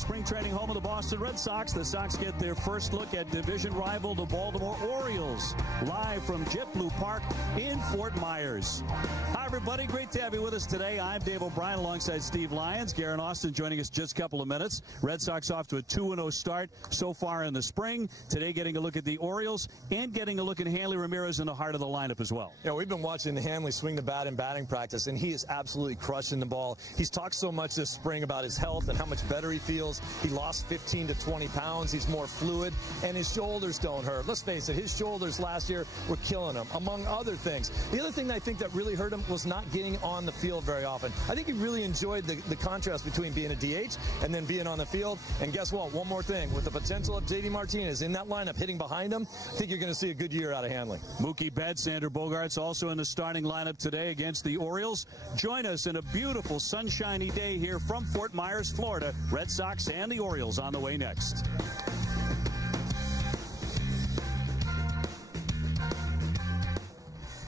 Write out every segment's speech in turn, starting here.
spring training home of the Boston Red Sox. The Sox get their first look at division rival, the Baltimore Orioles, live from JetBlue Park in Fort Myers. Hi, everybody. Great to have you with us today. I'm Dave O'Brien alongside Steve Lyons. Garen Austin joining us just a couple of minutes. Red Sox off to a 2-0 start so far in the spring. Today getting a look at the Orioles and getting a look at Hanley Ramirez in the heart of the lineup as well. Yeah, we've been watching Hanley swing the bat in batting practice, and he is absolutely crushing the ball. He's talked so much this spring about his health and how much better he feels. He lost 15 to 20 pounds. He's more fluid, and his shoulders don't hurt. Let's face it, his shoulders last year were killing him, among other things. The other thing I think that really hurt him was not getting on the field very often. I think he really enjoyed the contrast between being a DH and then being on the field. And guess what? One more thing. With the potential of J.D. Martinez in that lineup hitting behind him, I think you're going to see a good year out of Hanley. Mookie Betts, Xander Bogaerts also in the starting lineup today against the Orioles. Join us in a beautiful sunshiny day here from Fort Myers, Florida. Red Sox and the Orioles on the way next.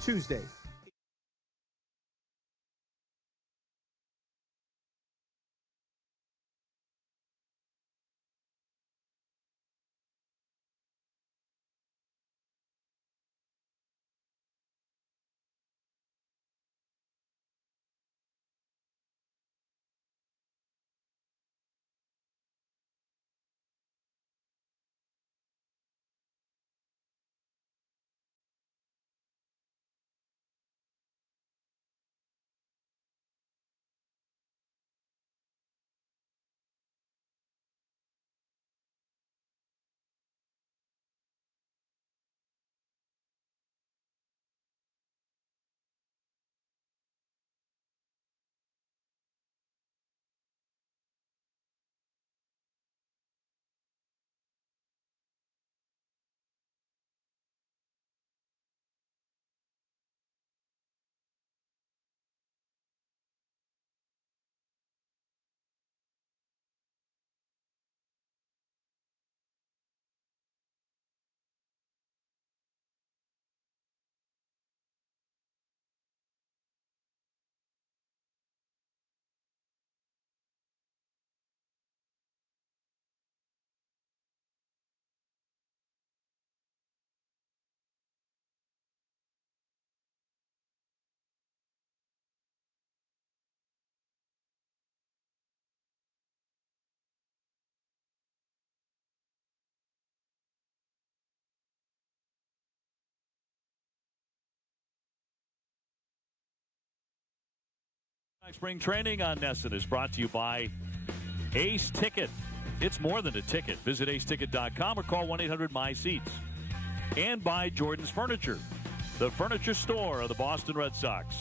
Tuesday. Spring training on Nesson is brought to you by Ace Ticket. It's more than a ticket. Visit aceticket.com or call 1-800-MY-SEATS. And by Jordan's Furniture, the furniture store of the Boston Red Sox.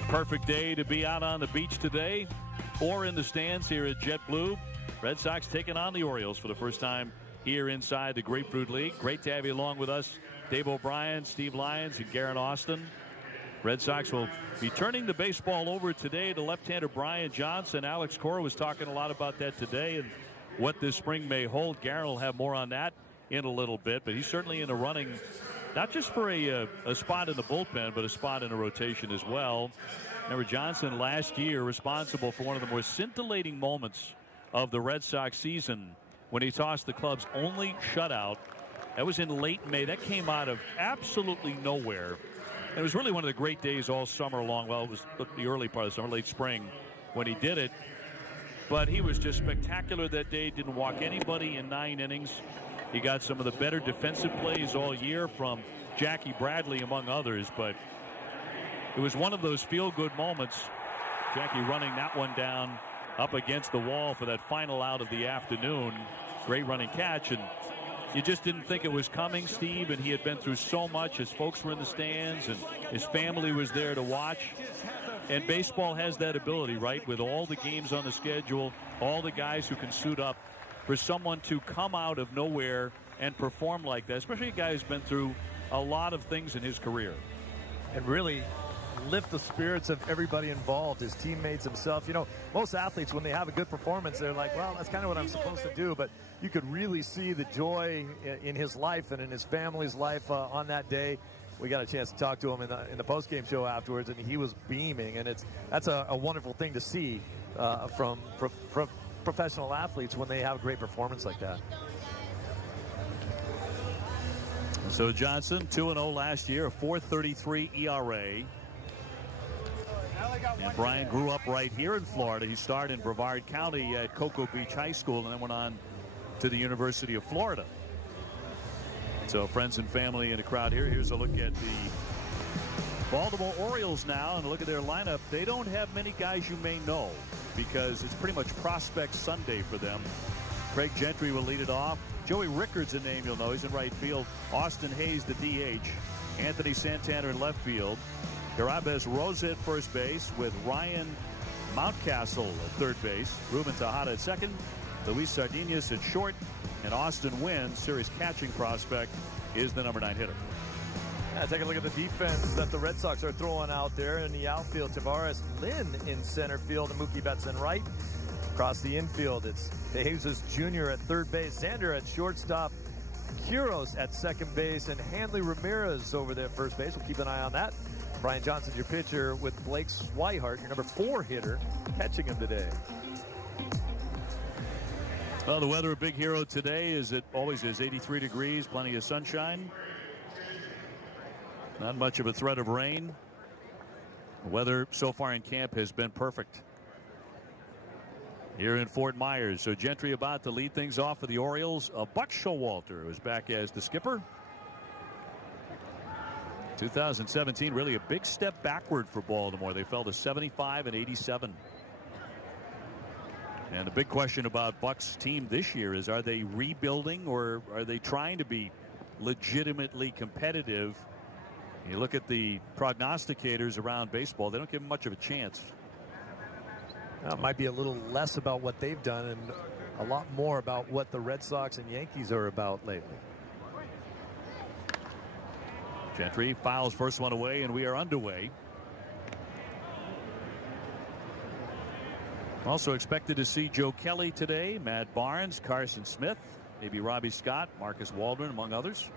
Perfect day to be out on the beach today or in the stands here at JetBlue. Red Sox taking on the Orioles for the first time here inside the Grapefruit League. Great to have you along with us, Dave O'Brien, Steve Lyons, and Garen Austin. Red Sox will be turning the baseball over today to left-hander Brian Johnson. Alex Cora was talking a lot about that today and what this spring may hold. Garen will have more on that in a little bit, but he's certainly in the running, not just for a spot in the bullpen, but a spot in the rotation as well. Remember, Johnson last year responsible for one of the more scintillating moments of the Red Sox season when he tossed the club's only shutout. That was in late May. That came out of absolutely nowhere. It was really one of the great days all summer long. Well, it was the early part of the summer, late spring, when he did it. But he was just spectacular that day. Didn't walk anybody in 9 innings. He got some of the better defensive plays all year from Jackie Bradley, among others. But it was one of those feel-good moments. Jackie running that one down up against the wall for that final out of the afternoon. Great running catch, and you just didn't think it was coming, Steve, and he had been through so much. His folks were in the stands, and his family was there to watch. And baseball has that ability, right, with all the games on the schedule, all the guys who can suit up, for someone to come out of nowhere and perform like that, especially a guy who's been through a lot of things in his career. And really lift the spirits of everybody involved, his teammates, himself. You know, most athletes, when they have a good performance, they're like, well, that's kind of what I'm supposed to do. But you could really see the joy in his life and in his family's life on that day. We got a chance to talk to him in the post-game show afterwards, and he was beaming. And that's a wonderful thing to see from professional athletes when they have a great performance like that. So Johnson, 2-0 last year, a 4.33 ERA. And Brian grew up right here in Florida. He started in Brevard County at Cocoa Beach High School and then went on to the University of Florida. So friends and family in the crowd here. Here's a look at the Baltimore Orioles now, and look at their lineup. They don't have many guys you may know because it's pretty much Prospect Sunday for them. Craig Gentry will lead it off. Joey Rickard's a name you'll know. He's in right field. Austin Hayes, the DH. Anthony Santana in left field. Garabez Rosa at first base with Ryan Mountcastle at third base. Ruben Tejada at second. Luis Sardinas at short. And Austin Wynn, serious catching prospect, is the number 9 hitter. Yeah, take a look at the defense that the Red Sox are throwing out there in the outfield. Tavares Lynn in center field and Mookie Betts in right. Across the infield, it's DeJesus Jr. at third base, Xander at shortstop, Quiros at second base, and Hanley Ramirez over there at first base. We'll keep an eye on that. Brian Johnson, your pitcher, with Blake Swihart, your number 4 hitter, catching him today. Well, the weather, a big hero today, as it always is. 83 degrees, plenty of sunshine. Not much of a threat of rain. The weather so far in camp has been perfect here in Fort Myers. So Gentry about to lead things off for the Orioles. Buck Showalter is back as the skipper. 2017, really a big step backward for Baltimore. They fell to 75 and 87. And the big question about Buck's team this year is, are they rebuilding or are they trying to be legitimately competitive? You look at the prognosticators around baseball, they don't give them much of a chance. It might be a little less about what they've done and a lot more about what the Red Sox and Yankees are about lately. Gentry fouls first one away, and we are underway. Also expected to see Joe Kelly today, Matt Barnes, Carson Smith, maybe Robbie Scott, Marcus Waldron, among others.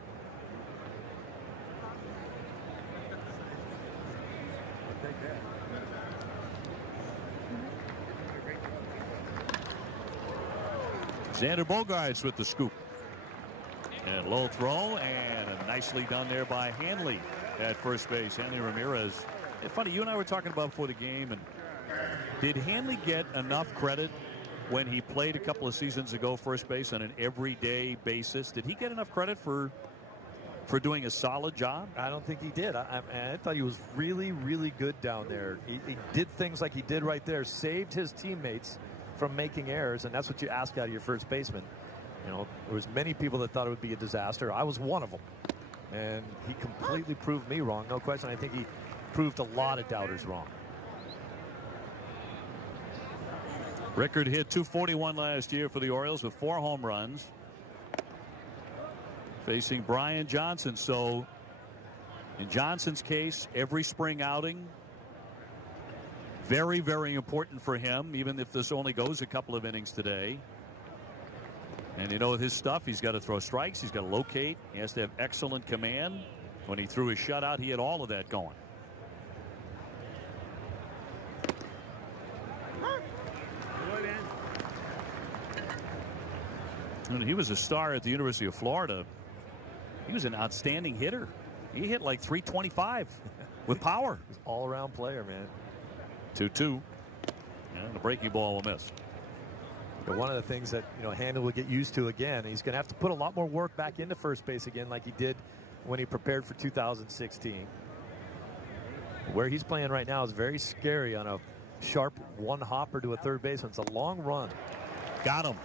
Xander Bogaerts with the scoop. And low throw, and nicely done there by Hanley at first base. Hanley Ramirez. It's funny, you and I were talking about before the game, and did Hanley get enough credit when he played a couple of seasons ago first base on an everyday basis? Did he get enough credit for doing a solid job? I don't think he did. I thought he was really, really good down there. He did things like he did right there, saved his teammates from making errors, and that's what you ask out of your first baseman. You know, there was many people that thought it would be a disaster. I was one of them, and he completely proved me wrong, no question. I think he proved a lot of doubters wrong. Rickard hit .241 last year for the Orioles with 4 home runs. Facing Brian Johnson. So in Johnson's case, every spring outing, very, very important for him, even if this only goes a couple of innings today. And you know, with his stuff, he's got to throw strikes, he's got to locate, he has to have excellent command. When he threw his shutout, he had all of that going. And he was a star at the University of Florida. He was an outstanding hitter. He hit like .325 with power. All-around player, man. 2-2. And the breaking ball will miss. But one of the things that, you know, Hanley will get used to again, he's going to have to put a lot more work back into first base again like he did when he prepared for 2016. Where he's playing right now is very scary on a sharp one hopper to a third baseman. It's a long run. Got him.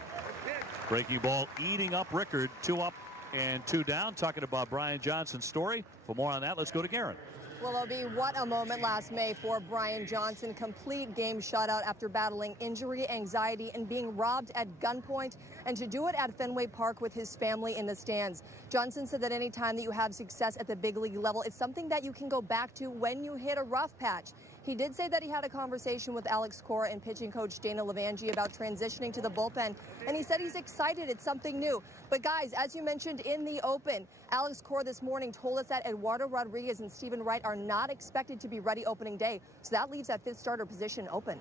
Breaking ball eating up Rickard. 2 up and 2 down. Talking about Brian Johnson's story. For more on that, let's go to Garen. Well, Obi, what a moment last May for Brian Johnson. Complete game shutout after battling injury, anxiety, and being robbed at gunpoint, and to do it at Fenway Park with his family in the stands. Johnson said that any time that you have success at the big league level, it's something that you can go back to when you hit a rough patch. He did say that he had a conversation with Alex Cora and pitching coach Dana Levangie about transitioning to the bullpen, and he said he's excited. It's something new. But guys, as you mentioned in the open, Alex Cora this morning told us that Eduardo Rodriguez and Stephen Wright are not expected to be ready opening day, so that leaves that 5th starter position open.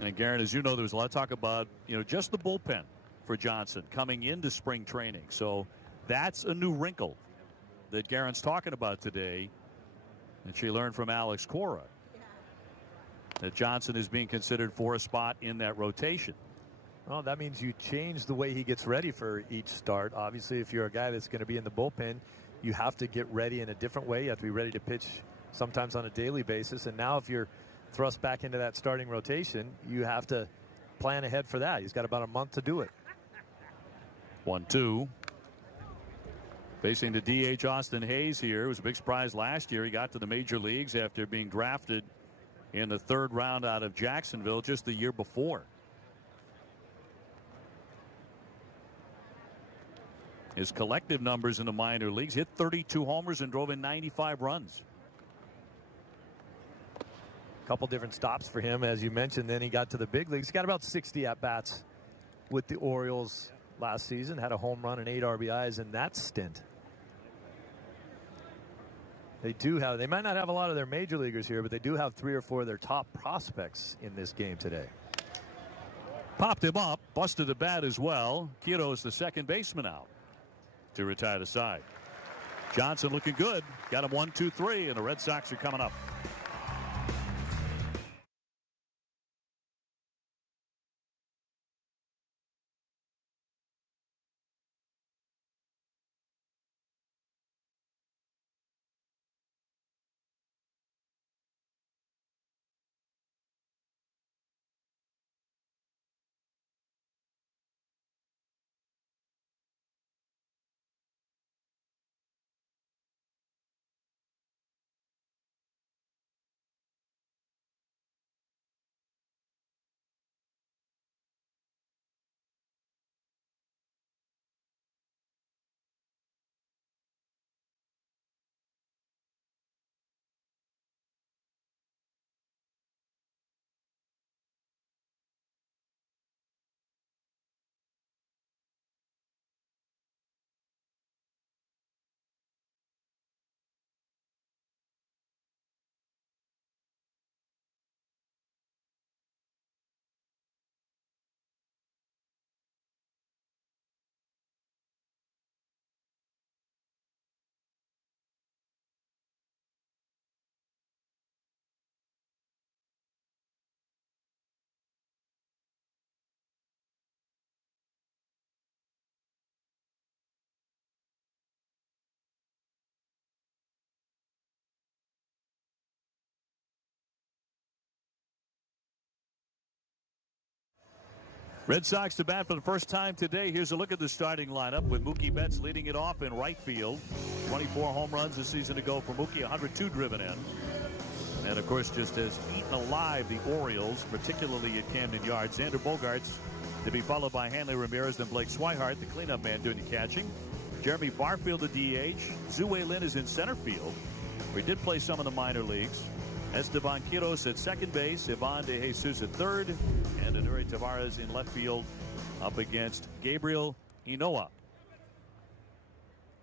And Garen, as you know, there was a lot of talk about, just the bullpen for Johnson coming into spring training. So that's a new wrinkle that Garen's talking about today, and she learned from Alex Cora, that Johnson is being considered for a spot in that rotation. Well, that means you change the way he gets ready for each start. Obviously, if you're a guy that's going to be in the bullpen, you have to get ready in a different way. You have to be ready to pitch sometimes on a daily basis. And now if you're thrust back into that starting rotation, you have to plan ahead for that. He's got about a month to do it. 1-2. Facing the DH Austin Hayes here. It was a big surprise last year. He got to the major leagues after being drafted in the 3rd round out of Jacksonville just the year before. His collective numbers in the minor leagues: hit 32 homers and drove in 95 runs. A couple different stops for him, as you mentioned. Then he got to the big leagues. He got about 60 at-bats with the Orioles last season. Had a home run and 8 RBIs in that stint. They might not have a lot of their major leaguers here, but they do have 3 or 4 of their top prospects in this game today. Popped him up, busted the bat as well. Quiroz, the second baseman, out to retire the side. Johnson looking good. Got him 1-2-3, and the Red Sox are coming up. Red Sox to bat for the first time today. Here's a look at the starting lineup with Mookie Betts leading it off in right field. 24 home runs this season ago for Mookie, 102 driven in. And, of course, just has eaten alive the Orioles, particularly at Camden Yards. Xander Bogaerts to be followed by Hanley Ramirez, then Blake Swihart, the cleanup man doing the catching. Jeremy Barfield, the DH. Zue Lin is in center field, where he did play some in the minor leagues. Esteban Quiroz at second base, Ivan De Jesus at third, and Anuri Tavares in left field up against Gabriel Inoa.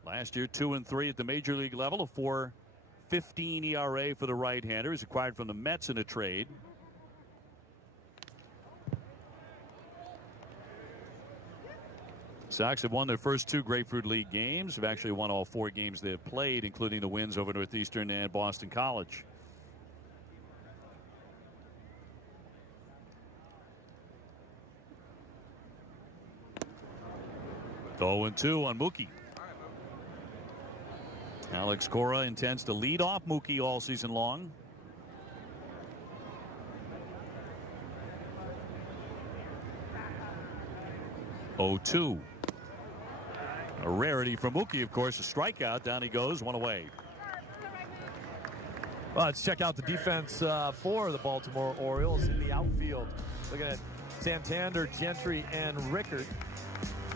Last year, 2-3 at the major league level, a 4.15 ERA for the right-hander. He's acquired from the Mets in a trade. Sox have won their first 2 Grapefruit League games. Have actually won all 4 games they've played, including the wins over Northeastern and Boston College. 0-2 on Mookie. Alex Cora intends to lead off Mookie all season long. A rarity for Mookie, of course. A strikeout. Down he goes. 1 away. Well, let's check out the defense for the Baltimore Orioles in the outfield. Looking at Santander, Gentry, and Rickard.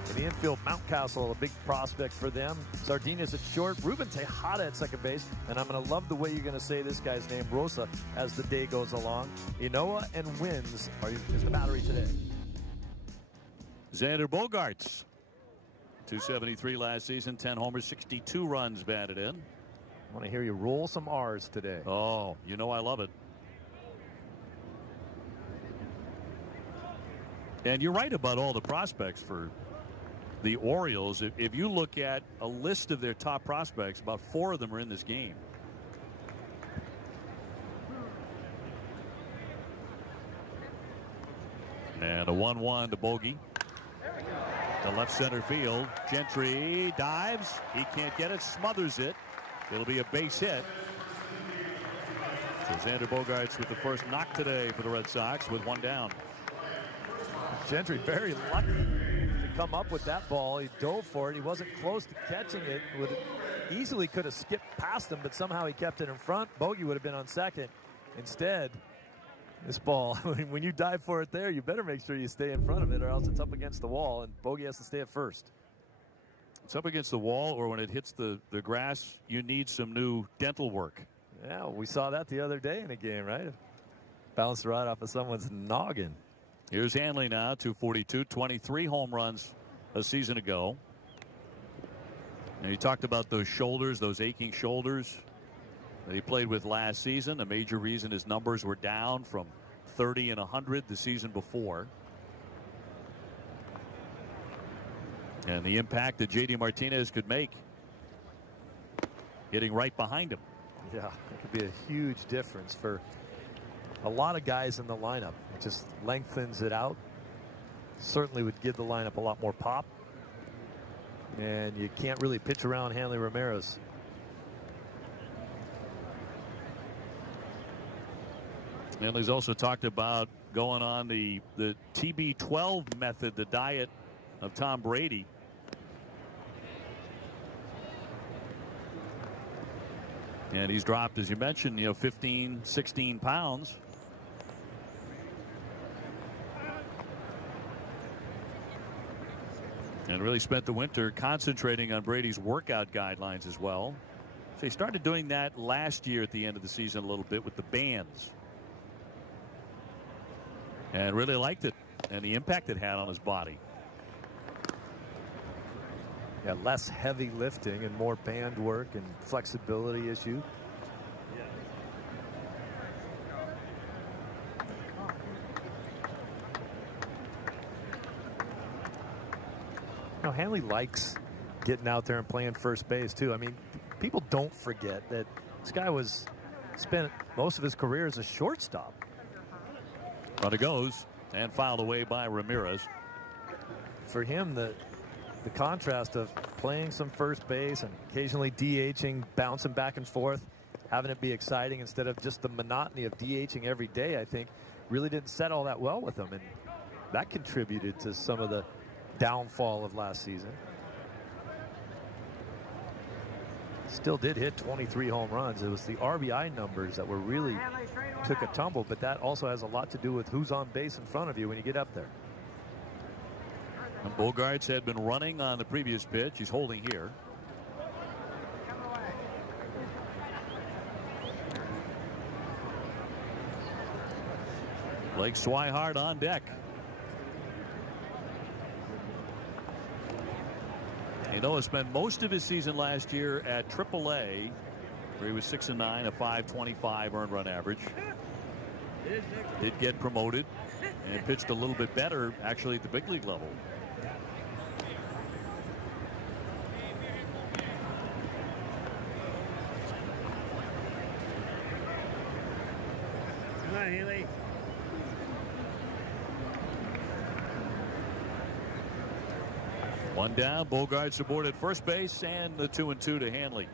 In the infield, Mountcastle, a big prospect for them. Sardinas at short. Ruben Tejada at second base. And I'm going to love the way you're going to say this guy's name, Rosa, as the day goes along. Inoa and Wins is the battery today. Xander Bogaerts, 273 last season, 10 homers, 62 runs batted in. I want to hear you roll some R's today. Oh, you know I love it. And you're right about all the prospects for the Orioles. If you look at a list of their top prospects, about 4 of them are in this game. And a 1-1 to Bogey. To left center field. Gentry dives. He can't get it. Smothers it. It'll be a base hit. So Xander Bogaerts with the first knock today for the Red Sox with 1 down. Gentry very lucky to come up with that ball. He dove for it. He wasn't close to catching it. Easily could have skipped past him, but somehow he kept it in front. Bogey would have been on second. Instead, this ball, when you dive for it there, you better make sure you stay in front of it, or else it's up against the wall, and Bogey has to stay at first. It's up against the wall, or when it hits the grass, you need some new dental work. Yeah, we saw that the other day in a game, right? Bounced right off of someone's noggin. Here's Hanley now, 242, 23 home runs a season ago. And you talked about those shoulders, those aching shoulders that he played with last season. A major reason his numbers were down from 30 and 100 the season before. And the impact that J.D. Martinez could make hitting right behind him. Yeah, it could be a huge difference for a lot of guys in the lineup. It just lengthens it out. Certainly would give the lineup a lot more pop. And you can't really pitch around Hanley Ramirez. Hanley's also talked about going on the TB12 method, the diet of Tom Brady. And he's dropped, as you mentioned, 15, 16 pounds. And really spent the winter concentrating on Brady's workout guidelines as well. So he started doing that last year at the end of the season a little bit with the bands. And really liked it and the impact it had on his body. Yeah, less heavy lifting and more band work and flexibility issue. Now, Hanley likes getting out there and playing first base, too. I mean, people don't forget that this guy spent most of his career as a shortstop. But it goes and fouled away by Ramirez. For him, the contrast of playing some first base and occasionally DHing, bouncing back and forth, having it be exciting instead of just the monotony of DHing every day, I think, really didn't set all that well with him. And that contributed to some of the downfall of last season. Still did hit 23 home runs. It was the RBI numbers that were really took a tumble, but that also has a lot to do with who's on base in front of you when you get up there. And Bogaerts had been running on the previous pitch. He's holding here. Blake Swihart on deck. You know, he spent most of his season last year at AAA, where he was 6-9, a .525 earned run average. Did get promoted and pitched a little bit better, actually, at the big league level. Come on, Haley. One down, Bogaerts aboard at first base, and the 2-2 to Hanley.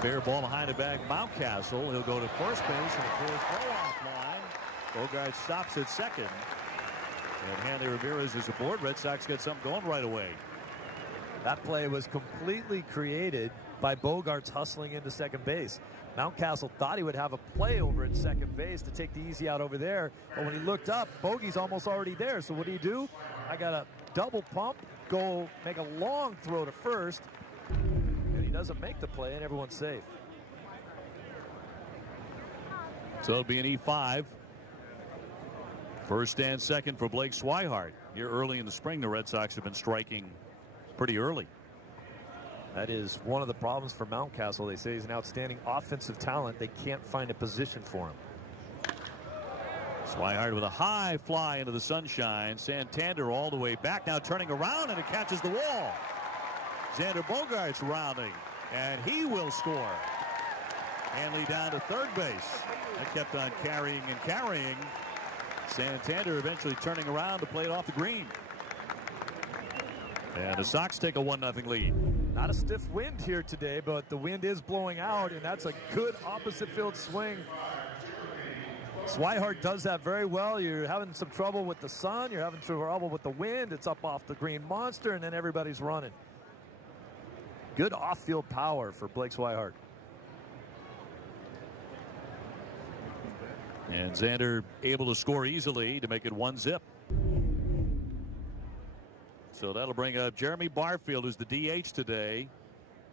Fair ball behind the bag, Mountcastle. He'll go to first base and a clear throw off line. Bogaerts stops at second. And Hanley Ramirez is aboard. Red Sox get something going right away. That play was completely created by Bogaerts hustling into second base. Mountcastle thought he would have a play over at second base to take the easy out over there. But when he looked up, Bogey's almost already there. So what do? I got a double pump, go make a long throw to first. And he doesn't make the play, and everyone's safe. So it'll be an E5. First and second for Blake Swihart. Here early in the spring, the Red Sox have been striking pretty early. That is one of the problems for Mountcastle. They say he's an outstanding offensive talent. They can't find a position for him. Swihart with a high fly into the sunshine. Santander all the way back, now turning around, and it catches the wall. Xander Bogaerts rounding, and he will score. Hanley down to third base. That kept on carrying and carrying. Santander eventually turning around to play it off the green. And the Sox take a 1-0 lead. Not a stiff wind here today, but the wind is blowing out, and that's a good opposite field swing. Swihart does that very well. You're having some trouble with the sun. You're having trouble with the wind. It's up off the green monster, and then everybody's running. Good off-field power for Blake Swihart. And Xander able to score easily to make it 1-0. So that'll bring up Jeremy Barfield, who's the DH today.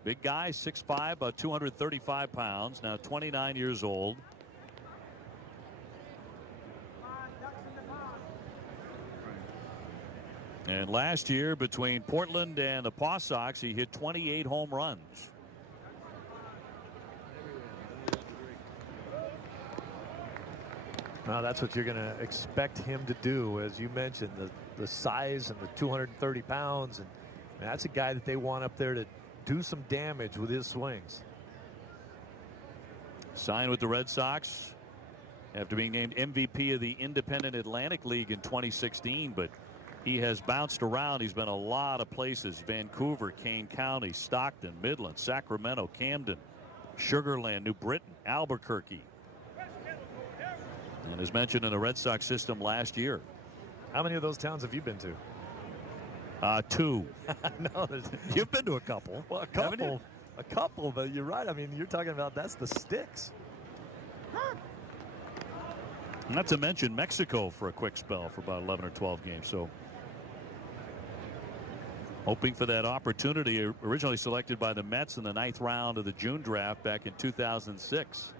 Big guy, 6'5", about 235 pounds, now 29 years old. And last year, between Portland and the Paw Sox, he hit 28 home runs. Well, that's what you're going to expect him to do, as you mentioned, the size and the 230 pounds. And that's a guy that they want up there to do some damage with his swings. Signed with the Red Sox after being named MVP of the Independent Atlantic League in 2016, but he has bounced around. He's been a lot of places: Vancouver, Kane County, Stockton, Midland, Sacramento, Camden, Sugar Land, New Britain, Albuquerque. And as mentioned in the Red Sox system last year. How many of those towns have you been to? 2. No, you've been to a couple. Well, a couple, but you're right. I mean, you're talking about that's the sticks. Not to mention Mexico for a quick spell for about 11 or 12 games. So hoping for that opportunity. Originally selected by the Mets in the 9th round of the June draft back in 2006.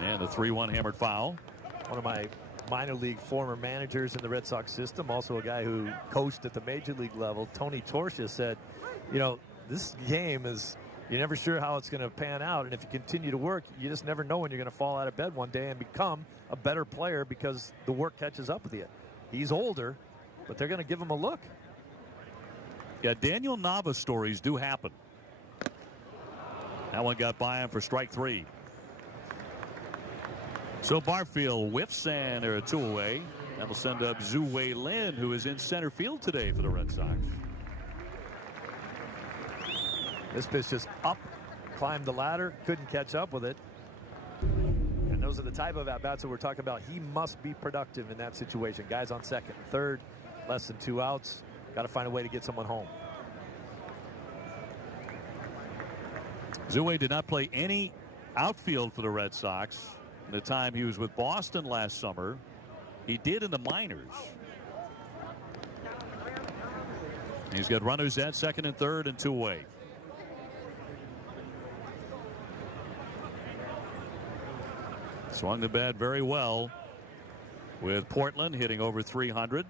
And the 3-1 hammered foul. One of my minor league former managers in the Red Sox system, also a guy who coached at the major league level, Tony Torsia, said, you know, this game is, you're never sure how it's going to pan out. And if you continue to work, you just never know when you're going to fall out of bed one day and become a better player because the work catches up with you. He's older, but they're going to give him a look. Yeah, Daniel Nava stories do happen. That one got by him for strike 3. So Barfield whiffs, and they're 2 away. That will send up Zhu Wei Lin, who is in center field today for the Red Sox. This pitch just up, climbed the ladder, couldn't catch up with it. And those are the type of at-bats that we're talking about. He must be productive in that situation. Guys on second and third, less than 2 outs. Got to find a way to get someone home. Zhu Wei did not play any outfield for the Red Sox the time he was with Boston last summer. He did in the minors. He's got runners at second and third and 2 away. Swung the bat very well with Portland, hitting over 300.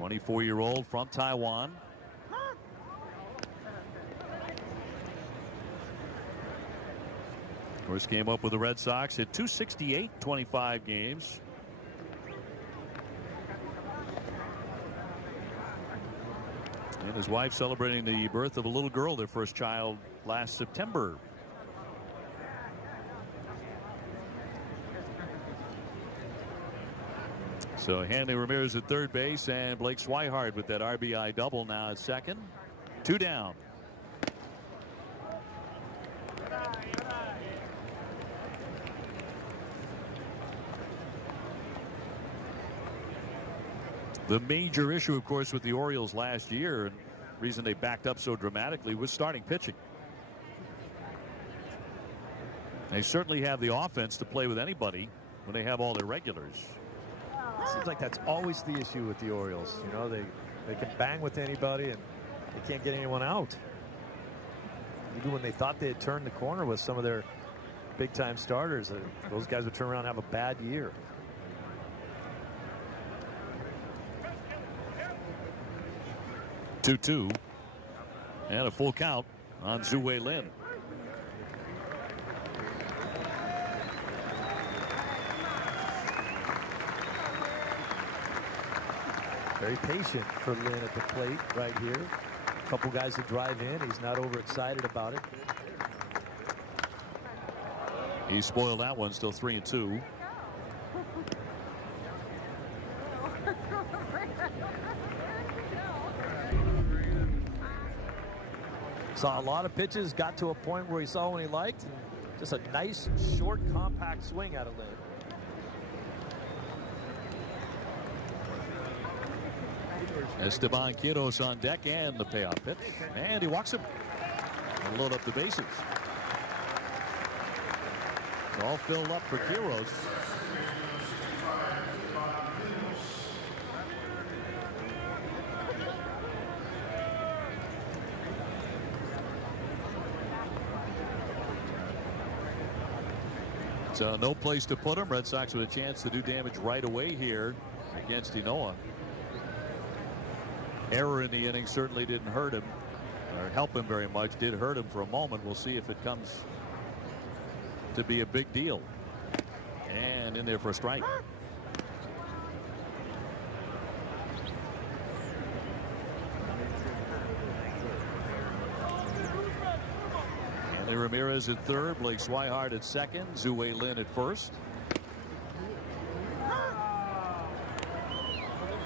24-year-old from Taiwan. First game up with the Red Sox, hit 268, 25 games. And his wife celebrating the birth of a little girl, their first child, last September. So Hanley Ramirez at third base, and Blake Swihart with that RBI double now at second. 2 down. The major issue, of course, with the Orioles last year, and the reason they backed up so dramatically, was starting pitching. They certainly have the offense to play with anybody when they have all their regulars. It seems like that's always the issue with the Orioles. You know, they can bang with anybody and they can't get anyone out. Even when they thought they had turned the corner with some of their big-time starters, those guys would turn around and have a bad year. 2-2. And a full count on Zue Lin. Very patient for Lin at the plate right here. A couple guys to drive in. He's not overexcited about it. He spoiled that one. Still 3-2. Saw a lot of pitches, got to a point where he saw one he liked. Just a nice, short, compact swing out of Lin. Esteban Quiros on deck and the payoff pitch. And he walks him. And load up the bases. It's all filled up for Quiros. So no place to put him. Red Sox with a chance to do damage right away here against Inoa. Error in the inning certainly didn't hurt him or help him very much. Did hurt him for a moment. We'll see if it comes to be a big deal. And in there for a strike. Anthony Ramirez at third, Blake Swihart at second, Zue Lin at first.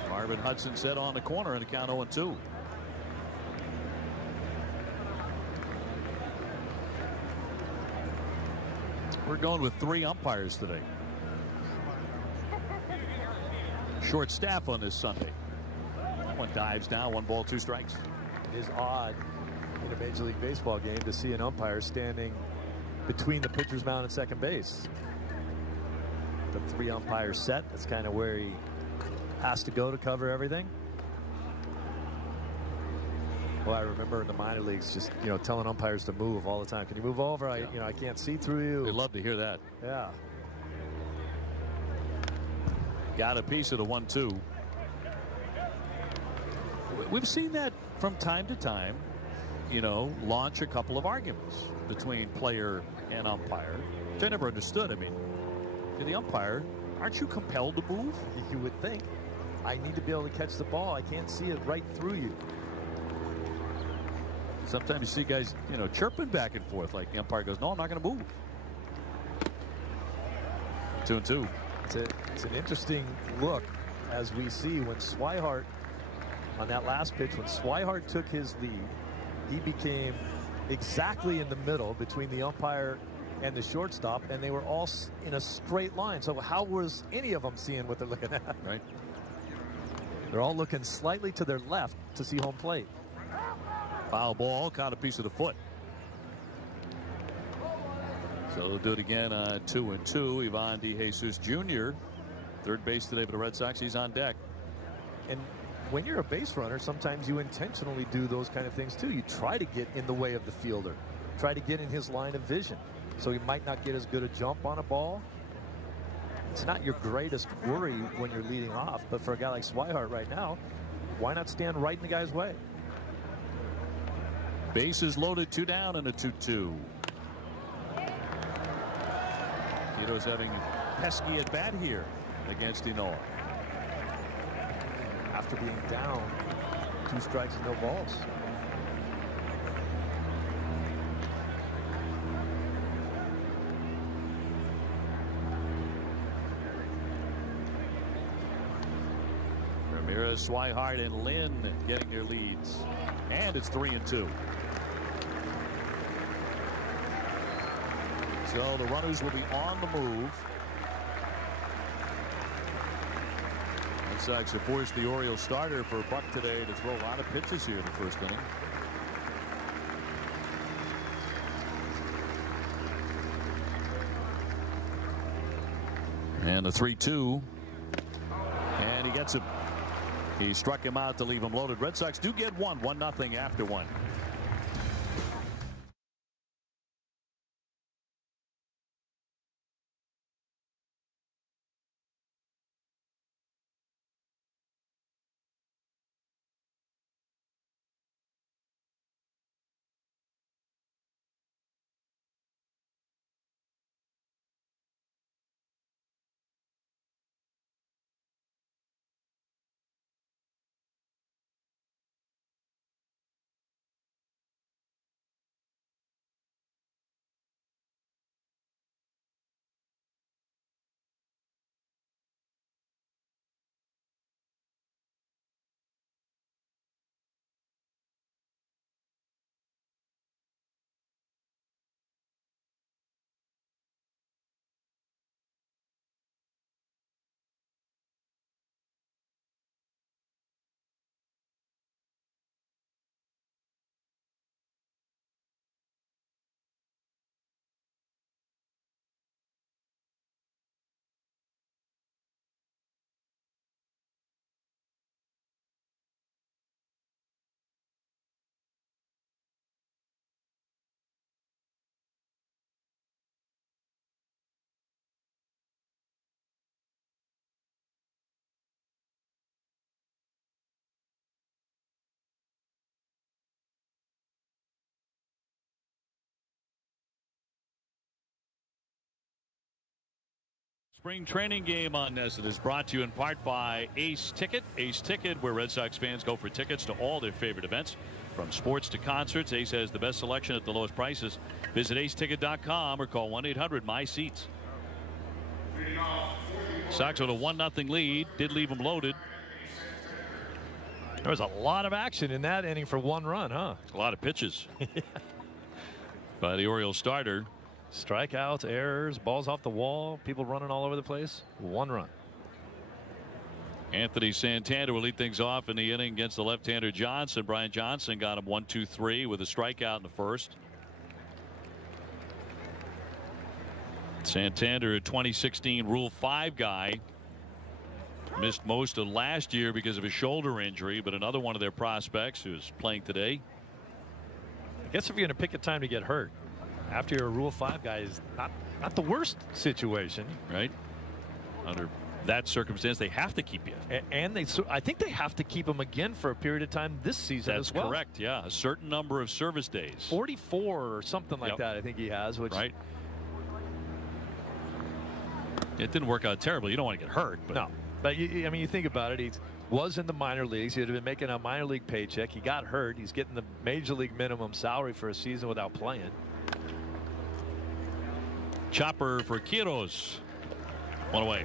Marvin Hudson set on the corner in the count 0-2. We're going with 3 umpires today. Short staff on this Sunday. One dives down, 1 ball, 2 strikes. It is odd in a Major League Baseball game to see an umpire standing between the pitcher's mound and second base. The 3 umpire set, that's kind of where he has to go to cover everything. Well, I remember in the minor leagues just, telling umpires to move all the time. Can you move over? I can't see through you. They love to hear that. Yeah. Got a piece of the 1-2. We've seen that from time to time, launch a couple of arguments between player and umpire, which I never understood. I mean, to the umpire, aren't you compelled to move? You would think. I need to be able to catch the ball. I can't see it right through you. Sometimes you see guys, chirping back and forth like the umpire goes, no, I'm not going to move. 2-2. It's an interesting look as we see when Swihart, on that last pitch, when Swihart took his lead, he became exactly in the middle between the umpire and the shortstop, and they were all in a straight line. So how was any of them seeing what they're looking at? Right. They're all looking slightly to their left to see home plate. Foul ball, caught a piece of the foot. So they'll do it again on 2-2. Ivan DeJesus Jr., third base today for the Red Sox. He's on deck. And when you're a base runner, sometimes you intentionally do those kind of things too. You try to get in the way of the fielder, try to get in his line of vision, so he might not get as good a jump on a ball. It's not your greatest worry when you're leading off, but for a guy like Swihart right now, why not stand right in the guy's way? Bases loaded, 2 down, and a 2-2. Tito's having pesky at bat here against Inoa. After being down, 2 strikes and no balls. Ramirez, Swihart, and Lin getting their leads. And it's 3-2. So the runners will be on the move. Red Sox have forced the Orioles starter for Buck today to throw a lot of pitches here in the first inning. And the 3-2. And he gets him. He struck him out to leave him loaded. Red Sox do get 1-0 after 1. Spring training game on Nesson is brought to you in part by Ace Ticket. Ace Ticket, where Red Sox fans go for tickets to all their favorite events. From sports to concerts, Ace has the best selection at the lowest prices. Visit aceticket.com or call 1-800-MY-SEATS. Sox with a 1-0 lead. Did leave them loaded. There was a lot of action in that inning for one run, huh? A lot of pitches by the Orioles starter. Strikeouts, errors, balls off the wall, people running all over the place. One run. Anthony Santander will lead things off in the inning against the left-hander Johnson. Brian Johnson got him 1-2-3 with a strikeout in the first. Santander, a 2016 Rule 5 guy, missed most of last year because of a shoulder injury, but another one of their prospects who's playing today. I guess if you're going to pick a time to get hurt after you're a Rule 5 guy is not the worst situation. Right. Under that circumstance, they have to keep you. And I think they have to keep him again for a period of time this season as well. That's correct, yeah. A certain number of service days. 44 or something like that I think he has. Which right. It didn't work out terribly. You don't want to get hurt. But. No. But, I mean, you think about it. He was in the minor leagues. He had been making a minor league paycheck. He got hurt. He's getting the major league minimum salary for a season without playing. Chopper for Quiros. One away.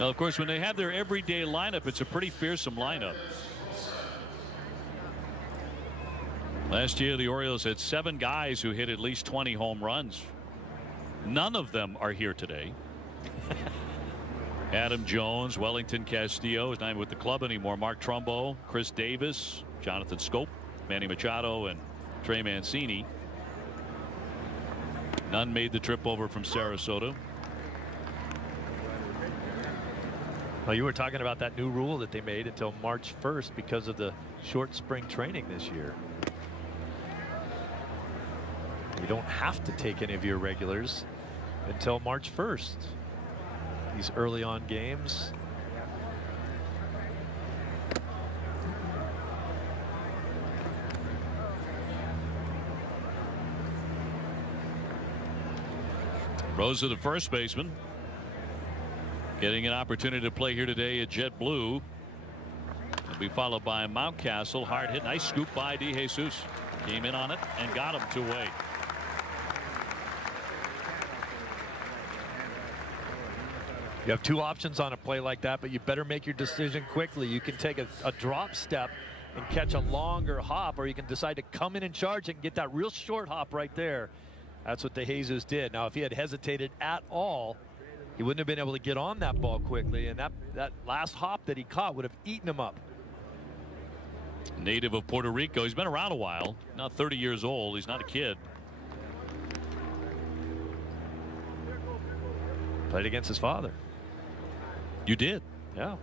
Now, of course, when they have their everyday lineup, it's a pretty fearsome lineup. Last year, the Orioles had 7 guys who hit at least 20 home runs. None of them are here today. Adam Jones, Wellington Castillo is not even with the club anymore. Mark Trumbo, Chris Davis, Jonathan Scope, Manny Machado, and Trey Mancini. None made the trip over from Sarasota. Well, you were talking about that new rule that they made until March 1st because of the short spring training this year. You don't have to take any of your regulars until March 1st. These early on games. Rosa, the first baseman, getting an opportunity to play here today at JetBlue. He'll be followed by Mountcastle. Hard hit. Nice scoop by DeJesus. Came in on it and got him 2 away. You have 2 options on a play like that, but you better make your decision quickly. You can take a drop step and catch a longer hop, or you can decide to come in and charge it and get that real short hop right there. That's what DeJesus did. Now, if he had hesitated at all, he wouldn't have been able to get on that ball quickly, and that last hop that he caught would have eaten him up. Native of Puerto Rico. He's been around a while. Not 30 years old. He's not a kid. Played against his father. You did? Yeah.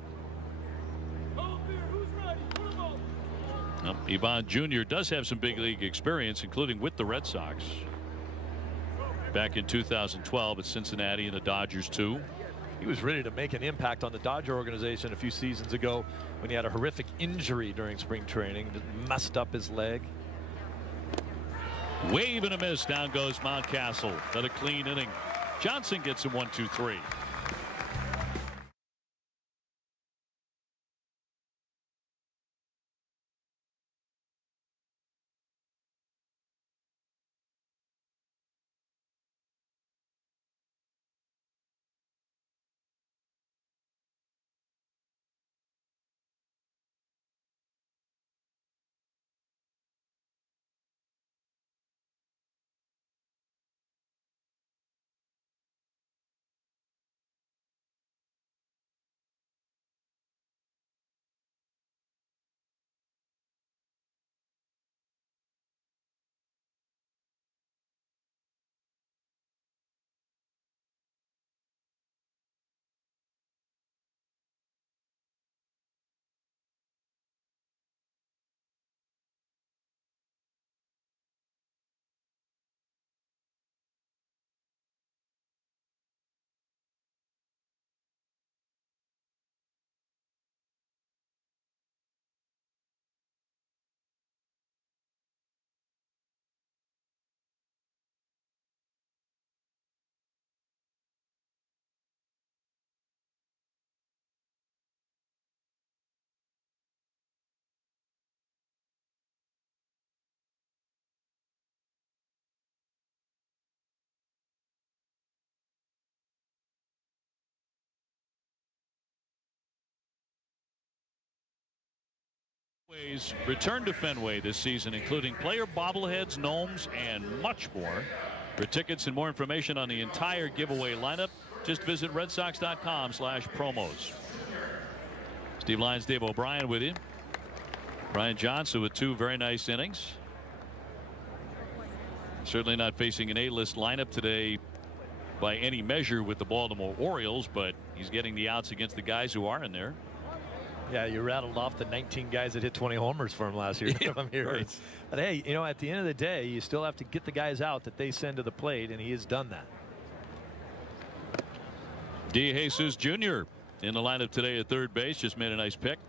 Ivan Jr. does have some big league experience, including with the Red Sox. Back in 2012 at Cincinnati and the Dodgers too. He was ready to make an impact on the Dodger organization a few seasons ago when he had a horrific injury during spring training that messed up his leg. Wave and a miss. Down goes Mountcastle. Another clean inning. Johnson gets him 1-2-3. Return to Fenway this season, including player bobbleheads, gnomes, and much more. For tickets and more information on the entire giveaway lineup, just visit redsox.com/promos. Steve Lyons, Dave O'Brien with you. Brian Johnson with 2 very nice innings. Certainly not facing an A-list lineup today by any measure with the Baltimore Orioles, but he's getting the outs against the guys who are in there. Yeah, you rattled off the 19 guys that hit 20 homers for him last year. Yeah, I'm here. right. But hey, you know, at the end of the day, you still have to get the guys out that they send to the plate, and he has done that. DeJesus Jr. in the lineup today at third base, just made a nice pick.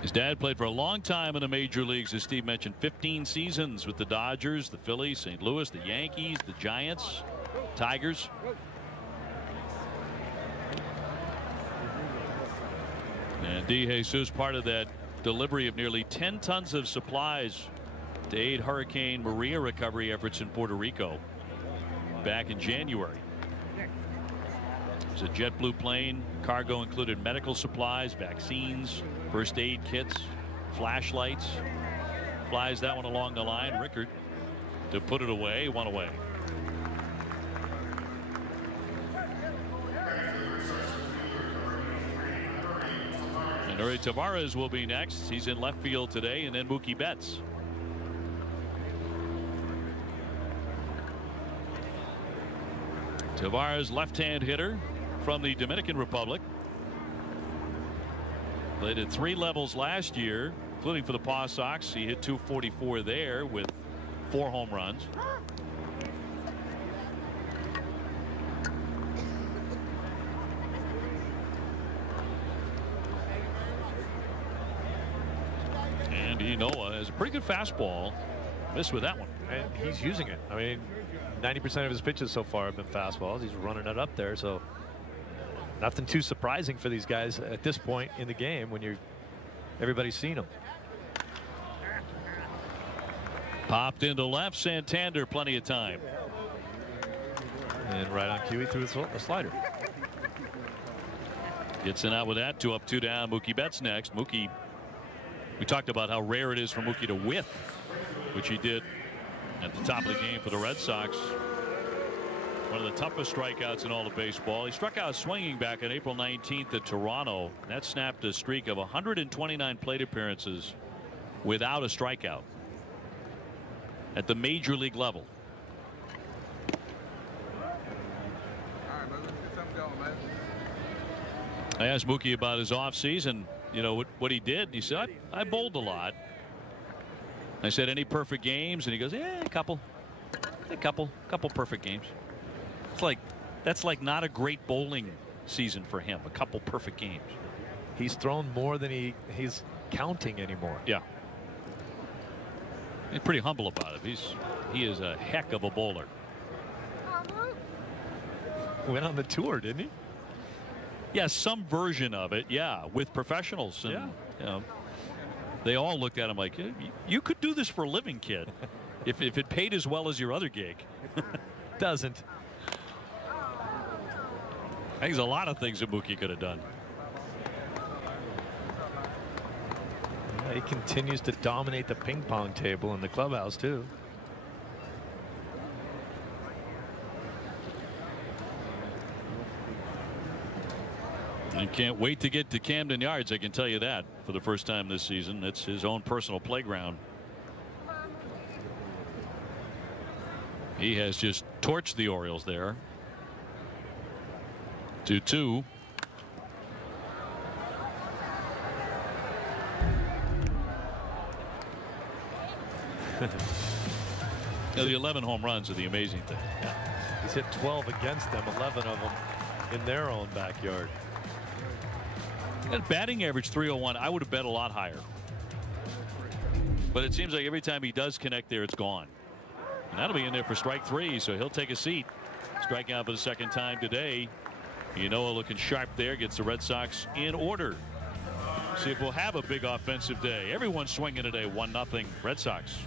His dad played for a long time in the major leagues, as Steve mentioned, 15 seasons with the Dodgers, the Phillies, St. Louis, the Yankees, the Giants, Tigers. And DeJesus, part of that delivery of nearly 10 tons of supplies to aid Hurricane Maria recovery efforts in Puerto Rico back in January. It was a JetBlue plane. Cargo included medical supplies, vaccines, first aid kits, flashlights. Flies that one along the line. Rickard to put it away, one away. And Uri Tavares will be next. He's in left field today, and then Mookie Betts. Tavares, left-hand hitter from the Dominican Republic. Played at 3 levels last year, including for the Paw Sox. He hit .244 there with 4 home runs. Andy Noah has a pretty good fastball. Missed with that one. And he's using it. I mean, 90% of his pitches so far have been fastballs. He's running it up there, so nothing too surprising for these guys at this point in the game when everybody's seen them. Popped into left. Santander, plenty of time. And right on cue, he threw a slider. Gets in out with that. 2 up, 2 down. Mookie Betts next. Mookie, we talked about how rare it is for Mookie to whiff, which he did at the top of the game for the Red Sox. One of the toughest strikeouts in all of baseball. He struck out swinging back on April 19th at Toronto. That snapped a streak of 129 plate appearances without a strikeout at the major league level. I asked Mookie about his offseason, you know, what he did. And he said, I bowled a lot. I said, any perfect games? And he goes, yeah, a couple perfect games. It's like, that's like not a great bowling season for him. A couple perfect games. He's thrown more than he's counting anymore. Yeah. He's pretty humble about it. He is a heck of a bowler. Went on the tour, didn't he? Yeah, some version of it. Yeah, with professionals. And, yeah. You know, they all looked at him like, you could do this for a living, kid. if it paid as well as your other gig. Doesn't. I think there's a lot of things that Mookie could have done. Yeah, he continues to dominate the ping pong table in the clubhouse too. I can't wait to get to Camden Yards. I can tell you that for the first time this season. It's his own personal playground. He has just torched the Orioles there. 2-2. The 11 home runs are the amazing thing. Yeah. He's hit 12 against them, 11 of them in their own backyard. That batting average 301, I would have bet a lot higher. But it seems like every time he does connect there, it's gone. And that'll be in there for strike 3, so he'll take a seat. Striking out for the second time today. Ynoa looking sharp there, gets the Red Sox in order. See if we'll have a big offensive day. Everyone's swinging today, 1-0 Red Sox.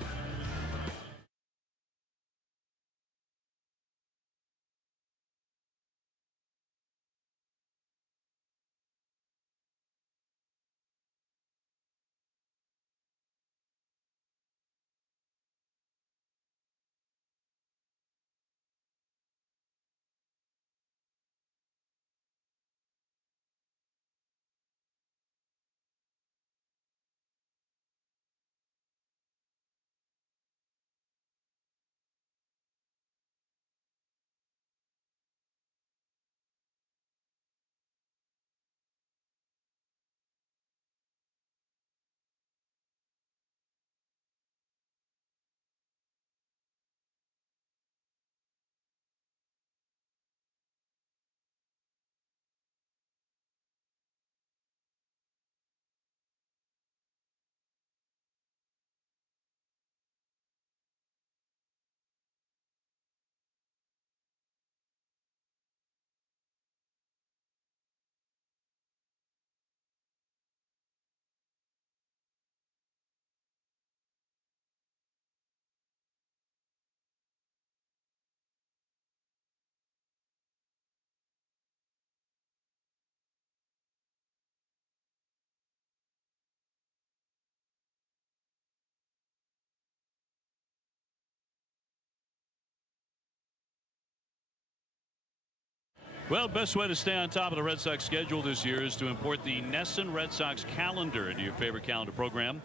Well, best way to stay on top of the Red Sox schedule this year is to import the NESN Red Sox calendar into your favorite calendar program.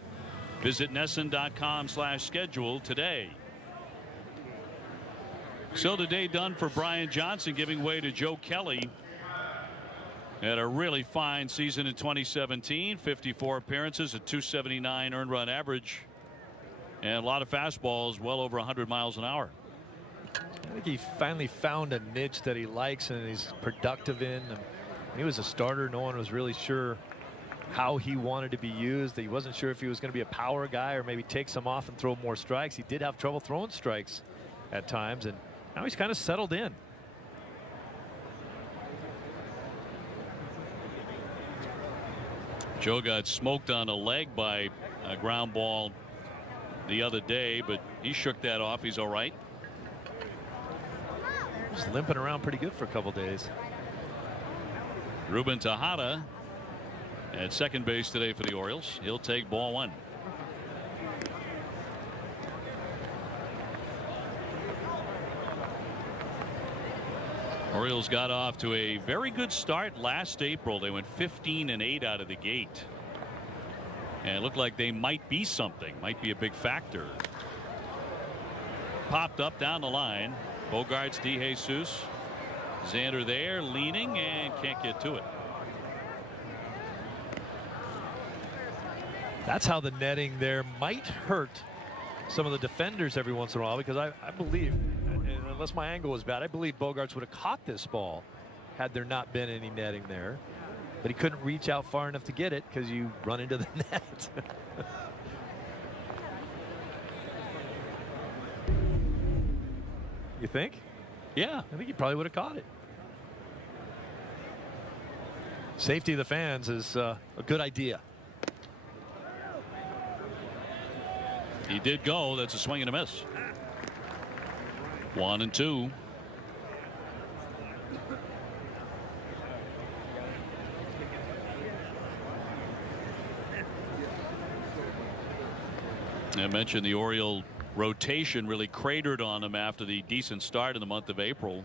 Visit NESN.com/schedule today. So the day done for Brian Johnson, giving way to Joe Kelly. Had a really fine season in 2017. 54 appearances, a .279 earned run average, and a lot of fastballs well over 100 miles an hour. I think he finally found a niche that he likes and he's productive in. And when he was a starter, no one was really sure how he wanted to be used. He wasn't sure if he was going to be a power guy or maybe take some off and throw more strikes. He did have trouble throwing strikes at times, and now he's kind of settled in. Joe got smoked on a leg by a ground ball the other day, but he shook that off. He's all right. He's limping around pretty good for a couple days. Ruben Tejada at second base today for the Orioles. He'll take ball one. Orioles got off to a very good start last April. They went 15-8 out of the gate. And it looked like they might be something, might be a big factor. Popped up down the line. Bogarts, DeJesus, Xander there leaning and can't get to it. That's how the netting there might hurt some of the defenders every once in a while, because I believe, and unless my angle was bad, I believe Bogarts would have caught this ball had there not been any netting there. But he couldn't reach out far enough to get it because you run into the net. You think? Yeah. I think he probably would have caught it. Safety of the fans is a good idea. He did go. That's a swing and a miss. 1-2. I mentioned the Oriole rotation really cratered on them after the decent start in the month of April,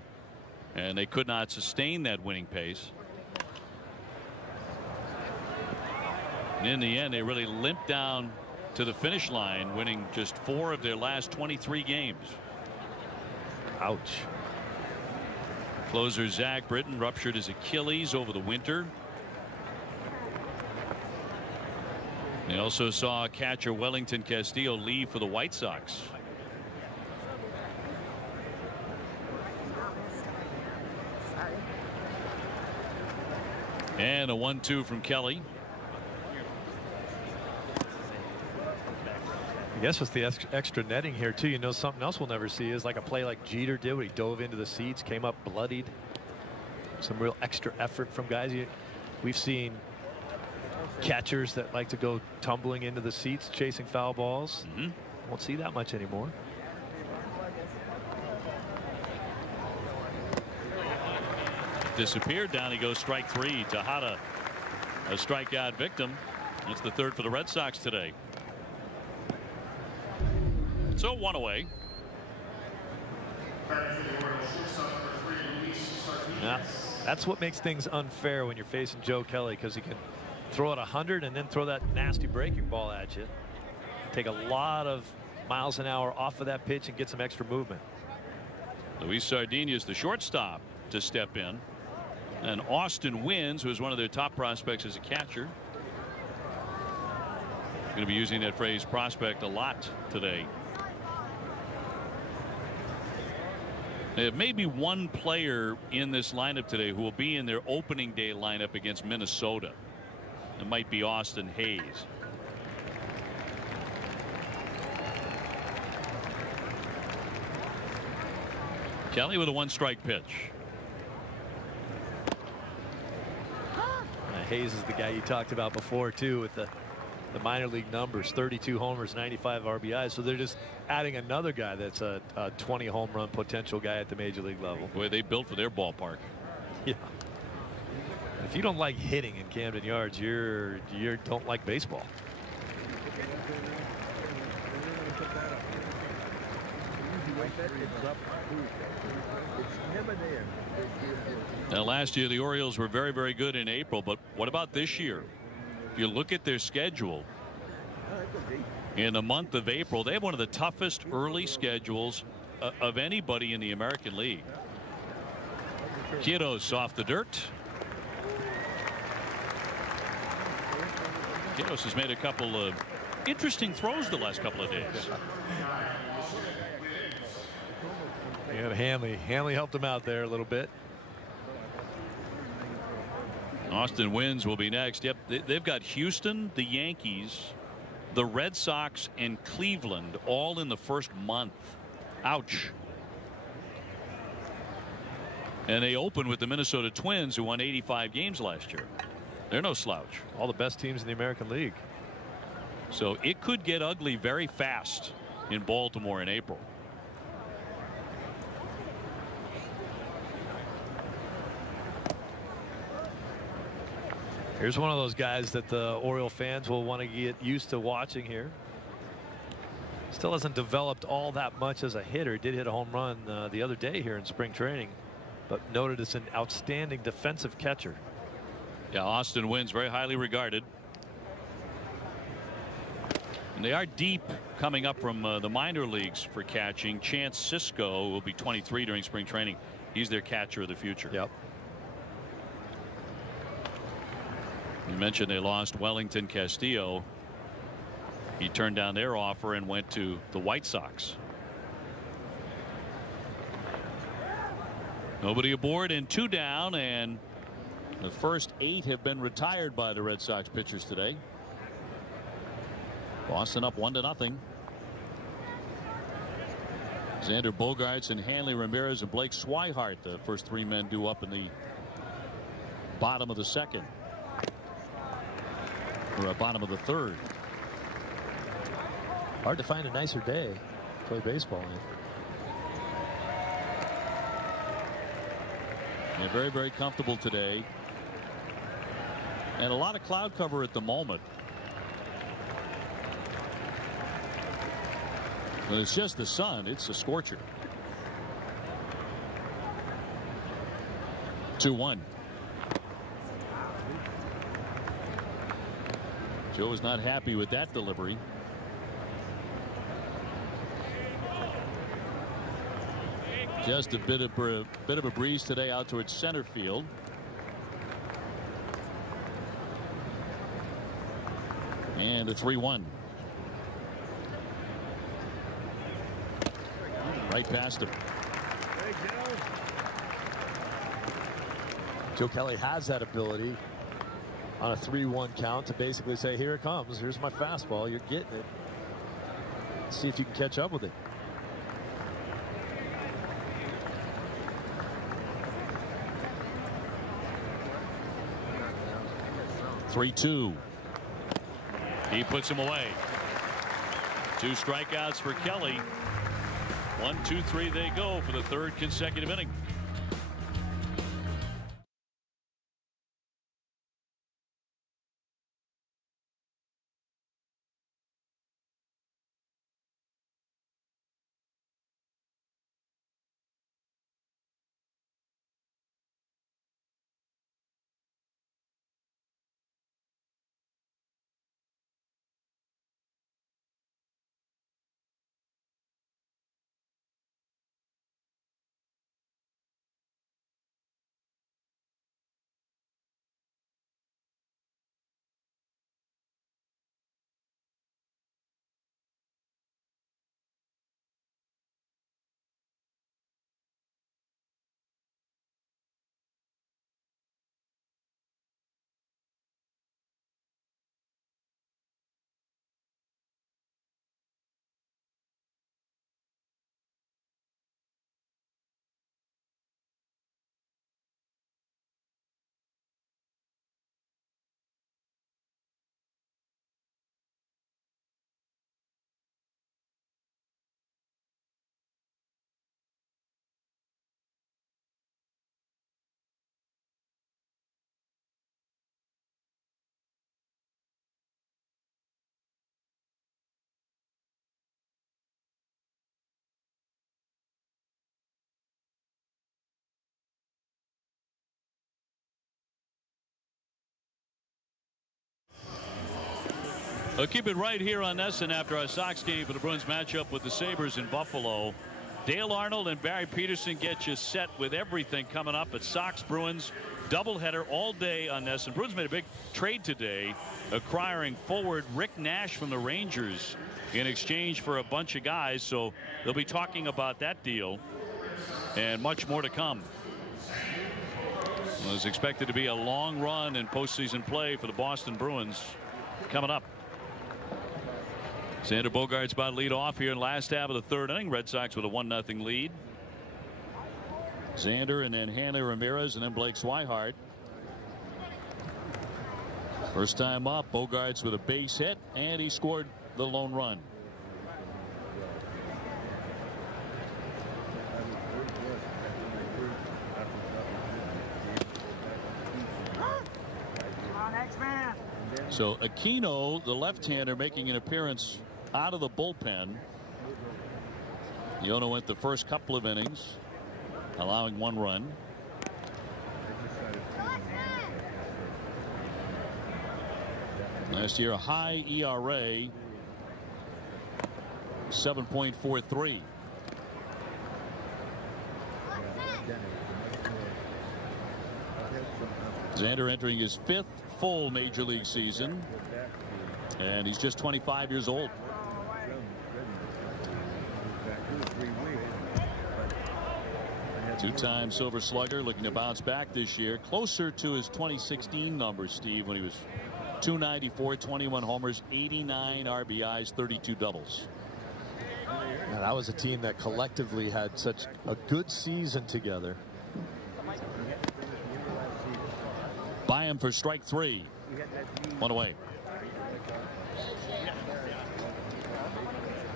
and they could not sustain that winning pace. And in the end, they really limped down to the finish line, winning just 4 of their last 23 games. Ouch. Closer Zach Britton ruptured his Achilles over the winter. They also saw catcher Wellington Castillo leave for the White Sox. And a 1-2 from Kelly. I guess with the extra netting here too, you know, something else we'll never see is like a play like Jeter did, where he dove into the seats, came up bloodied. Some real extra effort from guys. We've seen catchers that like to go tumbling into the seats chasing foul balls. Won't see that much anymore. Disappeared. Down he goes, strike 3. Tejada, a strikeout victim. That's the third for the Red Sox today. So 1 away. Yeah, that's what makes things unfair when you're facing Joe Kelly, because he can throw it 100 and then throw that nasty breaking ball at you. Take a lot of miles an hour off of that pitch and get some extra movement. Luis Sardinia is the shortstop to step in. And Austin Wynns, who is one of their top prospects as a catcher. Going to be using that phrase prospect a lot today. There may be one player in this lineup today who will be in their opening day lineup against Minnesota. It might be Austin Hayes. Kelly with a 1-strike pitch. Hayes is the guy you talked about before too, with the minor league numbers, 32 homers, 95 RBIs. So they're just adding another guy that's a 20 home run potential guy at the major league level. The way they built for their ballpark. Yeah. If you don't like hitting in Camden Yards, you don't like baseball. Now, last year the Orioles were very, very good in April, but what about this year? If you look at their schedule, in the month of April, they have one of the toughest early schedules of anybody in the American League. Kiddos off the dirt. Kiddos has made a couple of interesting throws the last couple of days. And Hanley helped him out there a little bit. Austin Wynns will be next. Yep, they've got Houston, the Yankees, the Red Sox, and Cleveland all in the first month. Ouch. And they open with the Minnesota Twins, who won 85 games last year. They're no slouch. All the best teams in the American League. So it could get ugly very fast in Baltimore in April. Here's one of those guys that the Oriole fans will want to get used to watching here. Still hasn't developed all that much as a hitter. Did hit a home run the other day here in spring training, but noted as an outstanding defensive catcher. Yeah, Austin Wynns very highly regarded. And they are deep coming up from the minor leagues for catching. Chance Sisco will be 23 during spring training. He's their catcher of the future. Yep. You mentioned they lost Wellington Castillo. He turned down their offer and went to the White Sox. Nobody aboard and 2 down, and the first 8 have been retired by the Red Sox pitchers today. Boston up 1-0. Xander Bogaerts and Hanley Ramirez and Blake Swihart, the first 3 men due up in the bottom of the second. Or bottom of the third. Hard to find a nicer day to play baseball in. Yeah, very, very comfortable today. And a lot of cloud cover at the moment. But it's just the sun. It's a scorcher. 2-1. Joe is not happy with that delivery. Just a bit of a breeze today out towards center field. And a 3-1. Right past him. Joe Kelly has that ability on a 3-1 count to basically say, here it comes. Here's my fastball. You're getting it. See if you can catch up with it. Three-2. He puts him away. 2 strikeouts for Kelly. 1, 2, 3 they go for the 3rd consecutive inning. We'll keep it right here on NESN after our Sox game for the Bruins matchup with the Sabres in Buffalo. Dale Arnold and Barry Peterson get you set with everything coming up at Sox Bruins doubleheader all day on NESN. Bruins made a big trade today, acquiring forward Rick Nash from the Rangers in exchange for a bunch of guys. So they'll be talking about that deal and much more to come. It was expected to be a long run in postseason play for the Boston Bruins coming up. Xander Bogaerts about to lead off here in the last half of the third inning. Red Sox with a 1-0 lead. Xander and then Hanley Ramirez and then Blake Swihart. First time up, Bogaerts with a base hit, and he scored the lone run. So Aquino, the left-hander, making an appearance out of the bullpen. Yono went the first couple of innings, allowing 1 run. Last year, a high ERA, 7.43. Xander entering his 5th full major league season, and he's just 25 years old. Two-time Silver Slugger, looking to bounce back this year, closer to his 2016 numbers, Steve, when he was .294, 21 homers, 89 RBIs, 32 doubles. And that was a team that collectively had such a good season together. By him for strike 3. 1 away.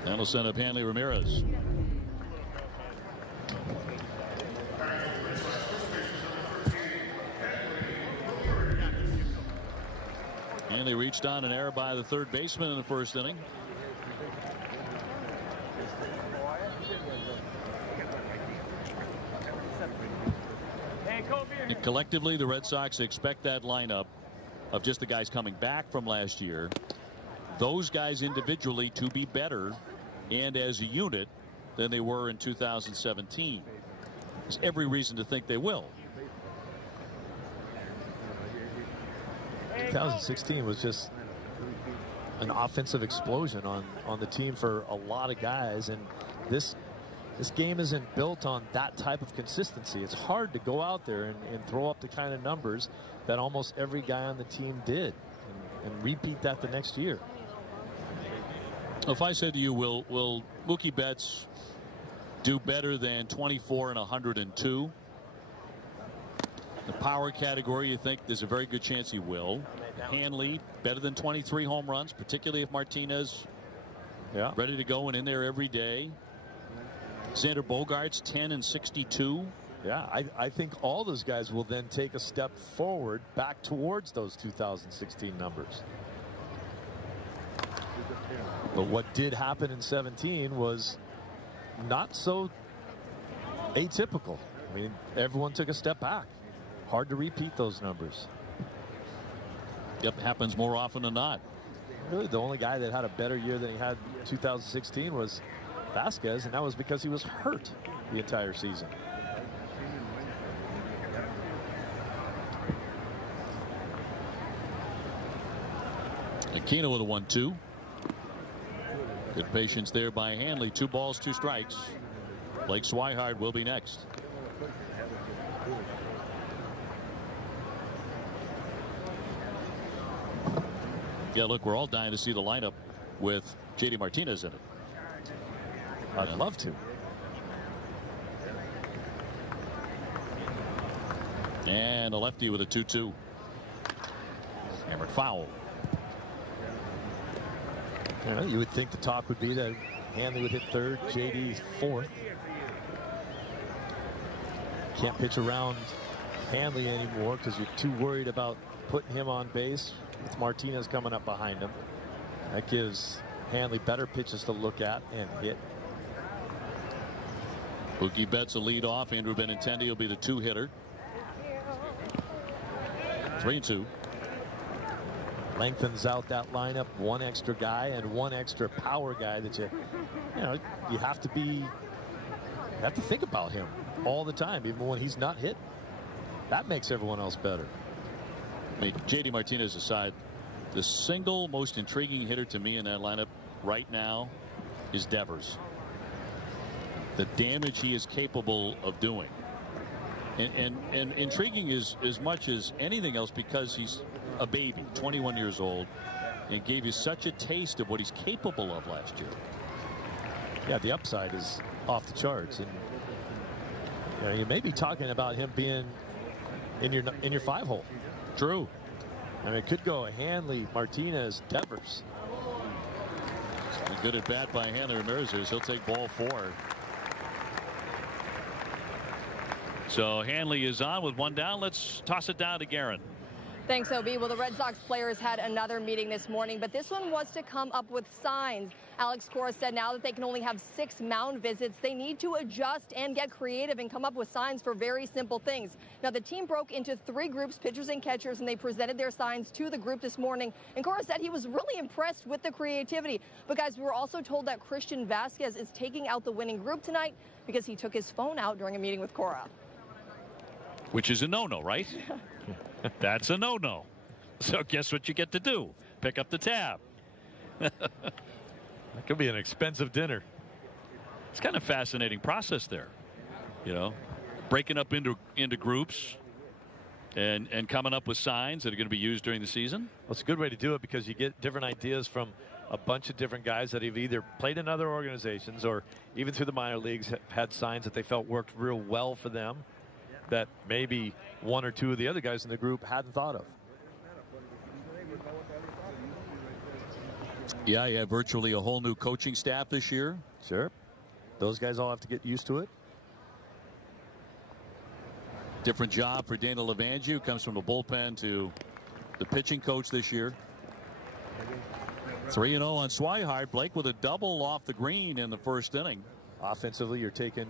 And will send up Hanley Ramirez. Hanley reached on an error by the third baseman in the first inning. And collectively, the Red Sox expect that lineup of just the guys coming back from last year, those guys individually, to be better and as a unit than they were in 2017. There's every reason to think they will. 2016 was just an offensive explosion on the team for a lot of guys, and this game isn't built on that type of consistency. It's hard to go out there and throw up the kind of numbers that almost every guy on the team did and repeat that the next year. If I said to you, will Mookie Betts do better than 24 and 102? The power category, you think there's a very good chance he will. Hanley better than 23 home runs, particularly if Martinez ready to go and in there every day. Xander Bogaerts 10 and 62. Yeah, I think all those guys will then take a step forward back towards those 2016 numbers. But what did happen in 17 was not so atypical. I mean, everyone took a step back. Hard to repeat those numbers. Yep, happens more often than not. Really, the only guy that had a better year than he had in 2016 was Vasquez, and that was because he was hurt the entire season. Aquino with a 1-2. Good patience there by Hanley. 2 balls, 2 strikes. Blake Swihart will be next. Yeah, look, we're all dying to see the lineup with J.D. Martinez in it. I'd love to. And a lefty with a 2-2. Hammered foul. Yeah, you would think the talk would be that Hanley would hit third, JD's fourth. Can't pitch around Hanley anymore because you're too worried about putting him on base with Martinez coming up behind him. That gives Hanley better pitches to look at and hit. Mookie Betts a lead off. Andrew Benintendi will be the 2-hitter. 3-2. lengthens out that lineup. One extra guy and one extra power guy that you have to think about him all the time, even when he's not hitting. That makes everyone else better. J.D. Martinez aside, the single most intriguing hitter to me in that lineup right now is Devers. The damage he is capable of doing. And intriguing is as much as anything else because he's a baby, 21 years old, and gave you such a taste of what he's capable of last year. Yeah, the upside is off the charts, and you may be talking about him being in your 5-hole. True. I mean, it could go Hanley, Martinez, Devers. A good at bat by Hanley Ramirez. He'll take ball 4. So Hanley is on with 1 down. Let's toss it down to Guerin. Thanks, OB. Well, the Red Sox players had another meeting this morning, but this one was to come up with signs. Alex Cora said now that they can only have 6 mound visits, they need to adjust and get creative and come up with signs for very simple things. Now, the team broke into 3 groups, pitchers and catchers, and they presented their signs to the group this morning. And Cora said he was really impressed with the creativity. But, guys, we were also told that Christian Vasquez is taking out the winning group tonight because he took his phone out during a meeting with Cora. Which is a no-no, right? That's a no-no. So guess what you get to do? Pick up the tab. That could be an expensive dinner. It's kind of a fascinating process there. Breaking up into groups and coming up with signs that are going to be used during the season. Well, it's a good way to do it because you get different ideas from a bunch of different guys that have either played in other organizations or even through the minor leagues have had signs that they felt worked real well for them that maybe 1 or 2 of the other guys in the group hadn't thought of. Yeah, you have virtually a whole new coaching staff this year. Sure. Those guys all have to get used to it. Different job for Dana Levangie, who comes from the bullpen to the pitching coach this year. 3-0 on Swihart. Blake with a double off the green in the first inning. Offensively, you're taking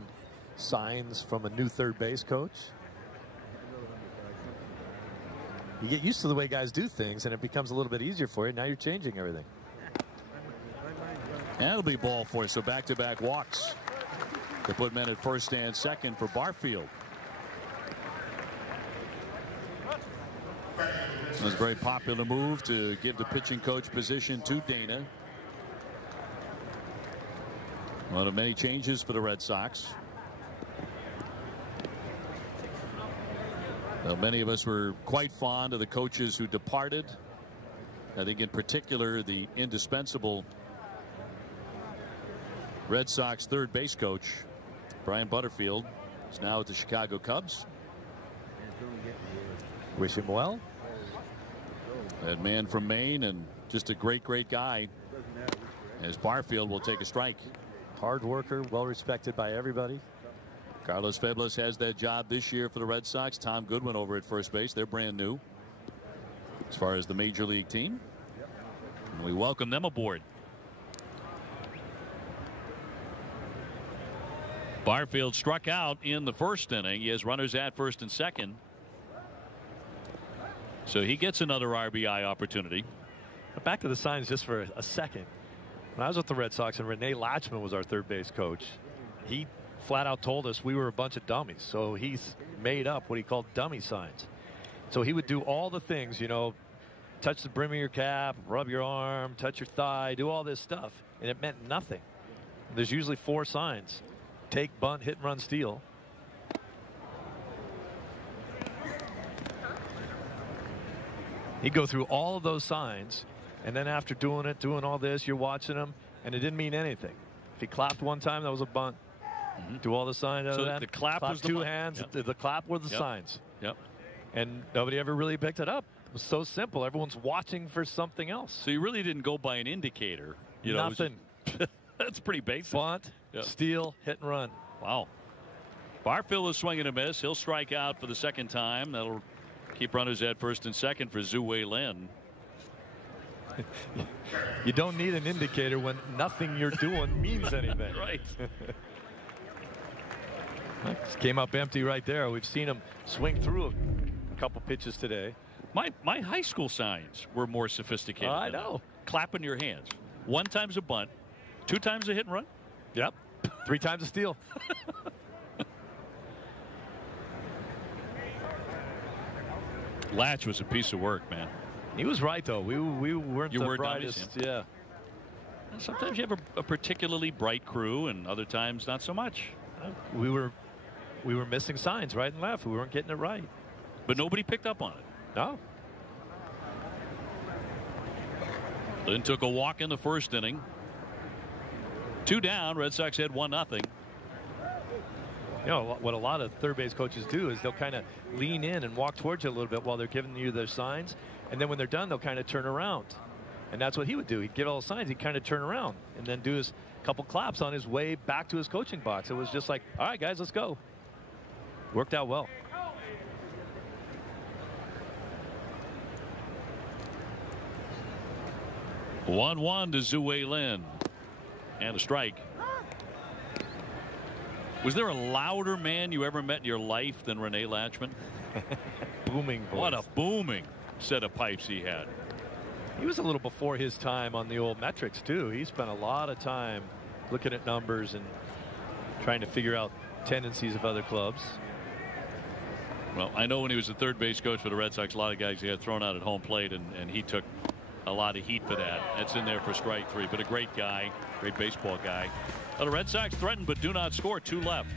signs from a new third base coach. You get used to the way guys do things and it becomes a little bit easier for you. Now you're changing everything. And it'll be ball 4. So back-to-back walks to put men at first and second for Barfield. It was a very popular move to give the pitching coach position to Dana. One of many changes for the Red Sox. Now, many of us were quite fond of the coaches who departed. I think in particular the indispensable Red Sox third base coach Brian Butterfield is now at the Chicago Cubs. Wish him well. That man from Maine and just a great guy, as Barfield will take a strike. Hard worker, well respected by everybody. Carlos Febles has that job this year for the Red Sox. Tom Goodwin over at first base. They're brand new as far as the major league team. And we welcome them aboard. Barfield struck out in the first inning. He has runners at first and second. So he gets another RBI opportunity. But back to the signs just for a second. When I was with the Red Sox and Rene Latchman was our third base coach, he flat out told us we were a bunch of dummies. So he's made up what he called dummy signs. So he would do all the things, touch the brim of your cap, rub your arm, touch your thigh, do all this stuff. And it meant nothing. There's usually 4 signs. Take, bunt, hit and run, steal. He'd go through all of those signs, and then after doing all this, you're watching him, and it didn't mean anything. If he clapped one time, that was a bunt. Do all the signs out of that. The clap was the 2 bunt. hands. Yep. The clap were the signs. Yep. And nobody ever really picked it up. It was so simple. Everyone's watching for something else. So you really didn't go by an indicator. Nothing. That's pretty basic. Bunt, steal, hit and run. Wow. Barfield is swinging a miss. He'll strike out for the second time. That'll keep runners at first and second for Zhu Wei Lin. You don't need an indicator when nothing you're doing means anything. Right. This came up empty right there. We've seen him swing through a couple pitches today. My high school signs were more sophisticated. I know. Clapping your hands. 1 time's a bunt. 2 times a hit and run. Yep. 3 times a steal. Latch was a piece of work, man. He was right, though. We weren't the brightest. Yeah. Sometimes you have a particularly bright crew, and other times not so much. We were missing signs right and left. We weren't getting it right. But nobody picked up on it. No. Then took a walk in the first inning. 2 down. Red Sox had 1-0. You know, what a lot of third base coaches do is they'll kind of lean in and walk towards you a little bit while they're giving you their signs. And then when they're done, they'll kind of turn around. And that's what he would do. He'd get all the signs. He'd kind of turn around and then do his couple claps on his way back to his coaching box. It was just like, all right, guys, let's go. Worked out well. One to Zue Lin. And a strike. Was there a louder man you ever met in your life than Rene Latchman? Booming voice. What a booming set of pipes he had. He was a little before his time on the old metrics, too. He spent a lot of time looking at numbers and trying to figure out tendencies of other clubs. Well, I know when he was the third base coach for the Red Sox, a lot of guys he had thrown out at home plate, and he took a lot of heat for that. That's in there for strike 3, but a great guy, great baseball guy. Well, the Red Sox threaten but do not score. 2 left.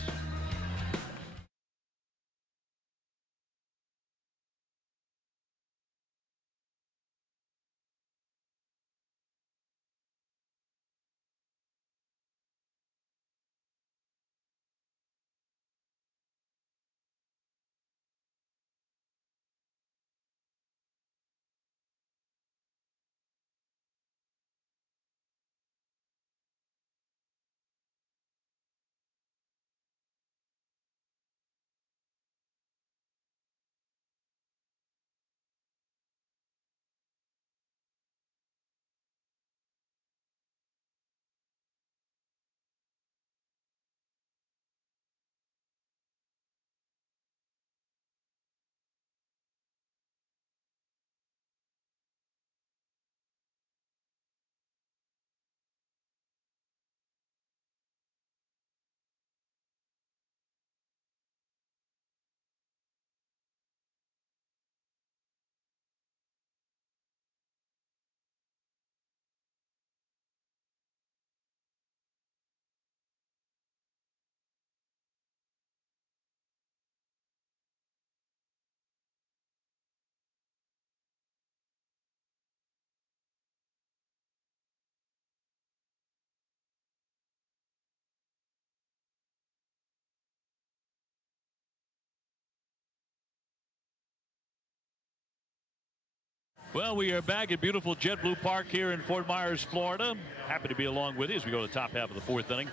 Well, we are back at beautiful JetBlue Park here in Fort Myers, Florida. Happy to be along with you as we go to the top half of the 4th inning.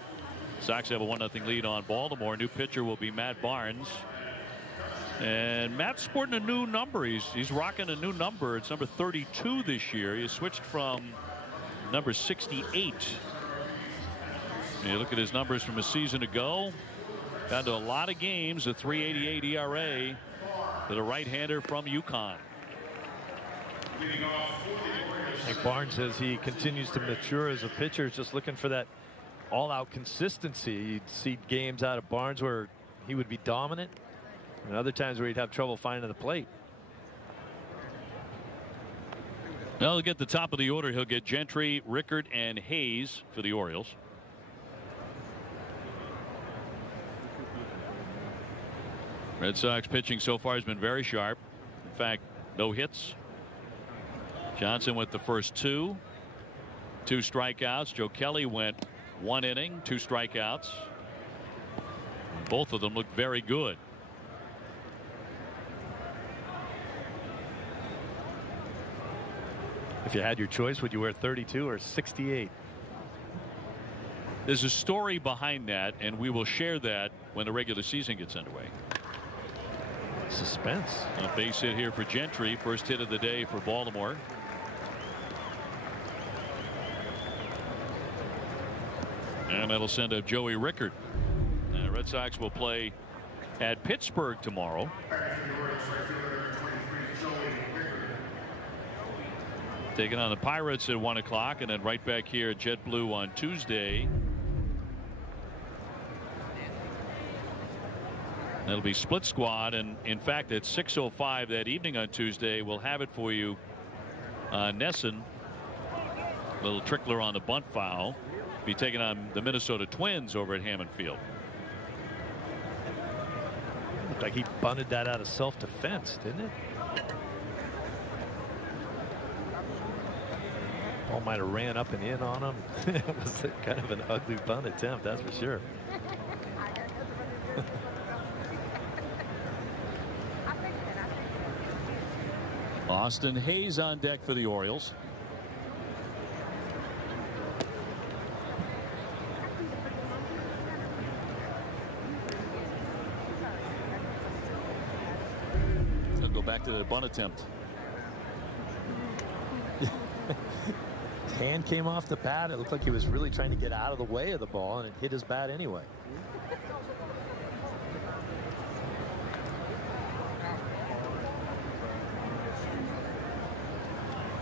Sox have a 1-0 lead on Baltimore. New pitcher will be Matt Barnes. And Matt's sporting a new number. He's rocking a new number. It's number 32 this year. He switched from number 68. You look at his numbers from a season ago. Down to a lot of games, a 3.88 ERA for the right-hander from UConn. Like Barnes, as he continues to mature as a pitcher, is just looking for that all-out consistency. You'd see games out of Barnes where he would be dominant, and other times where he'd have trouble finding the plate. Now he'll get the top of the order. He'll get Gentry, Rickard, and Hayes for the Orioles. Red Sox pitching so far has been very sharp. In fact, no hits. Johnson with the first 2 strikeouts. Joe Kelly went 1 inning, 2 strikeouts. Both of them look very good. If you had your choice, would you wear 32 or 68? There's a story behind that, and we will share that when the regular season gets underway. Suspense. A base hit here for Gentry. First hit of the day for Baltimore. And that'll send up Joey Rickard. The Red Sox will play at Pittsburgh tomorrow. Taking on the Pirates at 1 o'clock, and then right back here at JetBlue on Tuesday. It'll be split squad, and in fact at 6:05 that evening on Tuesday, we'll have it for you. Nesson, little trickler on the bunt foul, be taking on the Minnesota Twins over at Hammond Field. Looked like he bunted that out of self-defense, didn't it? Ball might have ran up and in on him. It was kind of an ugly bunt attempt, that's for sure. Austin Hayes on deck for the Orioles. They'll go back to the bunt attempt. His hand came off the bat. It looked like he was really trying to get out of the way of the ball, and it hit his bat anyway.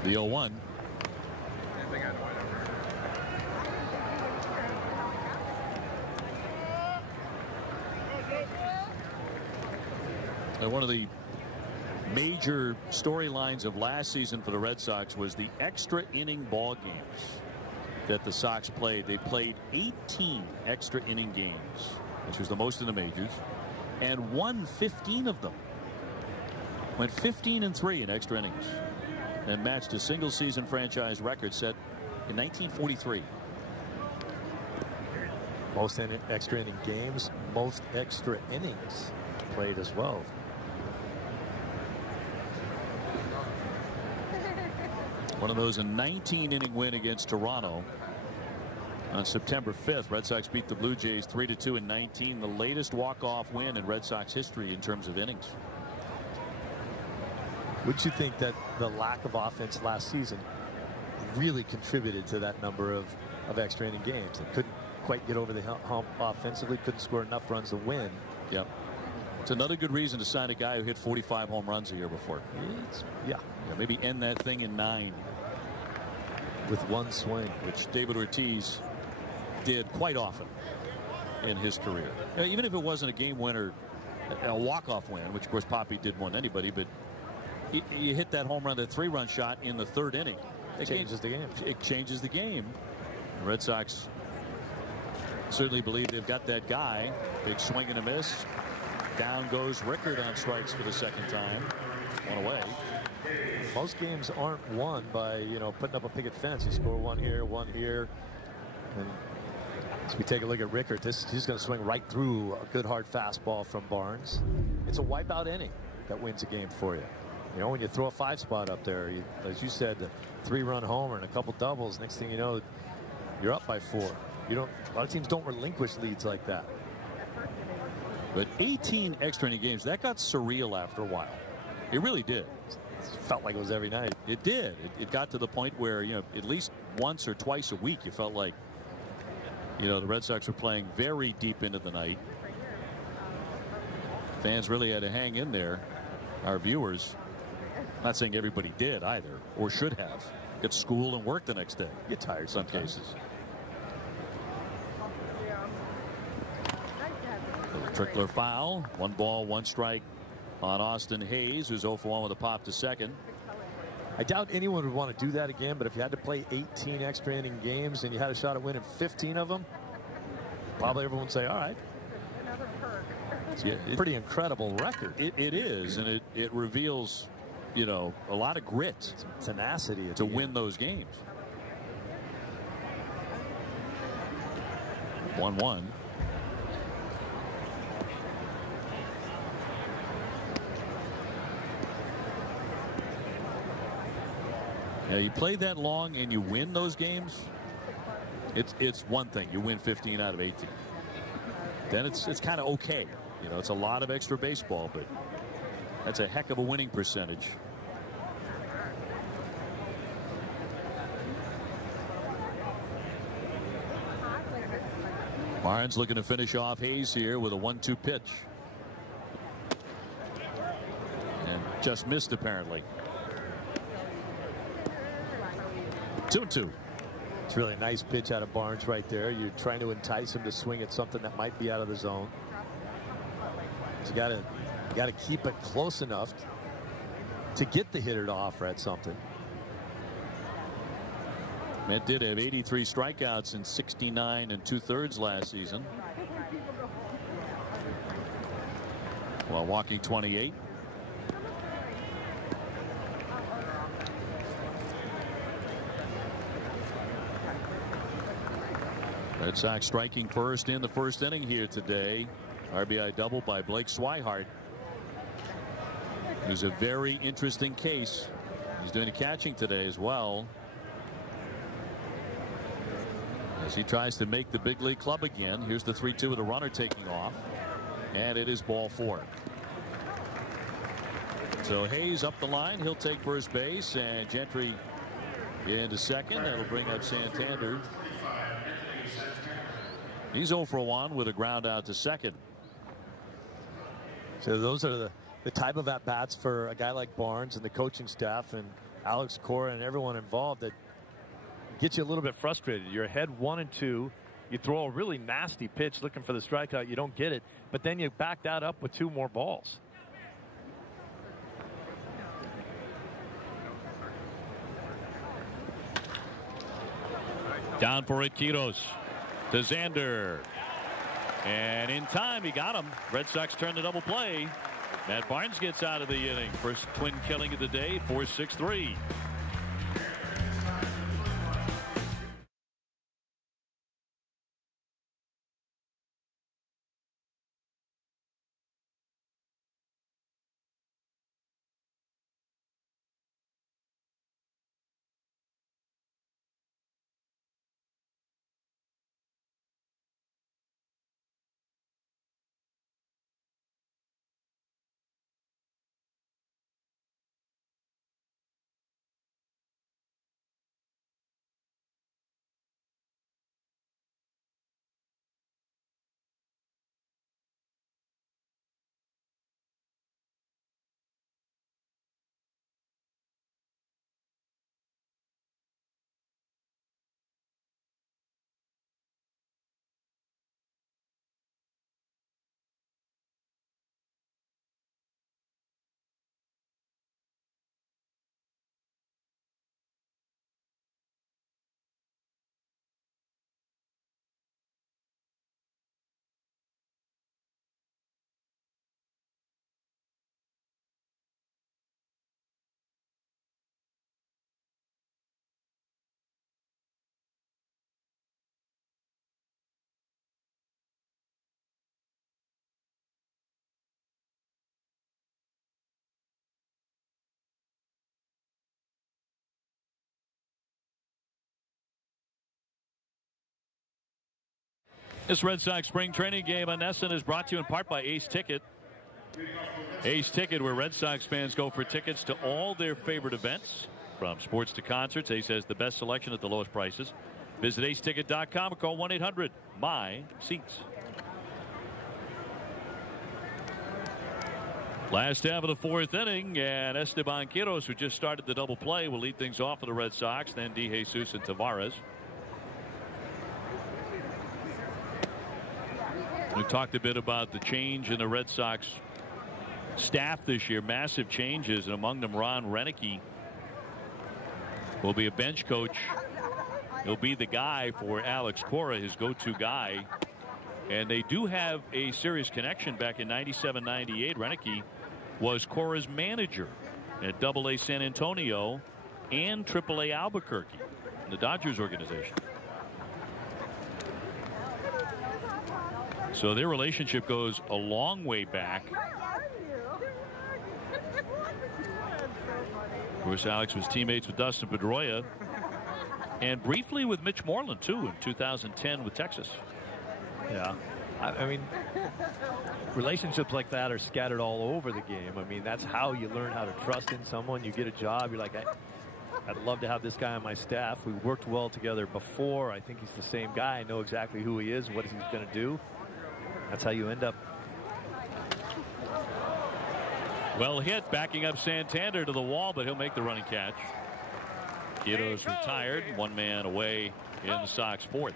The 0-1. And one of the major storylines of last season for the Red Sox was the extra inning ball games that the Sox played. They played 18 extra inning games, which was the most in the majors, and won 15 of them. Went 15-3 in extra innings, and matched a single season franchise record set in 1943. Most extra inning games, most extra innings played as well. One of those, a 19-inning win against Toronto on September 5th. Red Sox beat the Blue Jays 3-2 in 19, the latest walk-off win in Red Sox history in terms of innings. Would you think that the lack of offense last season really contributed to that number of extra inning games? They couldn't quite get over the hump offensively, couldn't score enough runs to win. Yep. It's another good reason to sign a guy who hit 45 home runs a year before. Yeah, maybe end that thing in 9 with one swing, which David Ortiz did quite often in his career. Even if it wasn't a game winner, a walk-off win, which of course Poppy did more than anybody, but you hit that home run, that 3-run shot in the 3rd inning. It changes the game. It changes the game. The Red Sox certainly believe they've got that guy. Big swing and a miss. Down goes Rickard on strikes for the second time. One away. Most games aren't won by, putting up a picket fence. You score one here, and as we take a look at Rickard, he's going to swing right through a good hard fastball from Barnes. It's a wipeout inning that wins a game for you. When you throw a 5-spot up there, as you said, a 3-run homer and a couple doubles, next thing you know, you're up by 4. A lot of teams don't relinquish leads like that. But 18 extra inning games, that got surreal after a while. It really did. It felt like it was every night. It did. It got to the point where, at least once or twice a week, you felt like, the Red Sox were playing very deep into the night. Fans really had to hang in there. Our viewers, not saying everybody did either, or should have. Get school and work the next day. Get tired in some cases. Trickler foul. 1 ball, 1 strike on Austin Hayes, who's 0 for 1 with a pop to second. I doubt anyone would want to do that again, but if you had to play 18 extra inning games and you had a shot at winning 15 of them, probably everyone would say, all right. It's a pretty incredible record. It is, and it reveals, a lot of grit, some tenacity to win those games. 1-1. You play that long and you win those games, it's one thing. You win 15 out of 18. Then it's kind of okay. It's a lot of extra baseball, but that's a heck of a winning percentage. Barnes looking to finish off Hayes here with a 1-2 pitch. And just missed apparently. 2-2. It's really a nice pitch out of Barnes right there. You're trying to entice him to swing at something that might be out of the zone. So you got to keep it close enough to get the hitter to offer at something. Matt did have 83 strikeouts in 69 2/3 last season, while walking 28. Red Sox striking first in the first inning here today. RBI double by Blake Swihart. It was a very interesting case. He's doing the catching today as well, as he tries to make the big league club again. Here's the 3-2 with a runner taking off, and it is ball 4. So Hayes up the line. He'll take first base, and Gentry into second. That'll bring up Santander. He's 0 for 1 with a ground out to second. So those are the type of at-bats for a guy like Barnes and the coaching staff and Alex Cora and everyone involved that gets you a little bit frustrated. You're ahead 1-2. You throw a really nasty pitch looking for the strikeout. You don't get it, but then you back that up with 2 more balls. Down for it, Quiros to Xander. And in time, he got him. Red Sox turn the double play. Matt Barnes gets out of the inning. First twin killing of the day, 4-6-3. This Red Sox spring training game on NESN is brought to you in part by Ace Ticket. Ace Ticket, where Red Sox fans go for tickets to all their favorite events. From sports to concerts, Ace has the best selection at the lowest prices. Visit aceticket.com or call 1-800-MY-SEATS. Last half of the fourth inning, and Esteban Quiros, who just started the double play, will lead things off for the Red Sox. Then DeJesus and Tavares. We talked a bit about the change in the Red Sox staff this year. Massive changes, and among them Ron Renicky will be a bench coach. He'll be the guy for Alex Cora, his go-to guy. And they do have a serious connection. Back in 97-98, Renicky was Cora's manager at AA San Antonio and AAA Albuquerque, the Dodgers organization. So their relationship goes a long way back. Of course, Alex was teammates with Dustin Pedroia and briefly with Mitch Moreland, too, in 2010 with Texas. Yeah. I mean, relationships like that are scattered all over the game. I mean, that's how you learn how to trust in someone. You get a job, you're like, I'd love to have this guy on my staff. We worked well together before. I think he's the same guy. I know exactly who he is, what he's going to do. That's how you end up. Well hit, backing up Santander to the wall, but he'll make the running catch. Kiddo's retired. One man away in the Sox fourth.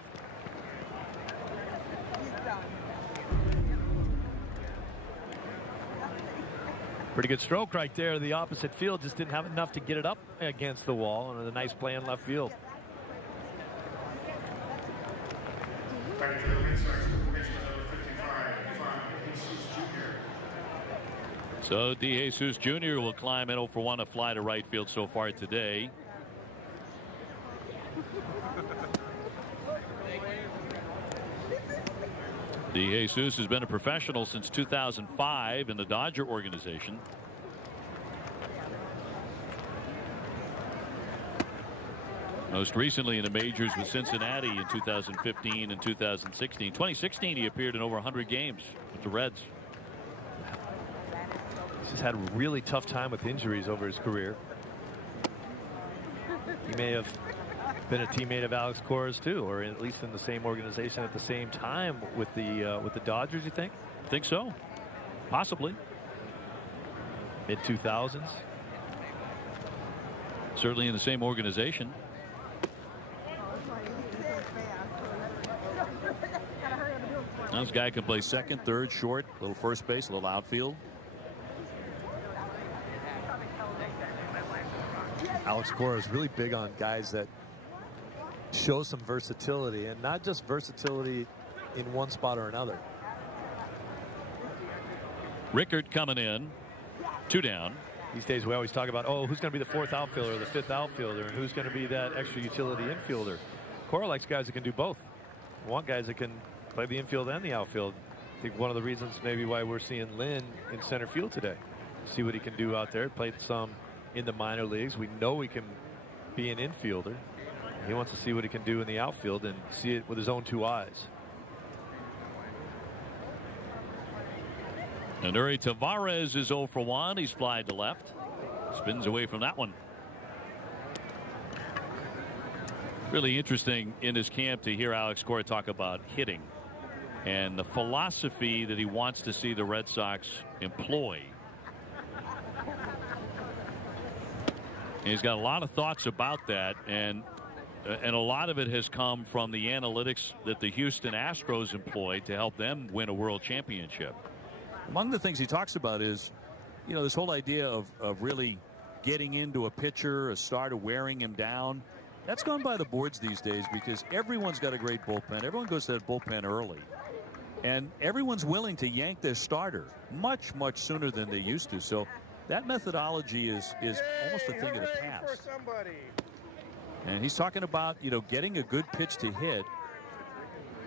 Pretty good stroke right there. The opposite field just didn't have enough to get it up against the wall. And a nice play in left field. So DeJesus Jr. will climb in 0 for 1, a fly to right field so far today. DeJesus has been a professional since 2005 in the Dodger organization. Most recently in the majors with Cincinnati in 2015 and 2016. 2016 he appeared in over 100 games with the Reds. He's just had a really tough time with injuries over his career. He may have been a teammate of Alex Cora's too, or at least in the same organization at the same time with the Dodgers. You think? I think so. Possibly. Mid 2000s. Certainly in the same organization. Now this guy can play second, third, short, a little first base, a little outfield. Alex Cora is really big on guys that show some versatility, and not just versatility in one spot or another. Rickard coming in, 2 down. These days we always talk about, oh, who's going to be the fourth outfielder or the fifth outfielder, and who's going to be that extra utility infielder. Cora likes guys that can do both. We want guys that can play the infield and the outfield. I think one of the reasons maybe why we're seeing Lynn in center field today. See what he can do out there. Played some in the minor leagues. We know he can be an infielder. He wants to see what he can do in the outfield and see it with his own 2 eyes. And Uri Tavares is 0 for 1. He's flied to left. Spins away from that one. Really interesting in this camp to hear Alex Cora talk about hitting and the philosophy that he wants to see the Red Sox employ. And he's got a lot of thoughts about that, and a lot of it has come from the analytics that the Houston Astros employed to help them win a world championship. Among the things he talks about is, you know, this whole idea of really getting into a pitcher, a starter, wearing him down. That's gone by the boards these days because everyone's got a great bullpen. Everyone goes to that bullpen early. And everyone's willing to yank their starter much, much sooner than they used to. So that methodology is almost a thing of the past. And he's talking about, you know, getting a good pitch to hit.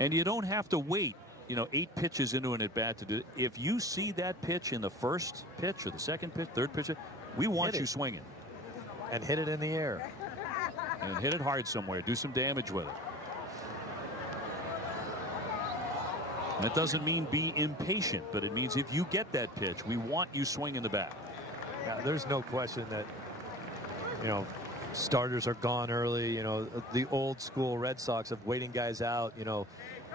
And you don't have to wait, you know, 8 pitches into an at-bat to do it. If you see that pitch in the first pitch or the second pitch, third pitch, we want you swinging. And hit it in the air. And hit it hard somewhere. Do some damage with it. That doesn't mean be impatient, but it means if you get that pitch, we want you swinging the bat. Yeah, there's no question that, you know, starters are gone early. You know, the old school Red Sox of waiting guys out, you know,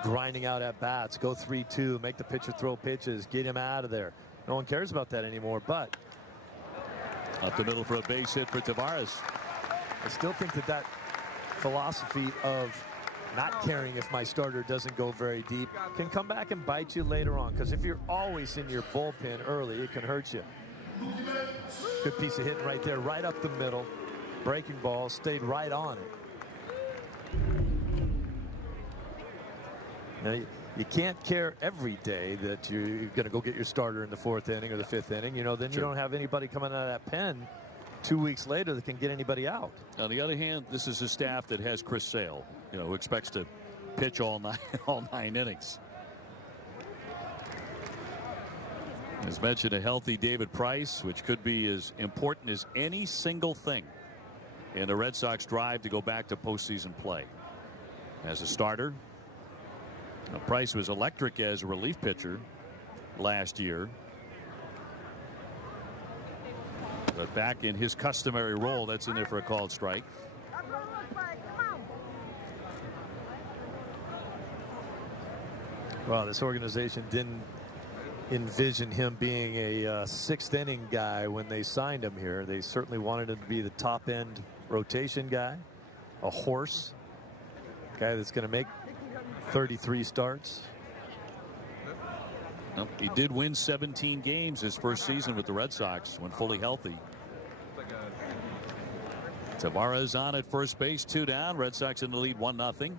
grinding out at bats, go 3-2, make the pitcher throw pitches, get him out of there. No one cares about that anymore. But up the middle for a base hit for Tavares. I still think that philosophy of not caring if my starter doesn't go very deep can come back and bite you later on, because if you're always in your bullpen early, it can hurt you. Good piece of hitting right there, right up the middle. Breaking ball, stayed right on it. Now, you can't care every day that you're going to go get your starter in the 4th inning or the 5th inning. You know, then you don't have anybody coming out of that pen 2 weeks later that can get anybody out. On the other hand, this is a staff that has Chris Sale, you know, who expects to pitch all 9 innings. As mentioned, a healthy David Price, which could be as important as any single thing in the Red Sox drive to go back to postseason play. As a starter, Price was electric as a relief pitcher last year. But back in his customary role, that's in there for a called strike. Well, this organization didn't envision him being a 6th inning guy when they signed him here. They certainly wanted him to be the top end rotation guy, a horse, guy that's going to make 33 starts. He did win 17 games his first season with the Red Sox when fully healthy. Tavares on at first base, 2 down. Red Sox in the lead 1-0.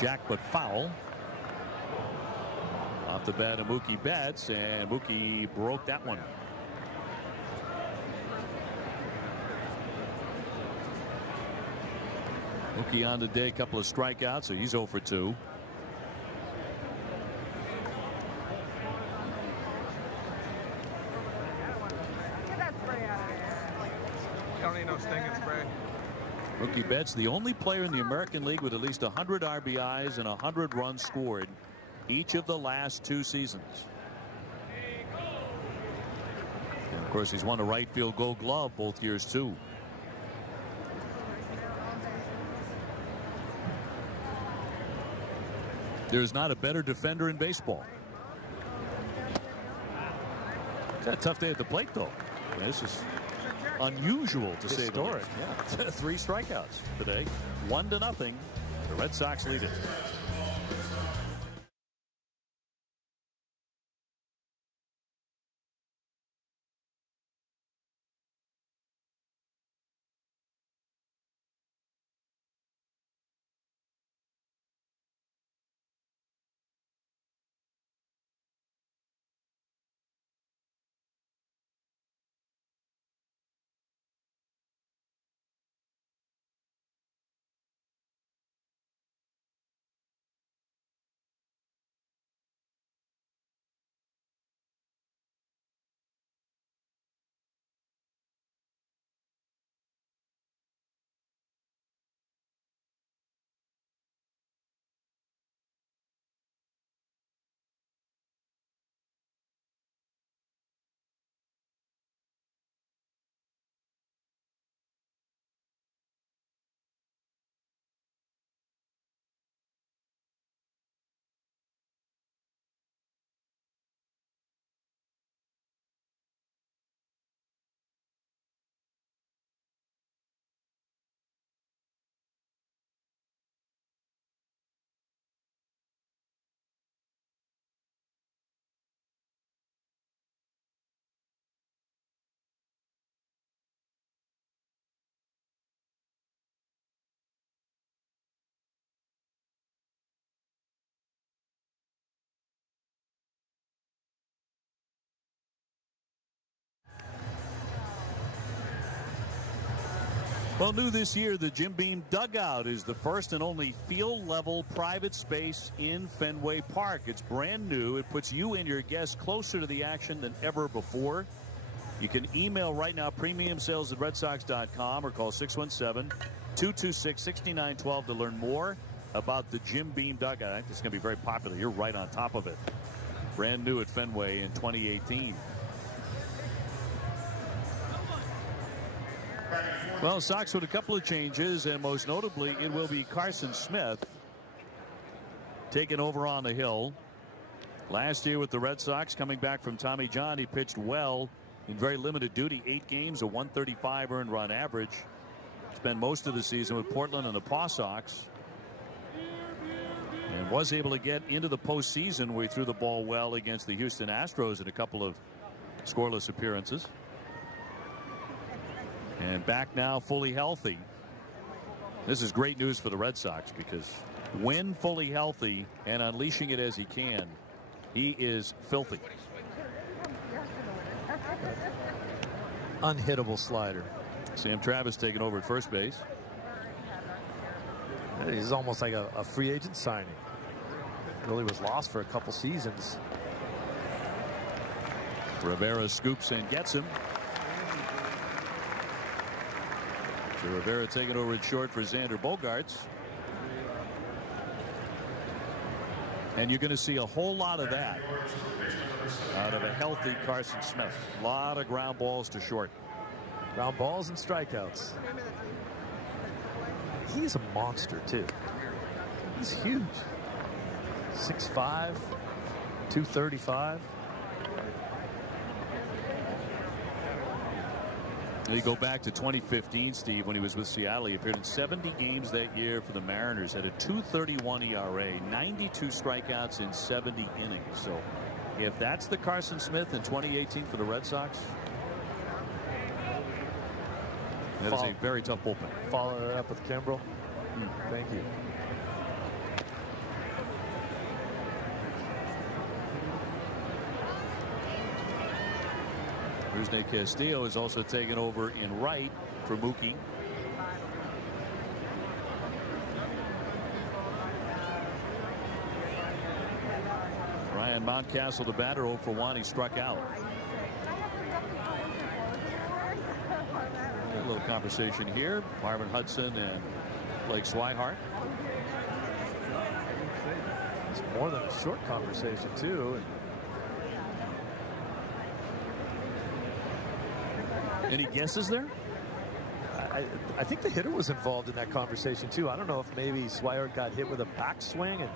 Jack but foul. Off the bat of Mookie Betts, and Mookie broke that one. Mookie on today, a couple of strikeouts, so he's 0 for 2. Don't need no stinging spray. Mookie Betts, the only player in the American League with at least 100 RBIs and 100 runs scored each of the last 2 seasons. And of course, he's won a right field Gold Glove both years too. There's not a better defender in baseball. It's a tough day at the plate, though. I mean, this is unusual to say the least. Yeah. 3 strikeouts today. 1-0. The Red Sox lead it. Well, new this year, the Jim Beam dugout is the first and only field-level private space in Fenway Park. It's brand new. It puts you and your guests closer to the action than ever before. You can email right now, premiumsales@redsox.com, or call 617-226-6912 to learn more about the Jim Beam dugout. I think this is going to be very popular. You're right on top of it. Brand new at Fenway in 2018. Well, Sox with a couple of changes, and most notably, it will be Carson Smith taking over on the hill. Last year with the Red Sox, coming back from Tommy John, he pitched well in very limited duty, 8 games, a 135 earned run average. Spent most of the season with Portland and the Paw Sox, and was able to get into the postseason where he threw the ball well against the Houston Astros in a couple of scoreless appearances. And back now fully healthy. This is great news for the Red Sox, because when fully healthy and unleashing it as he can, he is filthy. Unhittable slider. Sam Travis taking over at first base. He's almost like a free agent signing. Really was lost for a couple seasons. Rivera scoops and gets him. So Rivera taking over at short for Xander Bogaerts. And you're going to see a whole lot of that out of a healthy Carson Smith. A lot of ground balls to short. Ground balls and strikeouts. He's a monster, too. He's huge. 6'5", 235. You go back to 2015, Steve, when he was with Seattle. He appeared in 70 games that year for the Mariners, had a 2.31 ERA, 92 strikeouts in 70 innings. So if that's the Carson Smith in 2018 for the Red Sox, that is a very tough bullpen. Follow it up with Kimbrel. Thank you. Here's Nate Castillo is also taken over in right for Mookie. Ryan Mountcastle, the batter, 0 for 1. He struck out. A little conversation here. Marvin Hudson and Blake Swihart. It's more than a short conversation, too. Any guesses there? I think the hitter was involved in that conversation too. I don't know if maybe Swihart got hit with a backswing and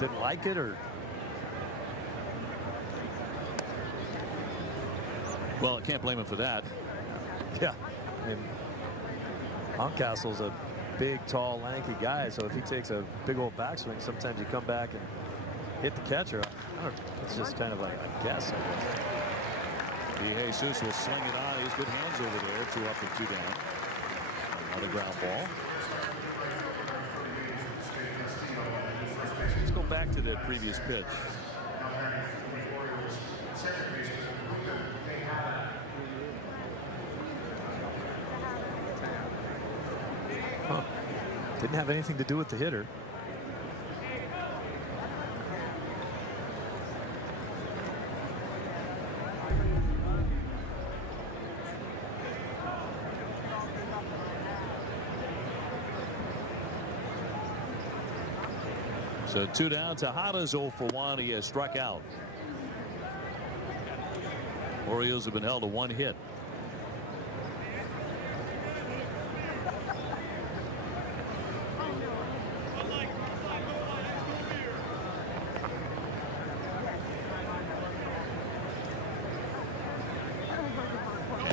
didn't like it, or well, I can't blame him for that. Yeah, I mean, Mountcastle's a big, tall, lanky guy, so if he takes a big old backswing, sometimes you come back and hit the catcher. I don't know, it's just kind of like a guess, I guess. Jesus will swing it on. He has good hands over there. 2 up and 2 down. Another ground ball. Let's go back to that previous pitch. Huh. Didn't have anything to do with the hitter. So 2 down. Tejada's 0 for 1. He has struck out. Orioles have been held to 1 hit.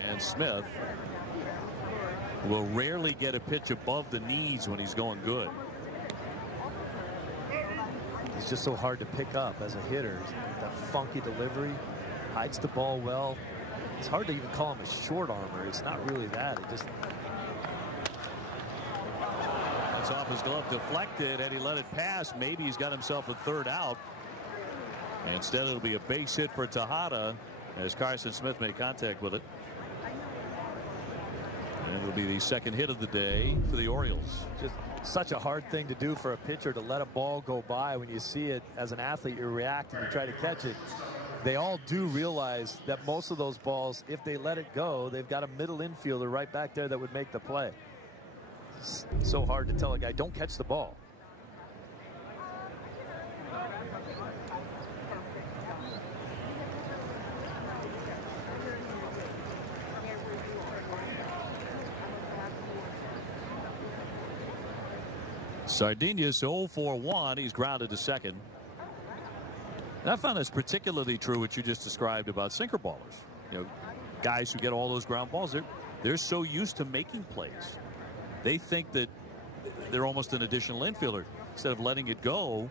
And Smith will rarely get a pitch above the knees when he's going good. He's just so hard to pick up as a hitter. That funky delivery, hides the ball well. It's hard to even call him a short armor. It's not really that. It just, it's off his glove, deflected, and he let it pass. Maybe he's got himself a 3rd out. Instead, it'll be a base hit for Tejada as Carson Smith made contact with it. And it'll be the 2nd hit of the day for the Orioles. just such a hard thing to do for a pitcher, to let a ball go by. When you see it as an athlete, you react and you try to catch it. They all do realize that most of those balls, if they let it go, they've got a middle infielder right back there that would make the play. It's so hard to tell a guy, don't catch the ball. Sardinius 0 for 1. He's grounded to second. And I found that's particularly true what you just described about sinker ballers. You know, guys who get all those ground balls, they're so used to making plays. They think that they're almost an additional infielder. Instead of letting it go,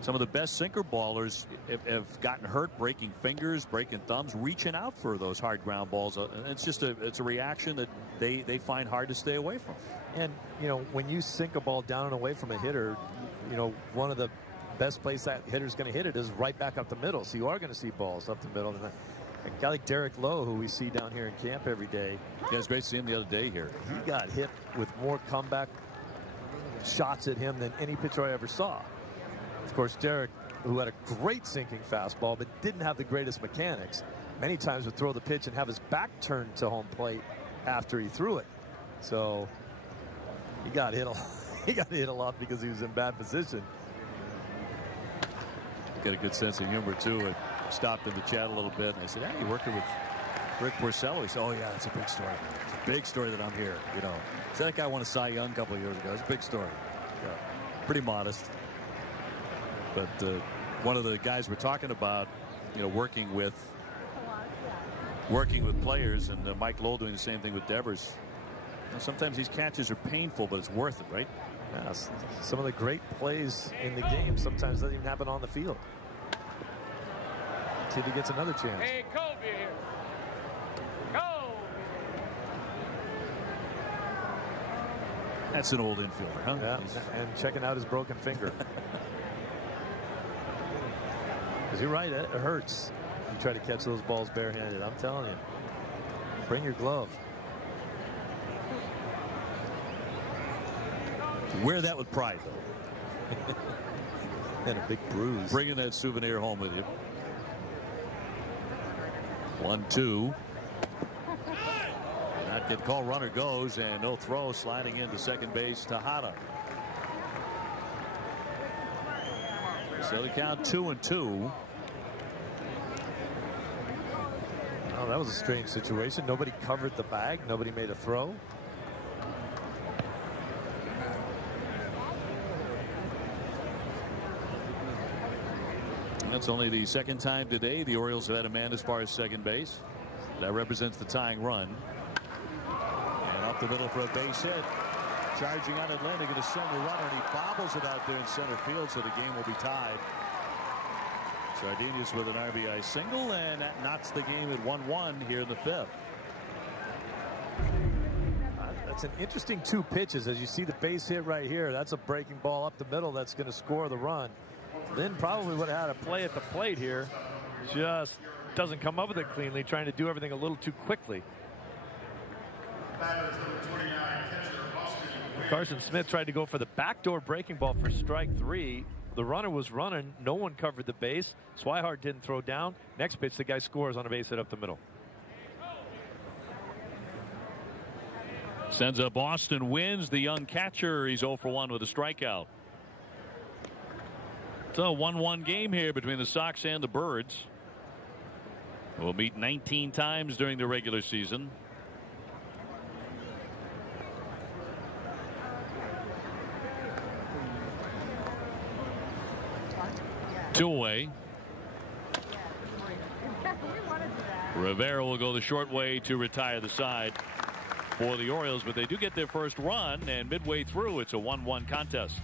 some of the best sinker ballers have gotten hurt breaking fingers, breaking thumbs, reaching out for those hard ground balls. It's just it's a reaction that they find hard to stay away from. And, you know, when you sink a ball down and away from a hitter, you know, one of the best place that hitter's going to hit it is right back up the middle. So you are going to see balls up the middle. And a guy like Derek Lowe, who we see down here in camp every day. Yeah, it's great to see him the other day here. He got hit with more comeback shots at him than any pitcher I ever saw. Of course, Derek, who had a great sinking fastball but didn't have the greatest mechanics, many times would throw the pitch and have his back turned to home plate after he threw it. So he got hit a lot because he was in bad position. Got a good sense of humor too. It stopped in the chat a little bit, and I said, "Hey, you working with Rick Porcello?" He said, "Oh yeah, it's a big story. It's a big story that I'm here." You know, so that guy won a Cy Young a couple of years ago. It's a big story. Yeah, pretty modest. But one of the guys we're talking about, you know, working with working with players, and Mike Lowell doing the same thing with Devers. Now, sometimes these catches are painful, but it's worth it, right? Yeah, some of the great plays in the game sometimes doesn't even happen on the field. See if he gets another chance. Hey, Kobe here. Go! That's an old infielder, huh? Yeah, and checking out his broken finger. Because you're right, it hurts. You try to catch those balls barehanded. I'm telling you. Bring your glove. Wear that with pride, though. And a big bruise. Bringing that souvenir home with you. 1-2. That get called, runner goes, and no throw. Sliding into second base, Tejada. So the count 2-2. Oh, that was a strange situation. Nobody covered the bag. Nobody made a throw. That's only the second time today the Orioles have had a man as far as second base. That represents the tying run. And up the middle for a base hit. Charging on Atlanta to send the runner, and he bobbles it out there in center field, so the game will be tied. Sardinius with an RBI single, and that knocks the game at 1-1 here in the fifth. That's an interesting two pitches. As you see the base hit right here, that's a breaking ball up the middle that's going to score the run. Lynn probably would have had a play at the plate here. Just doesn't come up with it cleanly, trying to do everything a little too quickly. Carson Smith tried to go for the backdoor breaking ball for strike 3. The runner was running. No one covered the base. Swihart didn't throw down. Next pitch, the guy scores on a base hit up the middle. Sends up Boston, wins. The young catcher, he's 0 for 1 with a strikeout. It's a 1-1 game here between the Sox and the Birds. We'll meet 19 times during the regular season. Two away. Rivera will go the short way to retire the side for the Orioles, but they do get their first run, and midway through it's a 1-1 contest.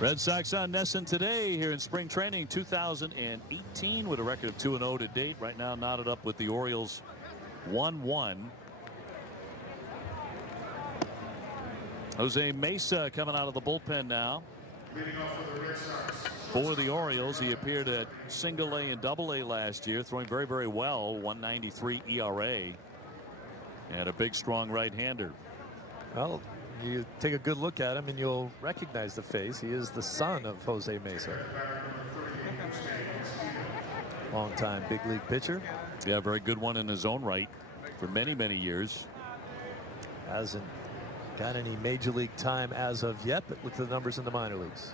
Red Sox on NESN today here in spring training 2018 with a record of 2-0 to date. Right now knotted up with the Orioles 1-1. Jose Mesa coming out of the bullpen now. For the Orioles, he appeared at single A and double A last year, throwing very, very well. 1.93 ERA. And a big, strong right-hander. Well, you take a good look at him and you'll recognize the face. He is the son of Jose Mesa. Long-time big league pitcher. Yeah, very good one in his own right for many, many years. Hasn't got any major league time as of yet, but look at the numbers in the minor leagues.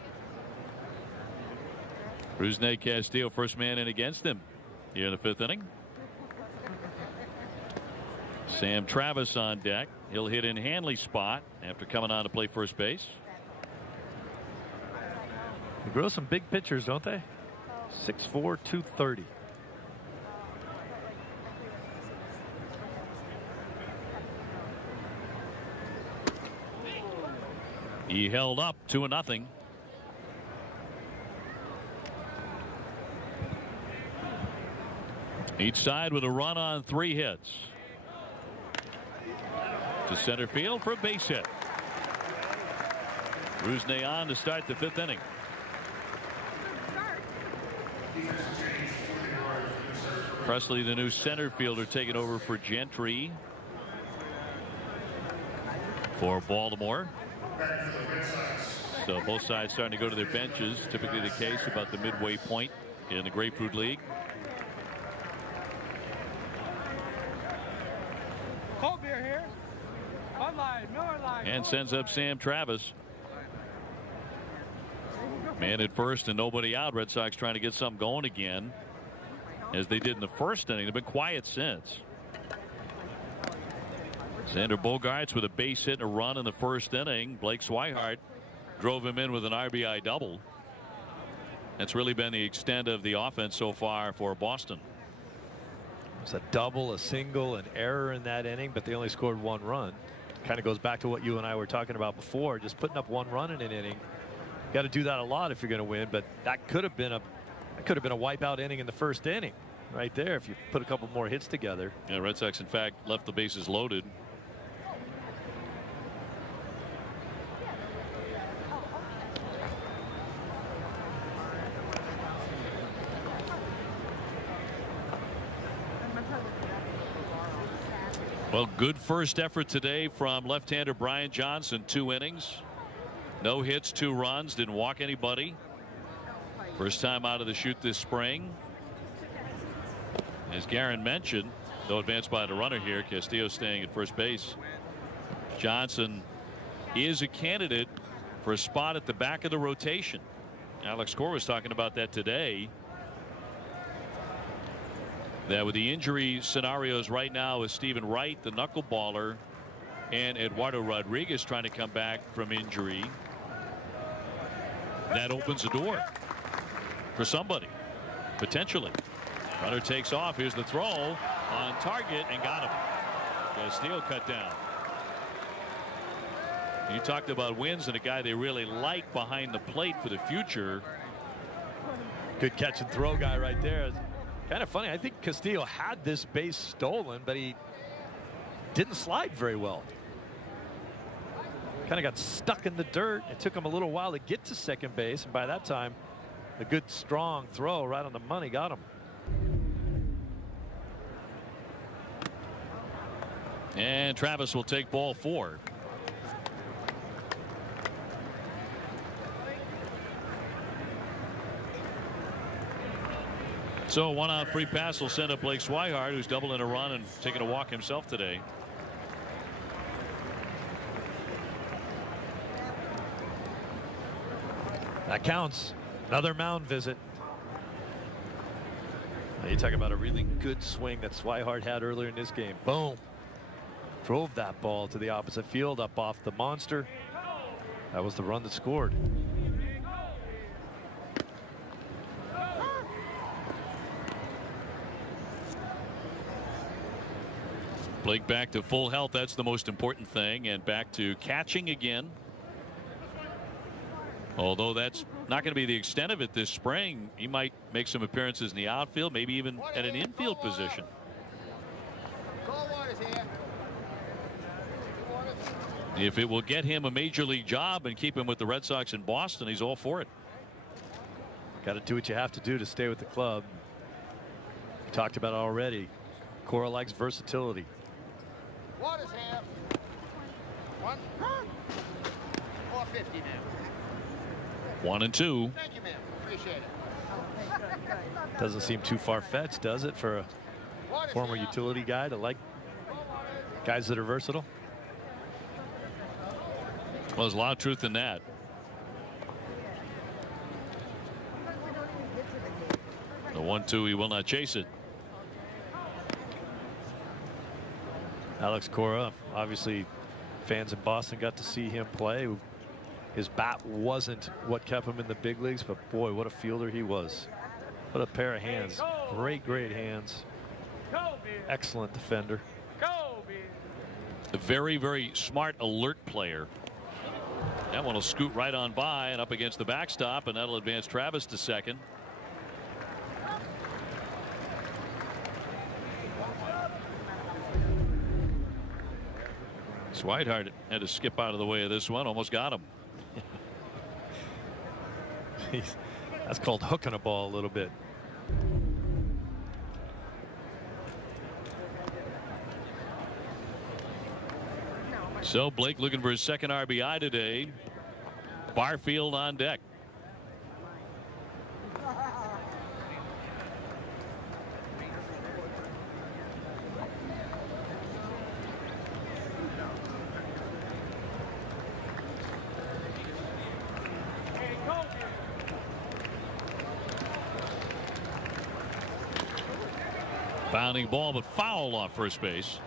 Rusney Castillo, first man in against him here in the 5th inning. Sam Travis on deck. He'll hit in Hanley's spot after coming on to play first base. They grow some big pitchers, don't they? 6'4", 230. He held up 2-0. Each side with a run on 3 hits. To center field for a base hit. Rusney on to start the 5th inning. Presley, the new center fielder, taking over for Gentry for Baltimore. So both sides starting to go to their benches. Typically the case about the midway point in the Grapefruit League. Cold beer here. Bud Light, Miller Light. And sends up Sam Travis. Man at first and nobody out. Red Sox trying to get something going again, as they did in the 1st inning. They've been quiet since. Xander Bogaerts with a base hit and a run in the 1st inning. Blake Swihart drove him in with an RBI double. That's really been the extent of the offense so far for Boston. It's a double, a single, an error in that inning, but they only scored 1 run. Kind of goes back to what you and I were talking about before. Just putting up 1 run in an inning. Got to do that a lot if you're going to win, but that could have been a wipeout inning in the 1st inning right there if you put a couple more hits together. Yeah, Red Sox in fact left the bases loaded. Well, good first effort today from left-hander Brian Johnson. 2 innings, no hits, 2 runs, didn't walk anybody. First time out of the chute this spring. As Garen mentioned, no advance by the runner here. Castillo staying at first base. Johnson is a candidate for a spot at the back of the rotation. Alex Cora was talking about that today. That with the injury scenarios right now with Stephen Wright, the knuckleballer, and Eduardo Rodriguez trying to come back from injury, that opens the door for somebody potentially. Runner takes off. Here's the throw on target and got him. Castillo cut down. You talked about wins and a guy they really like behind the plate for the future. Good catch and throw guy right there. Kind of funny. I think Castillo had this base stolen, but he didn't slide very well. Kind of got stuck in the dirt. It took him a little while to get to second base, and by that time, a good strong throw right on the money got him. And Travis will take ball 4. So 1 out free pass will send up Blake Swihart, who's doubling a run and taking a walk himself today. That counts. Another mound visit. Now you talk about a really good swing that Swihart had earlier in this game. Boom. Drove that ball to the opposite field up off the monster. That was the run that scored. Blake back to full health. That's the most important thing, and back to catching again. Although that's not going to be the extent of it this spring. He might make some appearances in the outfield, maybe even at an infield position. If it will get him a major league job and keep him with the Red Sox in Boston, he's all for it. Got to do what you have to do to stay with the club. We talked about it already. Cora likes versatility. What is half? 450 now. 1 and 2. Thank you, ma'am. Appreciate it. Doesn't seem too far-fetched, does it, for a former utility guy to like guys that are versatile? Well, there's a lot of truth in that. The 1-2, he will not chase it. Alex Cora, obviously fans in Boston got to see him play. His bat wasn't what kept him in the big leagues, but boy, what a fielder he was. What a pair of hands. Great hands. Excellent defender. A very, very smart, alert player. That one will scoot right on by and up against the backstop, and that'll advance Travis to second. Swihart had to skip out of the way of this one. Almost got him. That's called hooking a ball a little bit. So Blake looking for his second RBI today. Barfield on deck. Bounding ball, but foul off first base.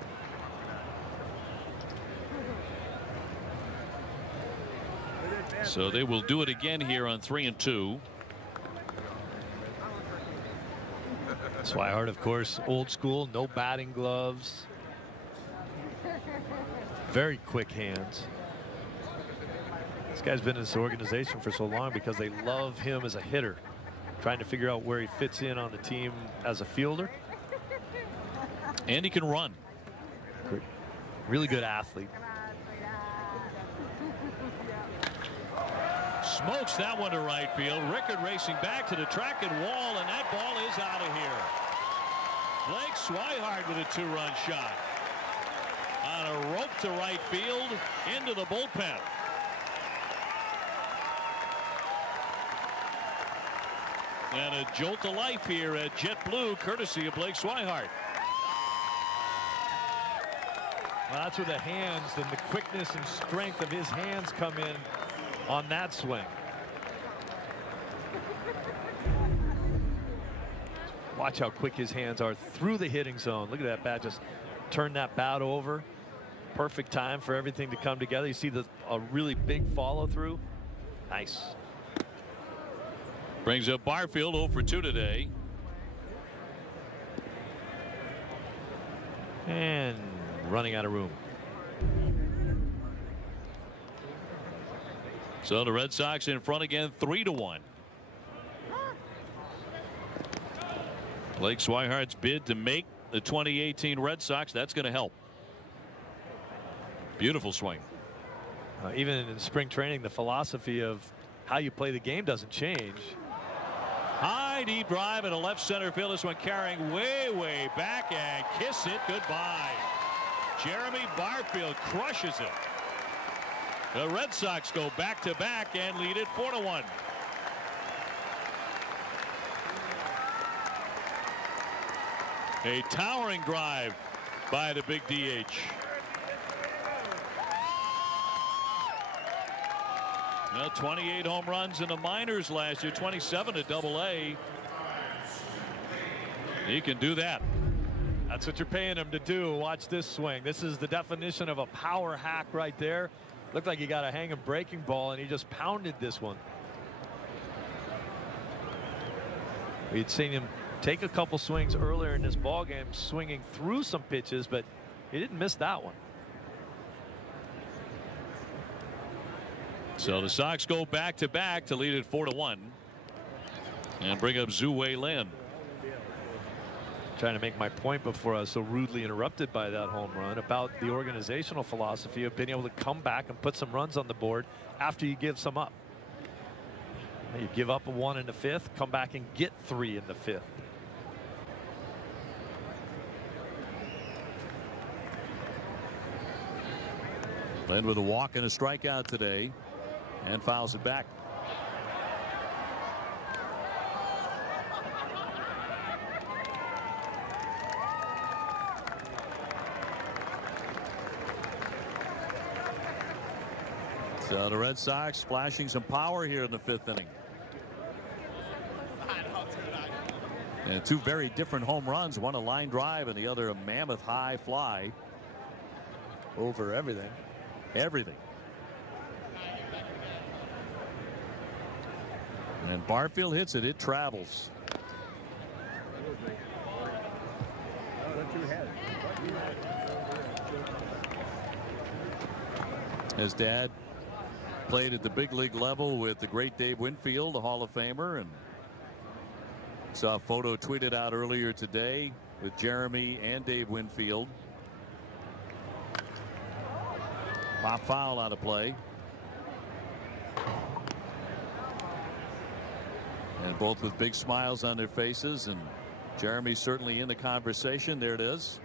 So they will do it again here on 3-2. Swihart, of course, old school, no batting gloves. Very quick hands. This guy's been in this organization for so long because they love him as a hitter. Trying to figure out where he fits in on the team as a fielder. And he can run. Really good athlete. Smokes that one to right field. Rickard racing back to the track and wall, and that ball is out of here. Blake Swihart with a 2-run shot on a rope to right field into the bullpen. And a jolt to life here at JetBlue, courtesy of Blake Swihart. Well, that's where the hands and the quickness and strength of his hands come in on that swing. Watch how quick his hands are through the hitting zone. Look at that bat, just turn that bat over. Perfect time for everything to come together. You see a really big follow through. Nice. Brings up Barfield 0 for 2 today. And running out of room. So the Red Sox in front again, 3-1. Blake Swihart's bid to make the 2018 Red Sox, that's going to help. Beautiful swing. Even in spring training, the philosophy of how you play the game doesn't change. High deep drive in a left center field. This one carrying way back, and kiss it goodbye. Jeremy Barfield crushes it. The Red Sox go back to back and lead it 4-1. A towering drive by the big DH. Well, 28 home runs in the minors last year, 27 at Double-A. He can do that. That's what you're paying him to do. Watch this swing. This is the definition of a power hack right there. Looked like he got a hanging breaking ball, and he just pounded this one. We'd seen him take a couple swings earlier in this ball game, swinging through some pitches, but he didn't miss that one. So the Sox go back to back to lead it 4-1 and bring up Zhu-Wei Lin. Trying to make my point before I was so rudely interrupted by that home run about the organizational philosophy of being able to come back and put some runs on the board after you give some up. You give up a 1 in the 5th, come back and get 3 in the 5th. Lin with a walk and a strikeout today, and fouls it back. So the Red Sox flashing some power here in the 5th inning. And two very different home runs, one a line drive and the other a mammoth high fly. Over everything. Everything. And Barfield hits it. It travels. His dad played at the big league level with the great Dave Winfield, the Hall of Famer, and saw a photo tweeted out earlier today with Jeremy and Dave Winfield. Pop foul out of play. And both with big smiles on their faces, and Jeremy's certainly in the conversation. There it is.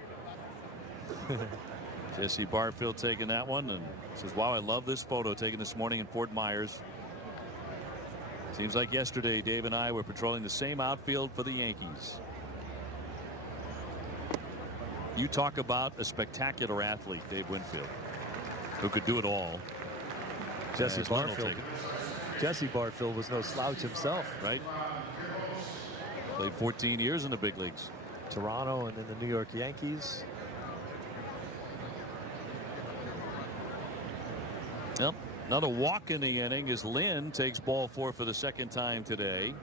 Jesse Barfield taking that one and says, wow, I love this photo taken this morning in Fort Myers. Seems like yesterday Dave and I were patrolling the same outfield for the Yankees. You talk about a spectacular athlete, Dave Winfield, who could do it all. Jesse Barfield. Jesse Barfield was no slouch himself. Right. Played 14 years in the big leagues. Toronto and then the New York Yankees. Yep. Another walk in the inning as Lynn takes ball 4 for the 2nd time today.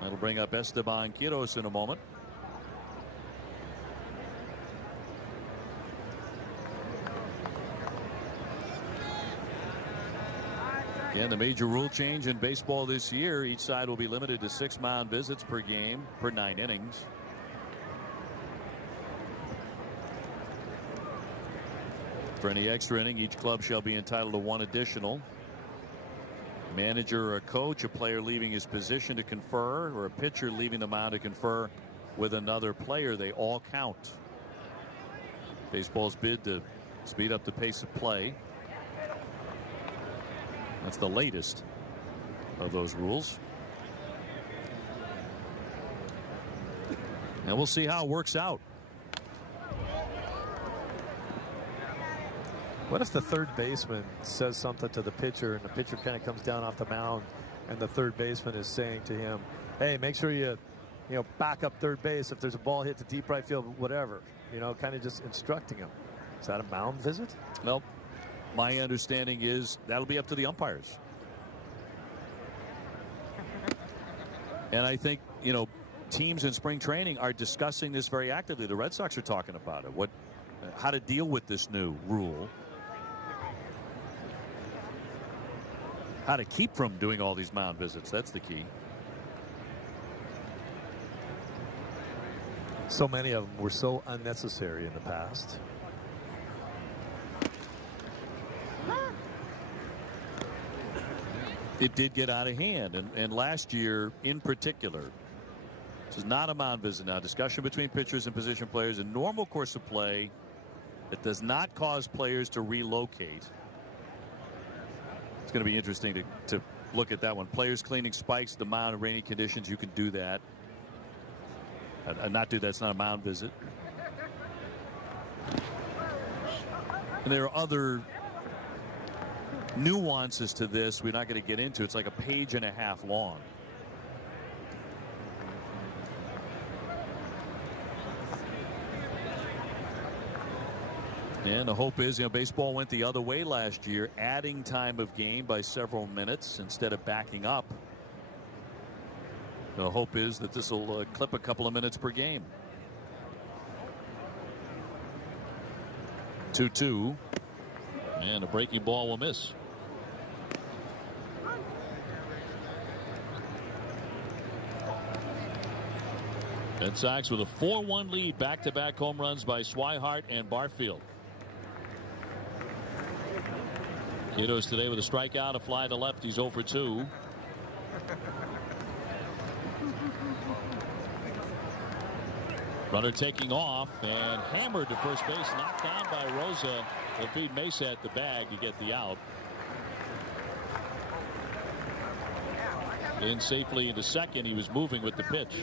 That'll bring up Esteban Quiros in a moment. Again, the major rule change in baseball this year. Each side will be limited to 6 mound visits per game per 9 innings. For any extra inning, each club shall be entitled to 1 additional. Manager or a coach, a player leaving his position to confer, or a pitcher leaving the mound to confer with another player, they all count. Baseball's bid to speed up the pace of play. That's the latest of those rules. And we'll see how it works out. What if the third baseman says something to the pitcher and the pitcher kind of comes down off the mound and the third baseman is saying to him, hey, make sure you back up third base if there's a ball hit to deep right field, whatever, kind of just instructing him. Is that a mound visit? Nope. My understanding is that'll be up to the umpires. And I think, teams in spring training are discussing this very actively. The Red Sox are talking about it. How to deal with this new rule. How to keep from doing all these mound visits. That's the key. So many of them were so unnecessary in the past. It did get out of hand, and last year in particular, this is not a mound visit now. Discussion between pitchers and position players, a normal course of play that does not cause players to relocate. It's going to be interesting to look at that one. Players cleaning spikes, the mound in rainy conditions, you can do that. Not do that, it's not a mound visit. And there are other nuances to this we're not going to get into. It's like a page and a half long. And the hope is, baseball went the other way last year, adding time of game by several minutes instead of backing up. The hope is that this will clip a couple of minutes per game. 2-2. And a breaking ball will miss. Red Sox with a 4-1 lead, back-to-back home runs by Swihart and Barfield. Quiros today with a strikeout, a fly to left. He's 0 for 2. Runner taking off and hammered to first base, knocked down by Rosa. They'll feed Mesa at the bag to get the out. In safely into second. He was moving with the pitch.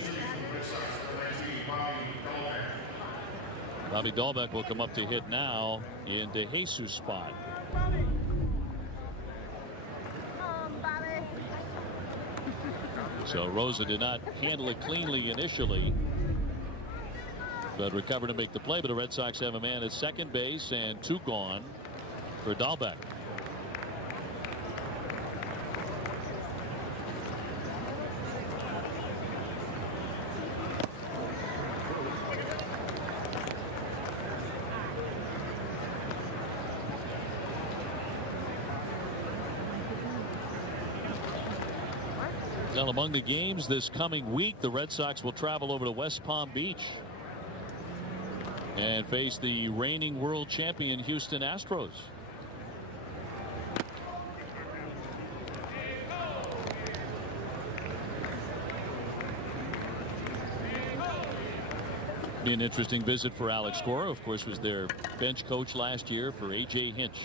Bobby Dahlbeck will come up to hit now in De Jesus' spot. So Rosa did not handle it cleanly initially, but recovered to make the play. But the Red Sox have a man at second base and 2 gone for Dahlbeck. Now, among the games this coming week, the Red Sox will travel over to West Palm Beach and face the reigning world champion Houston Astros. Be an interesting visit for Alex Cora. Of course, was their bench coach last year for A.J. Hinch.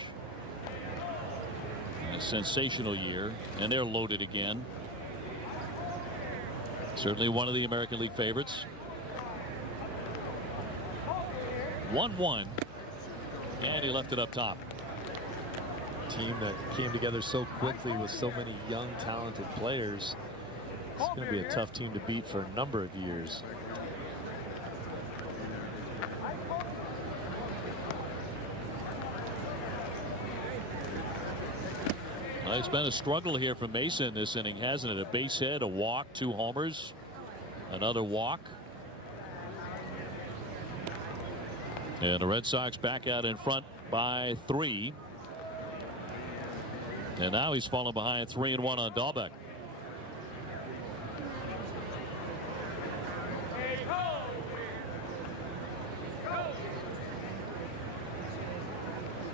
A sensational year, and they're loaded again. Certainly one of the American League favorites. 1-1, and he left it up top. Team that came together so quickly with so many young, talented players. It's going to be a tough team to beat for a number of years. Well, it's been a struggle here for Mason this inning, hasn't it? A base hit, a walk, 2 homers, another walk. And the Red Sox back out in front by 3. And now he's fallen behind 3-1 on Dahlbeck.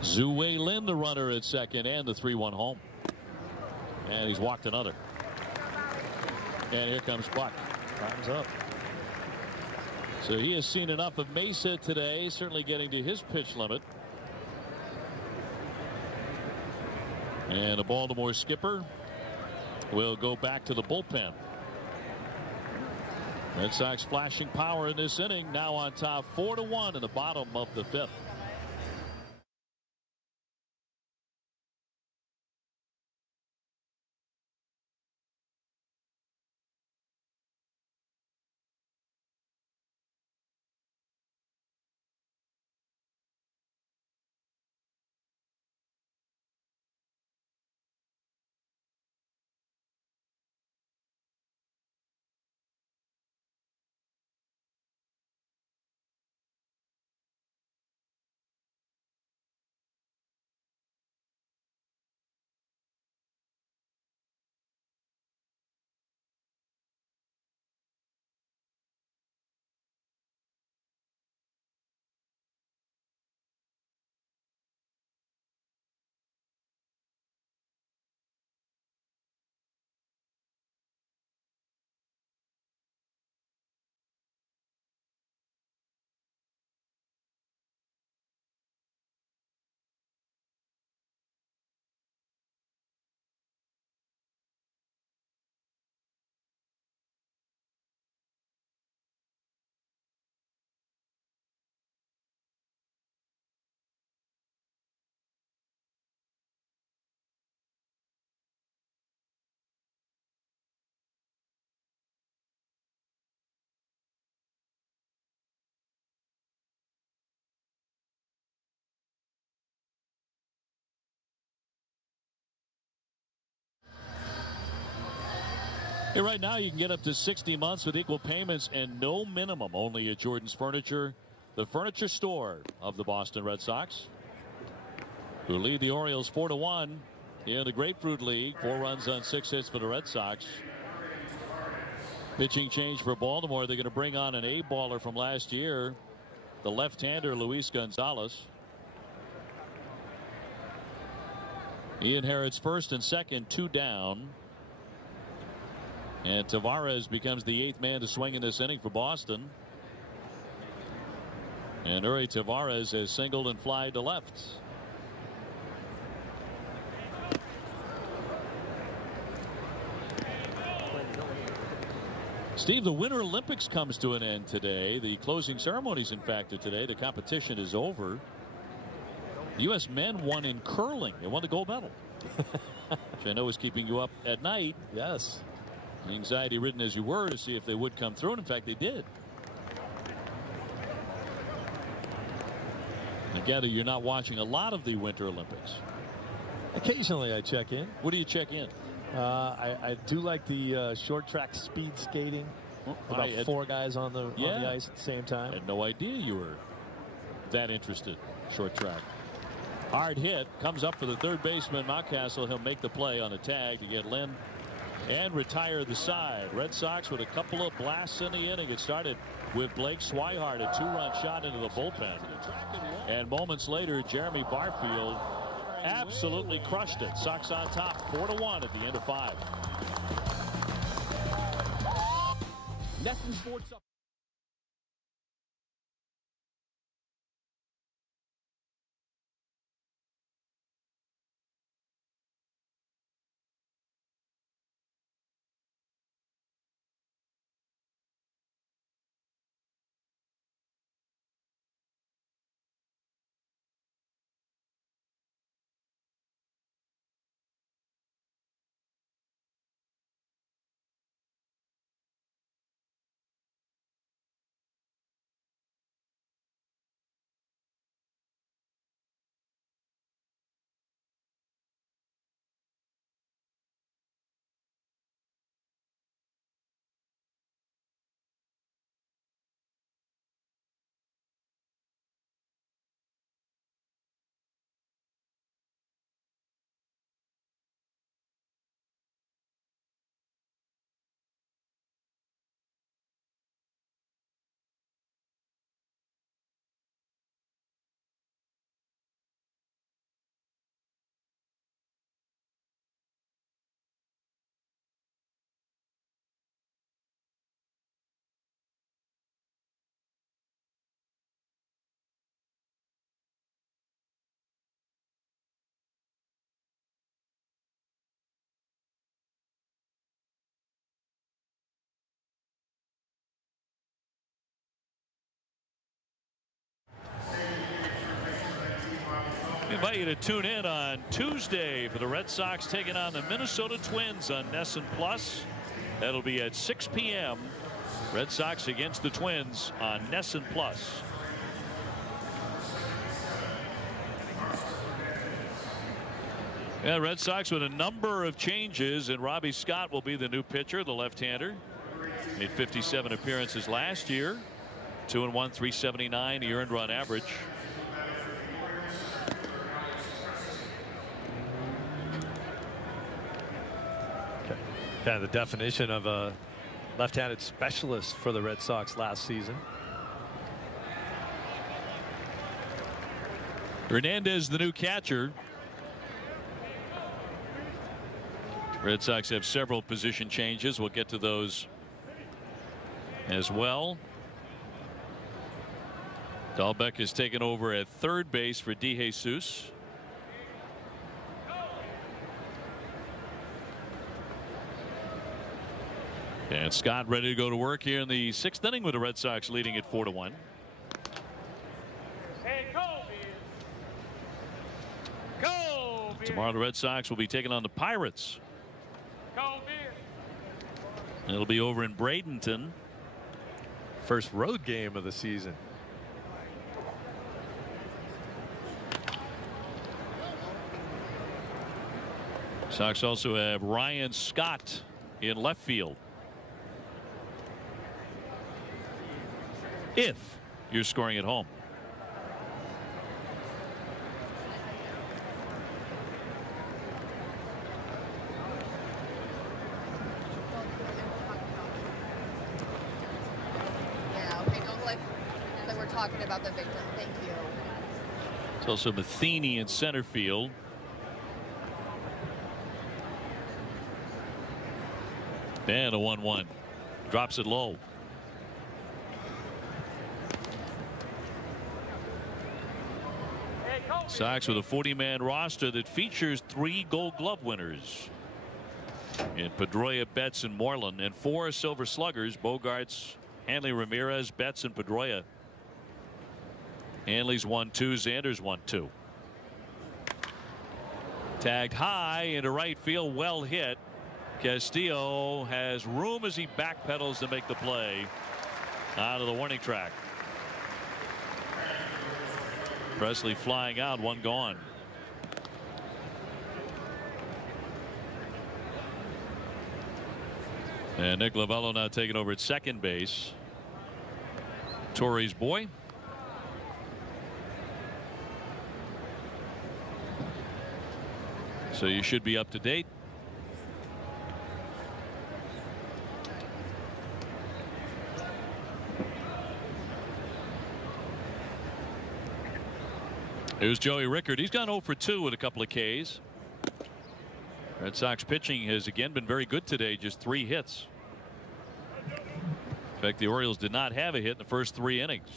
Zue Lin, the runner at second, and the 3-1 home. And he's walked another. And here comes Buck. Time's up. So he has seen enough of Mesa today, certainly getting to his pitch limit. And the Baltimore skipper will go back to the bullpen. Red Sox flashing power in this inning, now on top 4-1 in the bottom of the 5th. Hey, right now you can get up to 60 months with equal payments and no minimum, only at Jordan's Furniture, the furniture store of the Boston Red Sox, who lead the Orioles 4-1 in the Grapefruit League. 4 runs on 6 hits for the Red Sox. Pitching change for Baltimore. They're going to bring on an A-baller from last year, the left-hander Luis Gonzalez. He inherits first and second, 2 down. And Tavares becomes the 8th man to swing in this inning for Boston. And Uri Tavares has singled and flied to left. Steve, the Winter Olympics comes to an end today. The closing ceremonies, in fact, are today. The competition is over. The U.S. men won in curling. They won the gold medal, which I know is keeping you up at night. Yes. Anxiety ridden as you were to see if they would come through, and in fact they did. I gather you're not watching a lot of the Winter Olympics. Occasionally I check in. What do you check in? I do like the short track speed skating. About 4 guys on the ice at the same time. I had no idea you were that interested. Short track. Hard hit. Comes up for the third baseman, Mountcastle. He'll make the play on a tag to get Lynn and retire the side. Red Sox with a couple of blasts in the inning. It started with Blake Swihart, a 2-run shot into the bullpen. And moments later, Jeremy Barfield absolutely crushed it. Sox on top 4-1 at the end of 5. Nesson Sports Up. We invite you to tune in on Tuesday for the Red Sox taking on the Minnesota Twins on Nesson Plus. That'll be at 6 p.m. Red Sox against the Twins on Nesson Plus. Yeah, Red Sox with a number of changes, and Robbie Scott will be the new pitcher, the left-hander. Made 57 appearances last year. 2-1, 379, the earned run average. Kind of the definition of a left-handed specialist for the Red Sox last season. Hernandez, the new catcher. Red Sox have several position changes. We'll get to those as well. Dahlbeck has taken over at third base for DeJesus. And Scott ready to go to work here in the 6th inning with the Red Sox leading at 4-1. Hey, go, Beard. Go, Beard. Tomorrow the Red Sox will be taking on the Pirates. Go, Beard. It'll be over in Bradenton. First road game of the season. Sox also have Ryan Scott in left field. If you're scoring at home. Yeah, okay, don't like we're talking about the victim. Thank you. It's also Matheny in center field. And a 1-1. Drops it low. Sox with a 40-man roster that features 3 Gold Glove winners in Pedroia, Betts, and Moreland, and 4 Silver Sluggers: Bogarts, Hanley, Ramirez, Betts, and Pedroia. Hanley's 1-2, Xander's 1-2. Tagged high into right field, well hit. Castillo has room as he backpedals to make the play out of the warning track. Presley flying out, one gone. And Nick Lovello now taking over at second base. Torrey's boy. So you should be up to date. Here's Joey Rickard. He's gone 0 for 2 with a couple of Ks. Red Sox pitching has again been very good today, just 3 hits. In fact, the Orioles did not have a hit in the first 3 innings.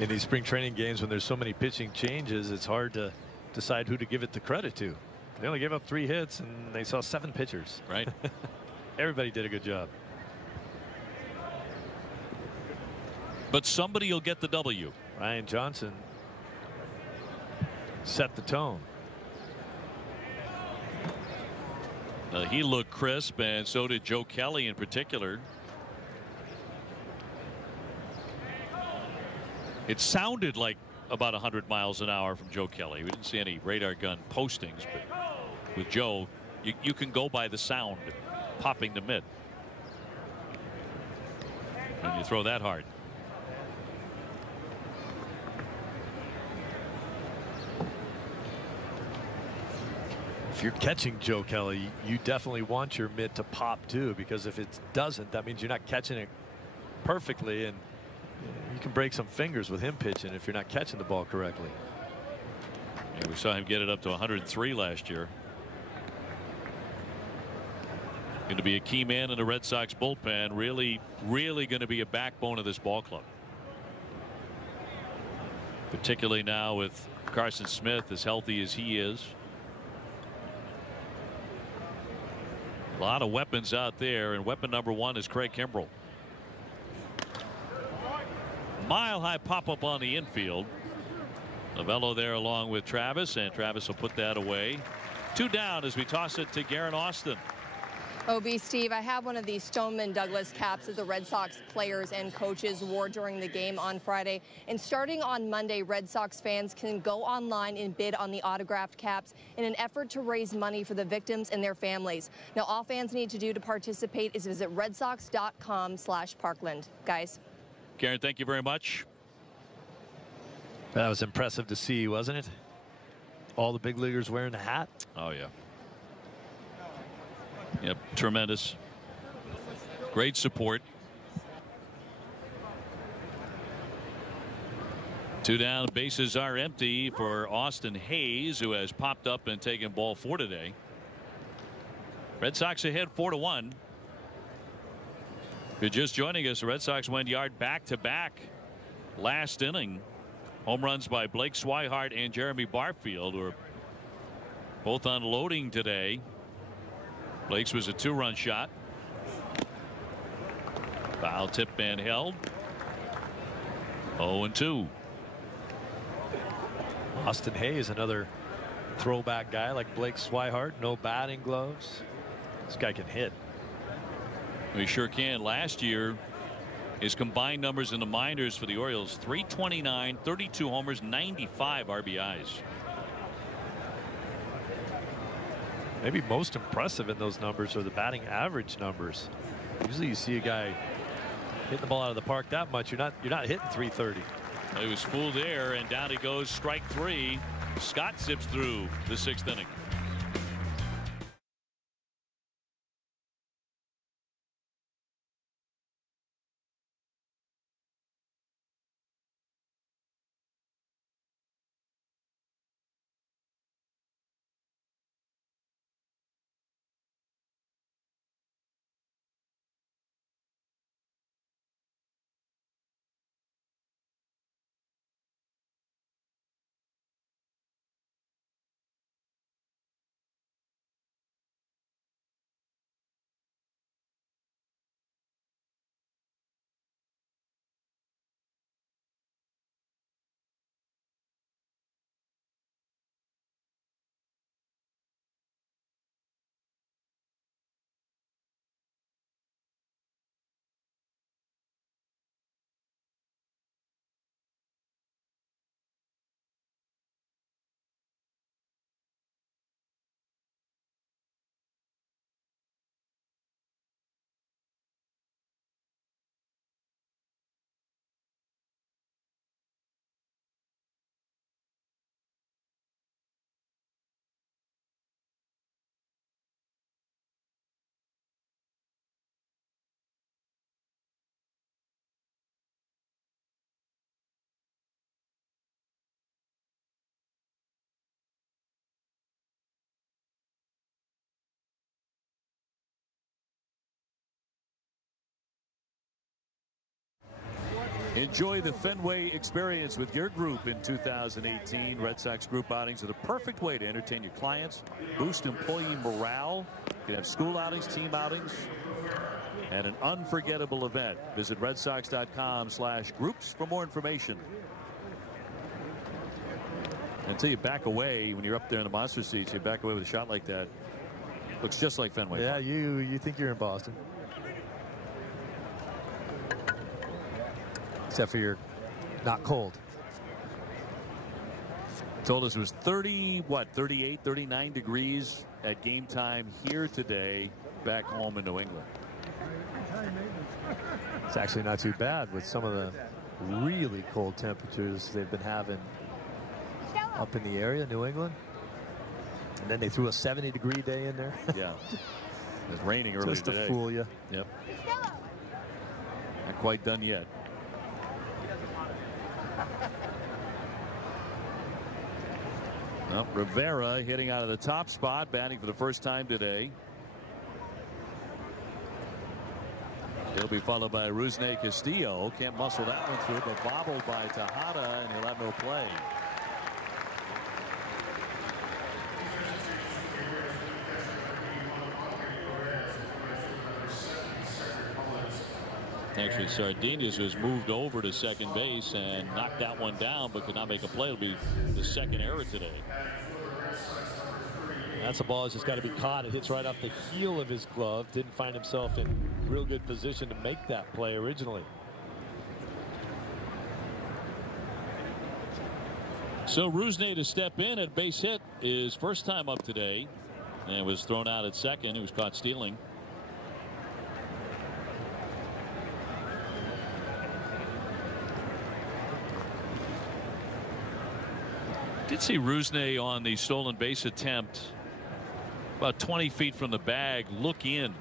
In these spring training games, when there's so many pitching changes, it's hard to decide who to give it the credit to. They only gave up 3 hits and they saw 7 pitchers. Right. Everybody did a good job. But somebody will get the W. Ryan Johnson set the tone. He looked crisp, and so did Joe Kelly in particular. It sounded like about 100 miles an hour from Joe Kelly. We didn't see any radar gun postings, but with Joe, you can go by the sound popping the mid when you throw that hard. If you're catching Joe Kelly, you definitely want your mid to pop too, because if it doesn't, that means you're not catching it perfectly, and you can break some fingers with him pitching if you're not catching the ball correctly. Yeah, we saw him get it up to 103 last year. Going to be a key man in the Red Sox bullpen. Really going to be a backbone of this ball club. Particularly now with Carson Smith as healthy as he is. A lot of weapons out there, and weapon number 1 is Craig Kimbrell. Mile high pop up on the infield. Novello there along with Travis, and Travis will put that away. 2 down as we toss it to Garen Austin. OB, Steve, I have one of these Stoneman Douglas caps that the Red Sox players and coaches wore during the game on Friday. And starting on Monday, Red Sox fans can go online and bid on the autographed caps in an effort to raise money for the victims and their families. Now, all fans need to do to participate is visit redsox.com/Parkland. Guys. Karen, thank you very much. That was impressive to see, wasn't it? All the big leaguers wearing the hat. Oh, yeah. Yep, tremendous. Great support. 2 down, bases are empty for Austin Hayes, who has popped up and taken ball 4 today. Red Sox ahead 4-1. If you're just joining us, the Red Sox went yard back-to-back last inning. Home runs by Blake Swihart and Jeremy Barfield were both unloading today. Blake's was a 2-run shot. Foul tip and held. 0-2. Austin Hayes, another throwback guy like Blake Swihart. No batting gloves. This guy can hit. He sure can. Last year, his combined numbers in the minors for the Orioles: 329, 32 homers, 95 RBIs. Maybe most impressive in those numbers are the batting average numbers. Usually you see a guy hitting the ball out of the park that much, you're not hitting 330. He was fooled there, and down he goes, strike 3. Scott zips through the 6th inning. Enjoy the Fenway experience with your group in 2018. Red Sox group outings are the perfect way to entertain your clients, boost employee morale. You can have school outings, team outings, and an unforgettable event. Visit redsox.com/groups for more information. Until you back away, when you're up there in the monster seats, you back away with a shot like that. Looks just like Fenway. Yeah, you think you're in Boston. Except for you're not cold. Told us it was 38, 39 degrees at game time here today, back home in New England. It's actually not too bad with some of the really cold temperatures they've been having up in the area, New England. And then they threw a 70-degree day in there. Yeah. It was raining earlier Just to today. fool you. Yep. Not quite done yet. Well, Rivera hitting out of the top spot, batting for the first time today. He'll be followed by Rusney Castillo. Can't muscle that one through, but bobbled by Tejada, and he'll have no play. Actually, Sardinez was moved over to second base and knocked that one down, but could not make a play. It'll be the second error today. That's a ball that's just got to be caught. It hits right off the heel of his glove. Didn't find himself in real good position to make that play originally. So Rusney to step in at base hit, his first time up today, and was thrown out at second. He was caught stealing. Did see Rusney on the stolen base attempt about 20 feet from the bag look in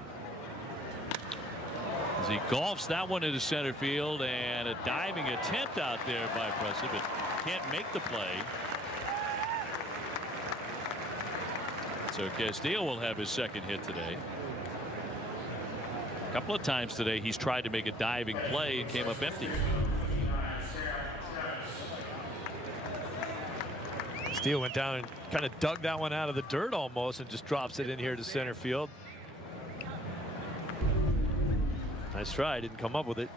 as he golfs that one into center field, and a diving attempt out there by Preston, but can't make the play. So Castillo will have his second hit today. A couple of times today he's tried to make a diving play and came up empty. Steele went down and kind of dug that one out of the dirt almost and just drops it in here to center field. Nice try. Didn't come up with it.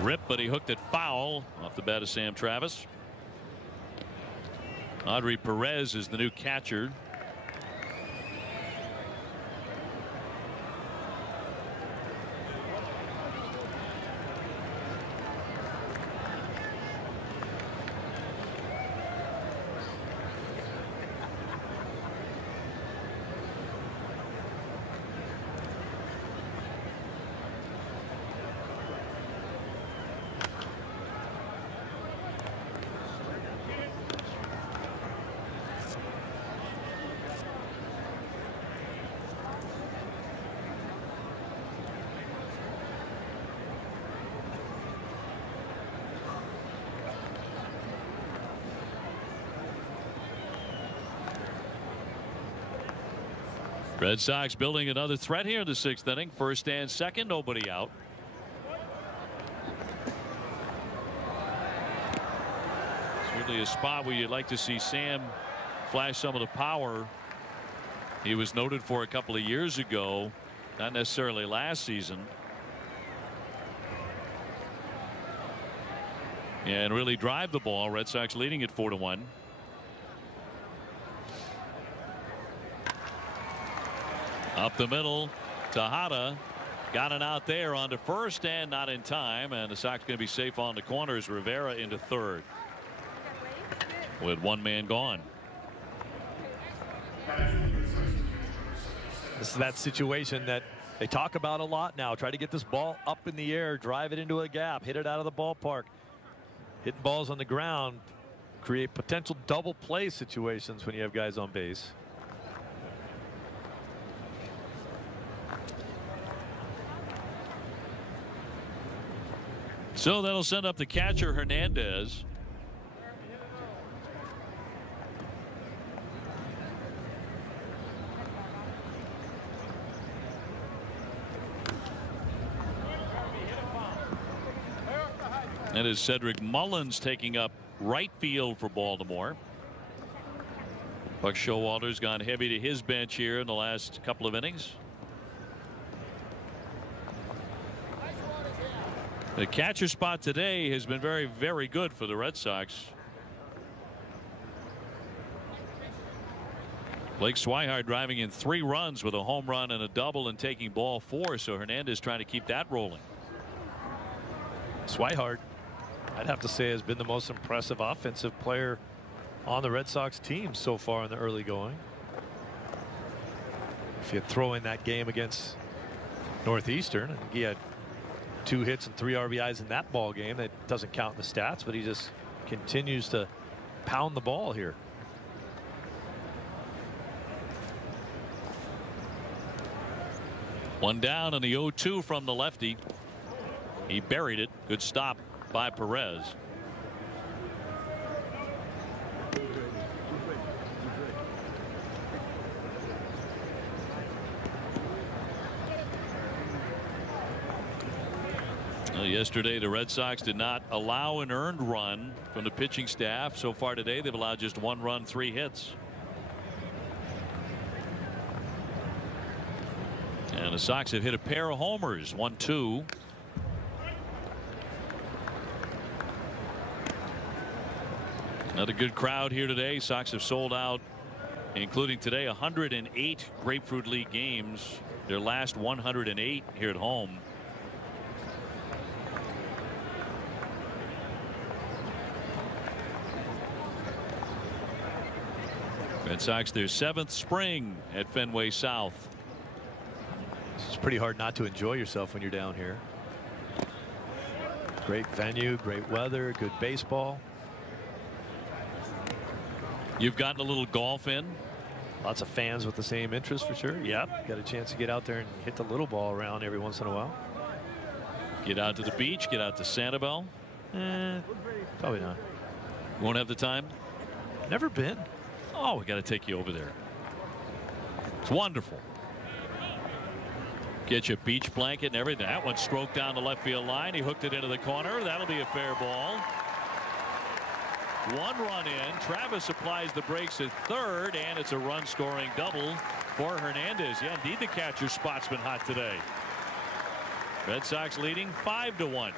Rip, but he hooked it foul off the bat of Sam Travis. Audrey Perez is the new catcher. Red Sox building another threat here in the sixth inning. First and second, nobody out. It's really a spot where you'd like to see Sam flash some of the power he was noted for a couple of years ago, not necessarily last season. And really drive the ball. Red Sox leading it 4-1. Up the middle, Tejada got it out there onto first and not in time, and the Sox going to be safe on the corners. Rivera into third with one man gone. This is that situation that they talk about a lot now. Try to get this ball up in the air, drive it into a gap, hit it out of the ballpark. Hitting balls on the ground create potential double play situations when you have guys on base. So that'll send up the catcher, Hernandez. That is Cedric Mullins taking up right field for Baltimore. Buck Showalter's gone heavy to his bench here in the last couple of innings. The catcher spot today has been very, very good for the Red Sox. Blake Swihart driving in 3 runs with a home run and a double and taking ball 4. So Hernandez trying to keep that rolling. Swihart, I'd have to say, has been the most impressive offensive player on the Red Sox team so far in the early going. If you throw in that game against Northeastern, and he had 2 hits and 3 RBIs in that ball game. That doesn't count in the stats, but he just continues to pound the ball here. One down on the 0-2 from the lefty. He buried it. Good stop by Perez. Yesterday the Red Sox did not allow an earned run from the pitching staff. So far today they've allowed just 1 run, 3 hits. And the Sox have hit a pair of homers. 1-2. Another good crowd here today. Sox have sold out, including today, 108 Grapefruit League games. Their last 108 here at home. Red Sox their 7th spring at Fenway South. It's pretty hard not to enjoy yourself when you're down here. Great venue, great weather, good baseball. You've gotten a little golf in. Lots of fans with the same interest for sure. Yep, got a chance to get out there and hit the little ball around every once in a while. Get out to the beach, get out to Sanibel. Probably not. Won't have the time. Never been. Oh, we got to take you over there. It's wonderful. Get you a beach blanket and everything. That one stroked down the left field line. He hooked it into the corner. That'll be a fair ball. 1 run in. Travis applies the brakes at third, and it's a run scoring double for Hernandez. Yeah, indeed, the catcher spot's been hot today. Red Sox leading 5-1.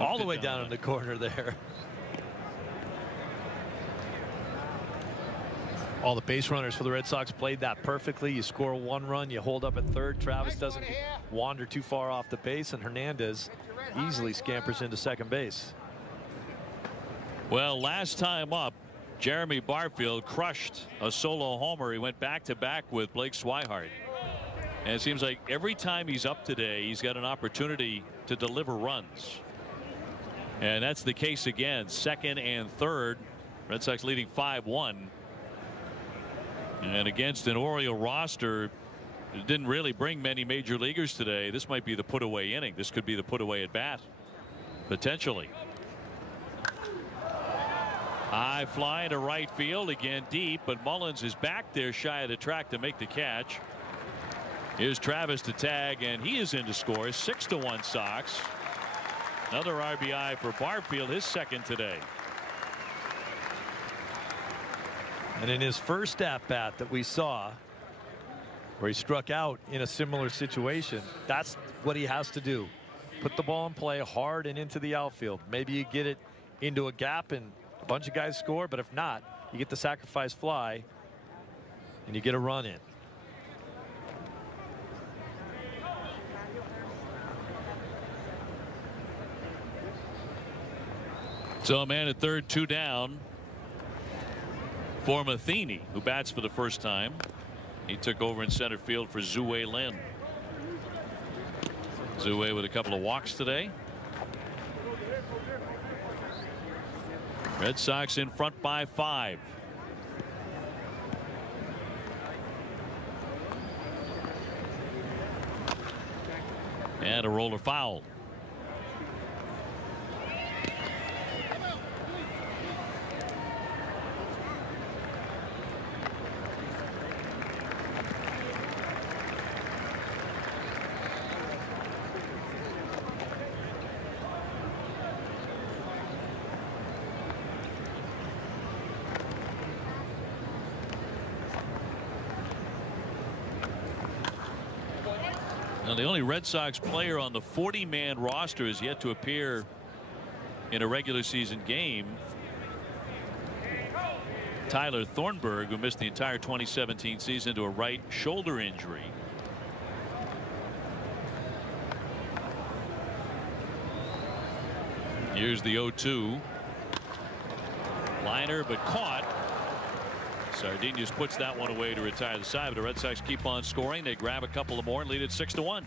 All the way down in the corner there. All the base runners for the Red Sox played that perfectly. You score 1 run, you hold up at third. Travis doesn't wander too far off the base, and Hernandez easily scampers into second base. Well, last time up, Jeremy Barfield crushed a solo homer. He went back-to-back with Blake Swihart. And it seems like every time he's up today, he's got an opportunity to deliver runs. And that's the case again. Second and third. Red Sox leading 5-1. And against an Oriole roster, it didn't really bring many major leaguers today. This might be the put away inning. This could be the put away at bat. Potentially. High fly to right field again deep, but Mullins is back there shy of the track to make the catch. Here's Travis to tag, and he is in to score. 6-1 Sox. Another RBI for Barfield, his second today. And in his first at bat that we saw, where he struck out in a similar situation, that's what he has to do. Put the ball in play hard and into the outfield. Maybe you get it into a gap and a bunch of guys score, but if not, you get the sacrifice fly and you get a run in. So a man at third, 2 down for Matheny, who bats for the first time. He took over in center field for Zue Lin. Zue with a couple of walks today. Red Sox in front by 5. And a roller foul. Now, the only Red Sox player on the 40-man roster is yet to appear in a regular season game. Tyler Thornburg, who missed the entire 2017 season to a right shoulder injury. Here's the 0-2. Liner, but caught. Sardinas puts that one away to retire the side, but the Red Sox keep on scoring. They grab a couple of more and lead it 6-1.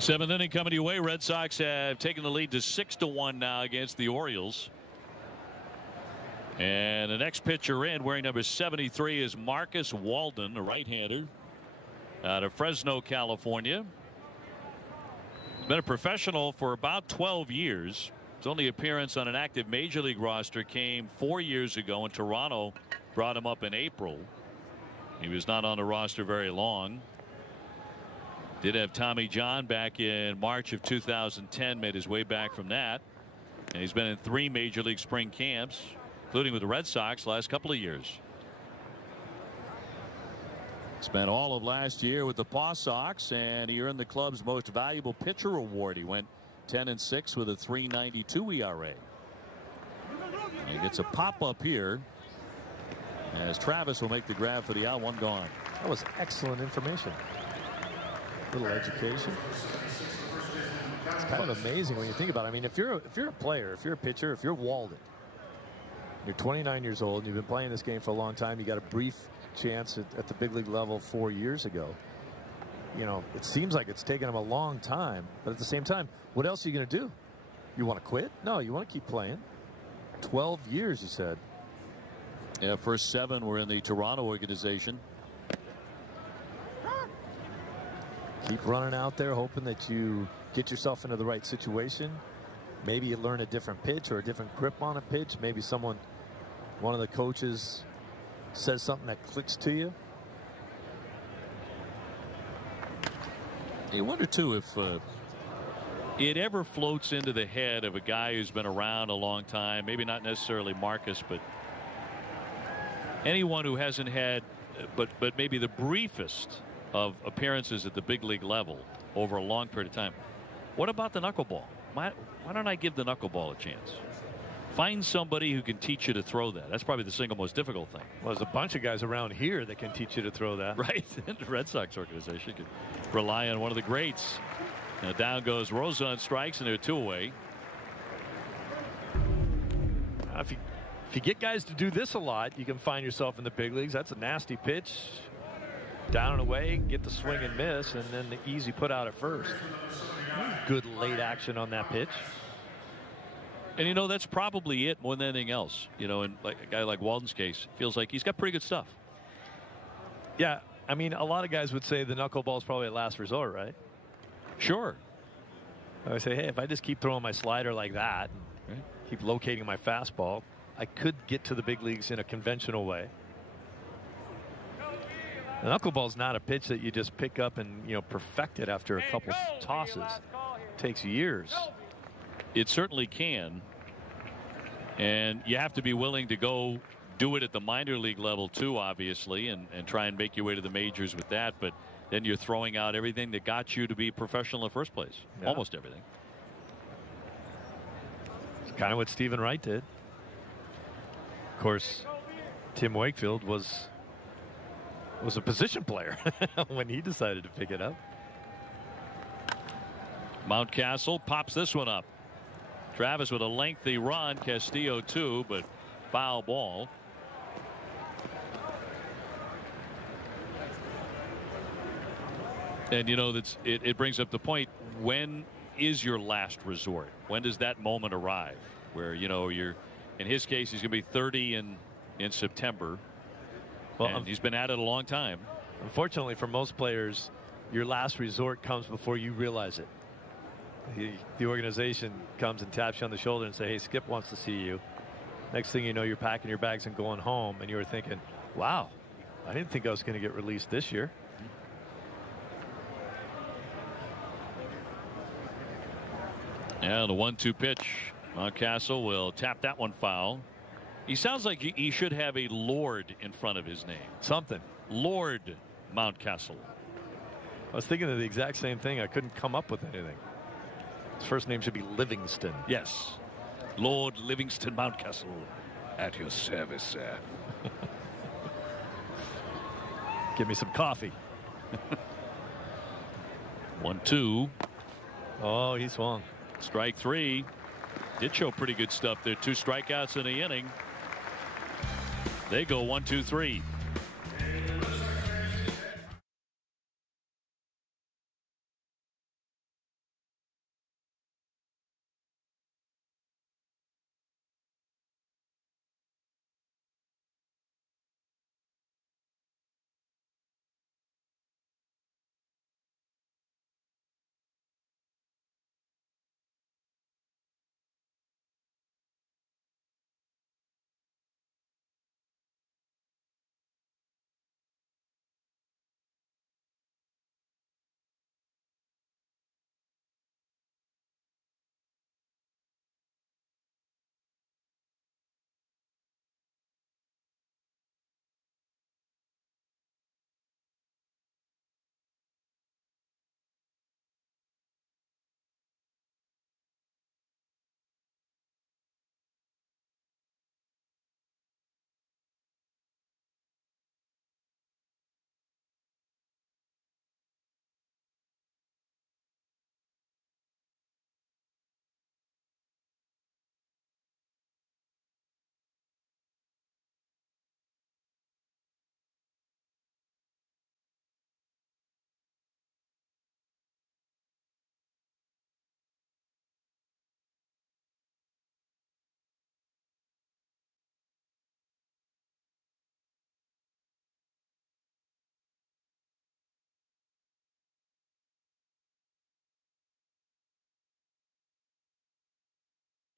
Seventh inning coming your way. Red Sox have taken the lead to 6-1 now against the Orioles. And the next pitcher in, wearing number 73, is Marcus Walden, a right-hander out of Fresno, California. He's been a professional for about 12 years. His only appearance on an active major league roster came 4 years ago, and Toronto brought him up in April. He was not on the roster very long. Did have Tommy John back in March of 2010, made his way back from that. And he's been in 3 major league spring camps, including with the Red Sox last couple of years. Spent all of last year with the Paw Sox, and he earned the club's most valuable pitcher award. He went 10-6 with a 3.92 ERA. And he gets a pop-up here as Travis will make the grab for the out. One gone. That was excellent information. Little education. It's kind of amazing when you think about it. I mean, if you're a player, if you're a pitcher, if you're Walden, you're 29 years old, and you've been playing this game for a long time. You got a brief chance at the big league level 4 years ago. You know, it seems like it's taken him a long time, but at the same time, what else are you going to do? You want to quit? No, you want to keep playing. 12 years, you said. Yeah, first 7 were in the Toronto organization. Keep running out there, hoping that you get yourself into the right situation. Maybe you learn a different pitch or a different grip on a pitch. Maybe one of the coaches says something that clicks to you. You wonder too if it ever floats into the head of a guy who's been around a long time, maybe not necessarily Marcus, but anyone who hasn't had but maybe the briefest of appearances at the big league level over a long period of time. What about the knuckleball? Why don't I give the knuckleball a chance? Find somebody who can teach you to throw that. That's probably the single most difficult thing. Well, there's a bunch of guys around here that can teach you to throw that. Right. The Red Sox organization could rely on one of the greats. Now down goes Rosa on strikes, and they're 2 away. If you get guys to do this a lot, you can find yourself in the big leagues. That's a nasty pitch. Down and away, get the swing and miss, and then the easy put out at first. Good late action on that pitch. And you know, that's probably it more than anything else. You know, and like a guy like Walden's case, feels like he's got pretty good stuff. Yeah, I mean, a lot of guys would say the knuckleball is probably a last resort, right? Sure. I would say, hey, if I just keep throwing my slider like that, and keep locating my fastball, I could get to the big leagues in a conventional way. The knuckleball is not a pitch that you just pick up and, you know, perfect it after a couple tosses. It takes years. It certainly can. And you have to be willing to go do it at the minor league level too, obviously, and try and make your way to the majors with that. But then you're throwing out everything that got you to be professional in the first place. Yeah. Almost everything. It's kind of what Stephen Wright did. Of course, Tim Wakefield was a position player when he decided to pick it up. Mountcastle pops this one up. Travis with a lengthy run. Castillo too, but foul ball. And you know, it brings up the point, when is your last resort? When does that moment arrive where, you know, you're, in his case, he's going to be 30 in September. Well, and he's been at it a long time. Unfortunately for most players, your last resort comes before you realize it. The organization comes and taps you on the shoulder and say, hey, Skip wants to see you. Next thing you know, you're packing your bags and going home, and you were thinking, wow, I didn't think I was going to get released this year. Yeah, the 1-2 pitch. Mountcastle will tap that one foul. He sounds like he should have a Lord in front of his name. Something. Lord Mountcastle. I was thinking of the exact same thing. I couldn't come up with anything. His first name should be Livingston. Yes. Lord Livingston Mountcastle, at your service, sir. Give me some coffee. 1-2. Oh, he swung. Strike 3. Did show pretty good stuff there. 2 strikeouts in the inning. They go 1-2-3.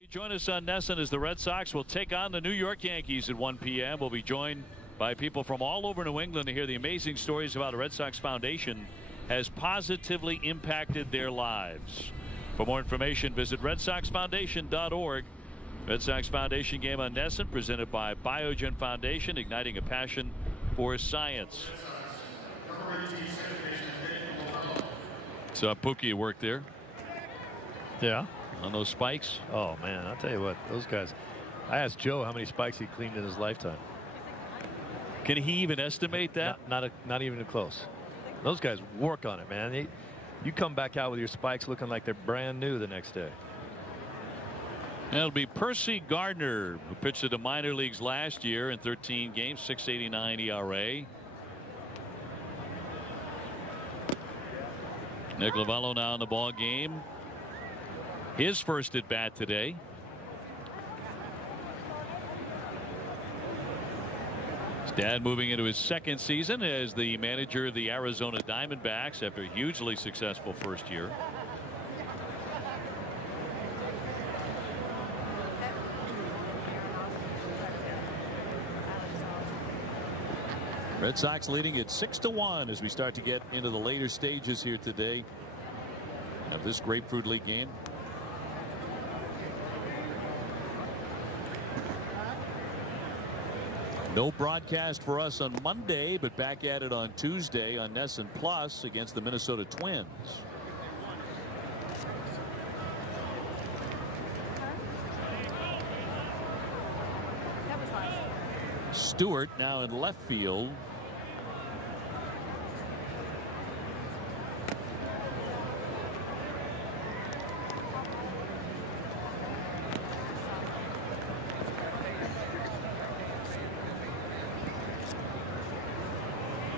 Join us on NESN as the Red Sox will take on the New York Yankees at 1 p.m. We'll be joined by people from all over New England to hear the amazing stories about the Red Sox Foundation has positively impacted their lives. For more information, visit RedSoxFoundation.org. Red Sox Foundation game on NESN, presented by Biogen Foundation, igniting a passion for science. So Pookie worked there. Yeah. On those spikes. Oh man, I'll tell you what, those guys. I asked Joe how many spikes he cleaned in his lifetime. Can he even estimate that? Not even close. Those guys work on it, man. You come back out with your spikes looking like they're brand new the next day. It'll be Percy Gardner, who pitched at the minor leagues last year in 13 games, 6.89 ERA. Nick Lovello now in the ball game. His first at bat today. His dad moving into his second season as the manager of the Arizona Diamondbacks after a hugely successful first year. Red Sox leading at 6-1 as we start to get into the later stages here today of this Grapefruit League game. No broadcast for us on Monday, but back at it on Tuesday on NESN Plus against the Minnesota Twins. Stewart now in left field.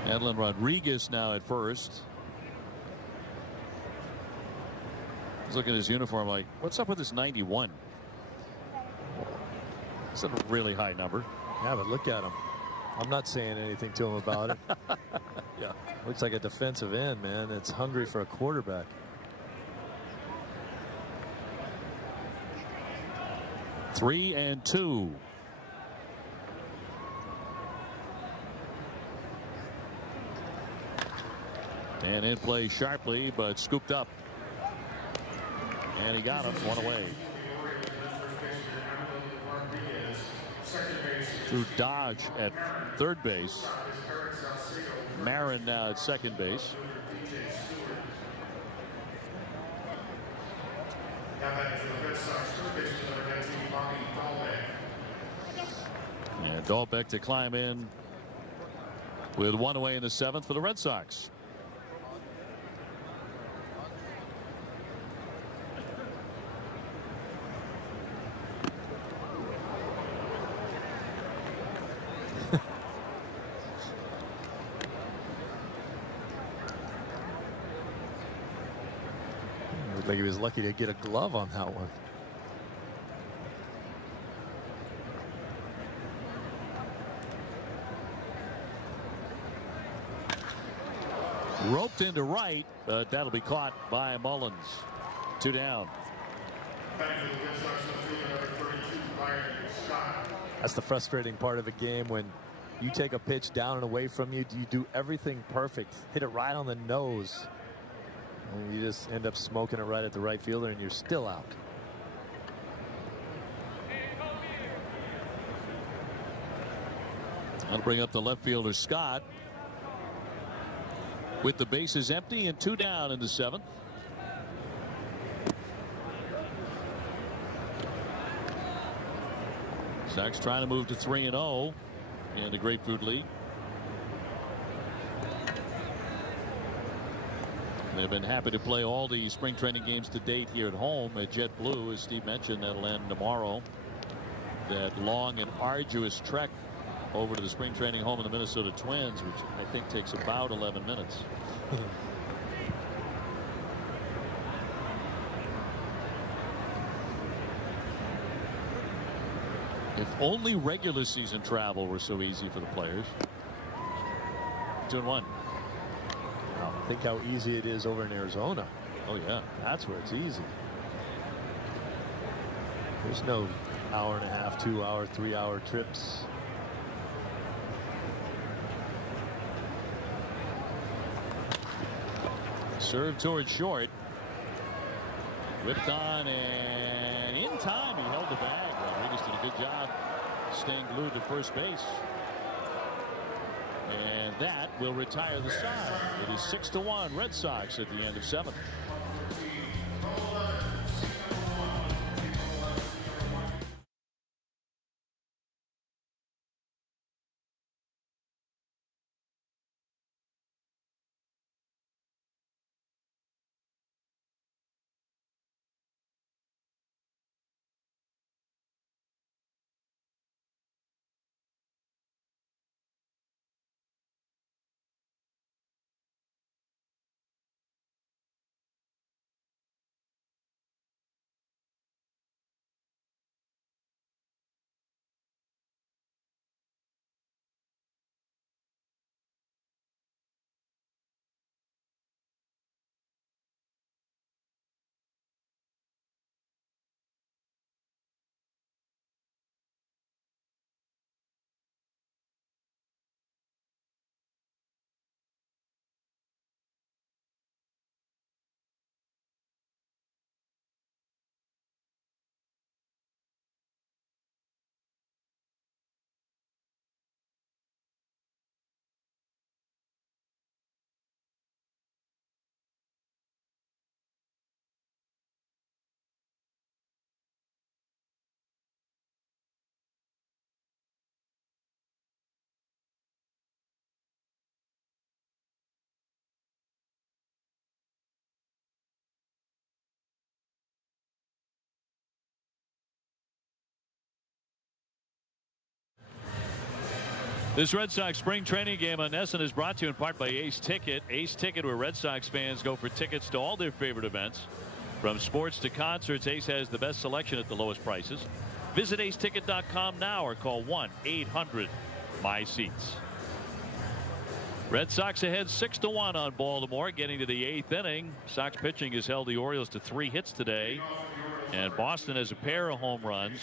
Edlin Rodriguez now at first. He's looking at his uniform like, what's up with this 91? It's a really high number. Yeah, but look at him. I'm not saying anything to him about it. Yeah. Looks like a defensive end, man. It's hungry for a quarterback. Three and two. And in play sharply, but scooped up. And he got him one away. Through Dodge at third base. Marin now at second base. And Dahlbeck to climb in with one away in the seventh for the Red Sox. Looked like he was lucky to get a glove on that one. Roped into right, but that'll be caught by Mullins. Two down. That's the frustrating part of a game when you take a pitch down and away from you. You do everything perfect. Hit it right on the nose. And you just end up smoking it right at the right fielder and you're still out. That'll bring up the left fielder Scott. With the bases empty and two down in the seventh. Sox trying to move to 3-0 in the Grapefruit League. They've been happy to play all the spring training games to date here at home at JetBlue. As Steve mentioned, that'll end tomorrow. That long and arduous trek over to the spring training home of the Minnesota Twins, which I think takes about 11 minutes. If only regular season travel were so easy for the players. 2-1. Wow, think how easy it is over in Arizona. Oh yeah, that's where it's easy. There's no hour and a half, 2 hour, 3 hour trips. Serve towards short. Whipped on and in time. He held the bag. good job staying glued to first base. And that will retire the side. It is 6-1 Red Sox at the end of 7. This Red Sox spring training game on NESN is brought to you in part by Ace Ticket. Ace Ticket, where Red Sox fans go for tickets to all their favorite events. From sports to concerts, Ace has the best selection at the lowest prices. Visit aceticket.com now or call 1-800-MY-SEATS. Red Sox ahead 6-1 on Baltimore, getting to the 8th inning. Sox pitching has held the Orioles to 3 hits today. And Boston has a pair of home runs.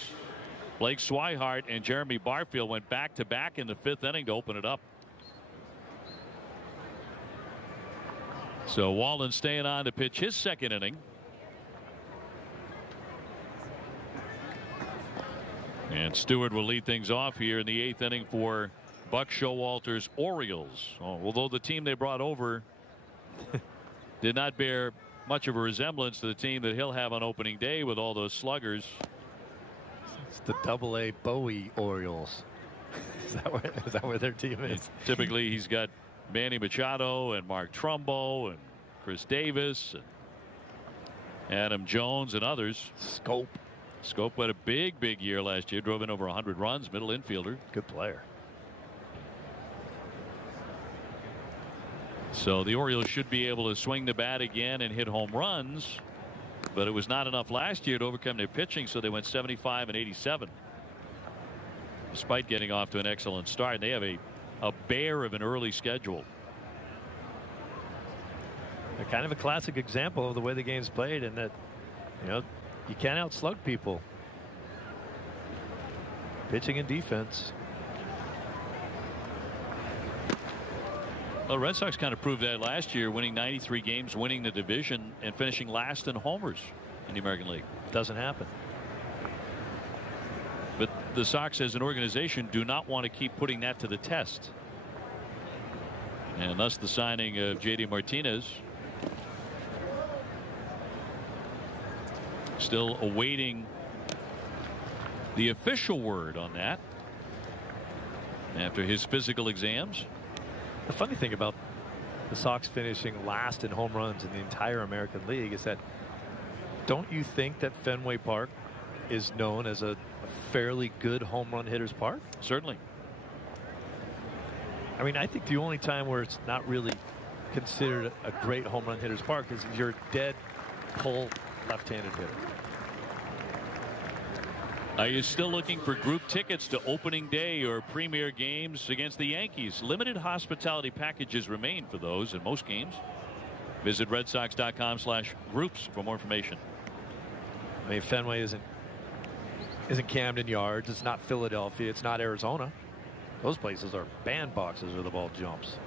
Blake Swihart and Jeremy Barfield went back-to-back in the 5th inning to open it up. So Walden staying on to pitch his 2nd inning. And Stewart will lead things off here in the 8th inning for Buck Showalter's Orioles. Although the team they brought over did not bear much of a resemblance to the team that he'll have on opening day with all those sluggers. It's the Double-A Bowie Orioles. Is that where their team is? Typically, he's got Manny Machado and Mark Trumbo and Chris Davis and Adam Jones and others. Scope had a big year last year. Drove in over 100 runs. Middle infielder. Good player. So the Orioles should be able to swing the bat again and hit home runs. But it was not enough last year to overcome their pitching, so they went 75-87. Despite getting off to an excellent start, they have a bear of an early schedule. A kind of a classic example of the way the game's played, and that you can't outslug people. Pitching and defense. Well, the Red Sox kind of proved that last year, winning 93 games, winning the division, and finishing last in homers in the American League. Doesn't happen. But the Sox as an organization do not want to keep putting that to the test. And thus the signing of J.D. Martinez. Still awaiting the official word on that after his physical exams. The funny thing about the Sox finishing last in home runs in the entire American League is that, don't you think that Fenway Park is known as a fairly good home run hitter's park? Certainly. I mean, I think the only time where it's not really considered a great home run hitter's park is if you're a dead pull left-handed hitter. Are you still looking for group tickets to opening day or premier games against the Yankees? Limited hospitality packages remain for those in most games. Visit redsox.com/groups for more information. I mean, Fenway isn't Camden Yards. It's not Philadelphia. It's not Arizona. Those places are bandboxes where the ball jumps.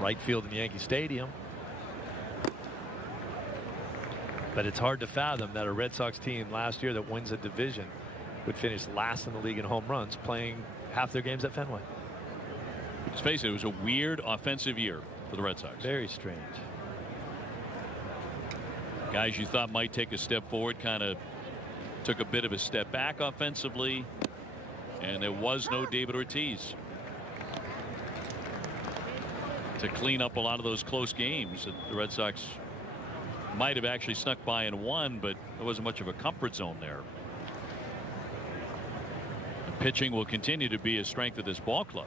Right field in Yankee Stadium. But it's hard to fathom that a Red Sox team last year that wins a division would finish last in the league in home runs playing half their games at Fenway. Let's face it, it was a weird offensive year for the Red Sox. Very strange. Guys you thought might take a step forward kind of took a bit of a step back offensively, and there was no David Ortiz to clean up a lot of those close games that the Red Sox might have actually snuck by and won, but there wasn't much of a comfort zone there. The pitching will continue to be a strength of this ball club.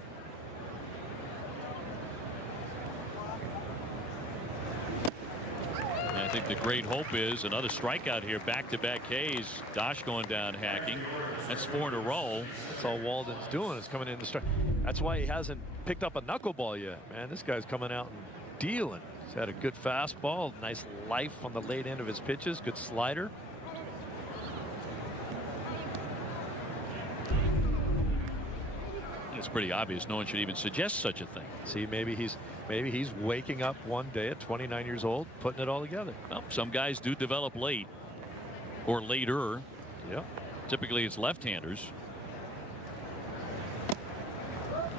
And I think the great hope is another strikeout here, back-to-back Ks. Dosh going down hacking. That's 4 in a row. That's all Walden's doing is coming in the strike. That's why he hasn't picked up a knuckleball yet, man. This guy's coming out and dealing. He's had a good fastball, nice life on the late end of his pitches, good slider. It's pretty obvious no one should even suggest such a thing. See, maybe he's waking up one day at 29 years old, putting it all together. Well, some guys do develop late or later. Yep. Typically it's left-handers.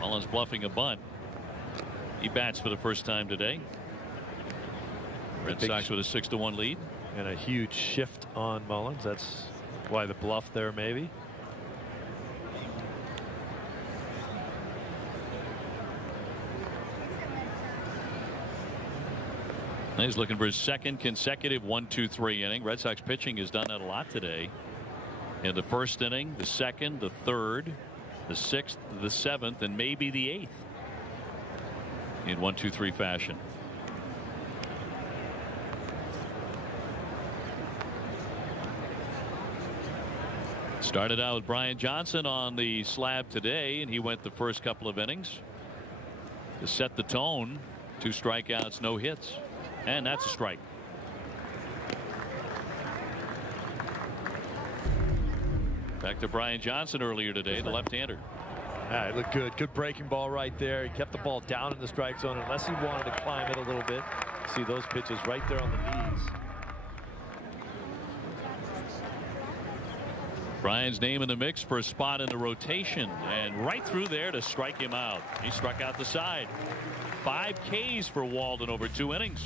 Mullins bluffing a bunt. He bats for the first time today. Red Sox with a 6-1 lead. And a huge shift on Mullins. That's why the bluff there maybe. He's looking for his second consecutive 1-2-3 inning. Red Sox pitching has done that a lot today. In the first inning, the second, the third, the sixth, the seventh, and maybe the eighth in 1-2-3 fashion. Started out with Brian Johnson on the slab today, and he went the first couple of innings to set the tone. 2 strikeouts, no hits, and that's a strike. Back to Brian Johnson earlier today, the left-hander. It looked good. Good breaking ball right there. He kept the ball down in the strike zone unless he wanted to climb it a little bit. See those pitches right there on the knees. Brian's name in the mix for a spot in the rotation, and right through there to strike him out. He struck out the side. 5 Ks for Walden over 2 innings.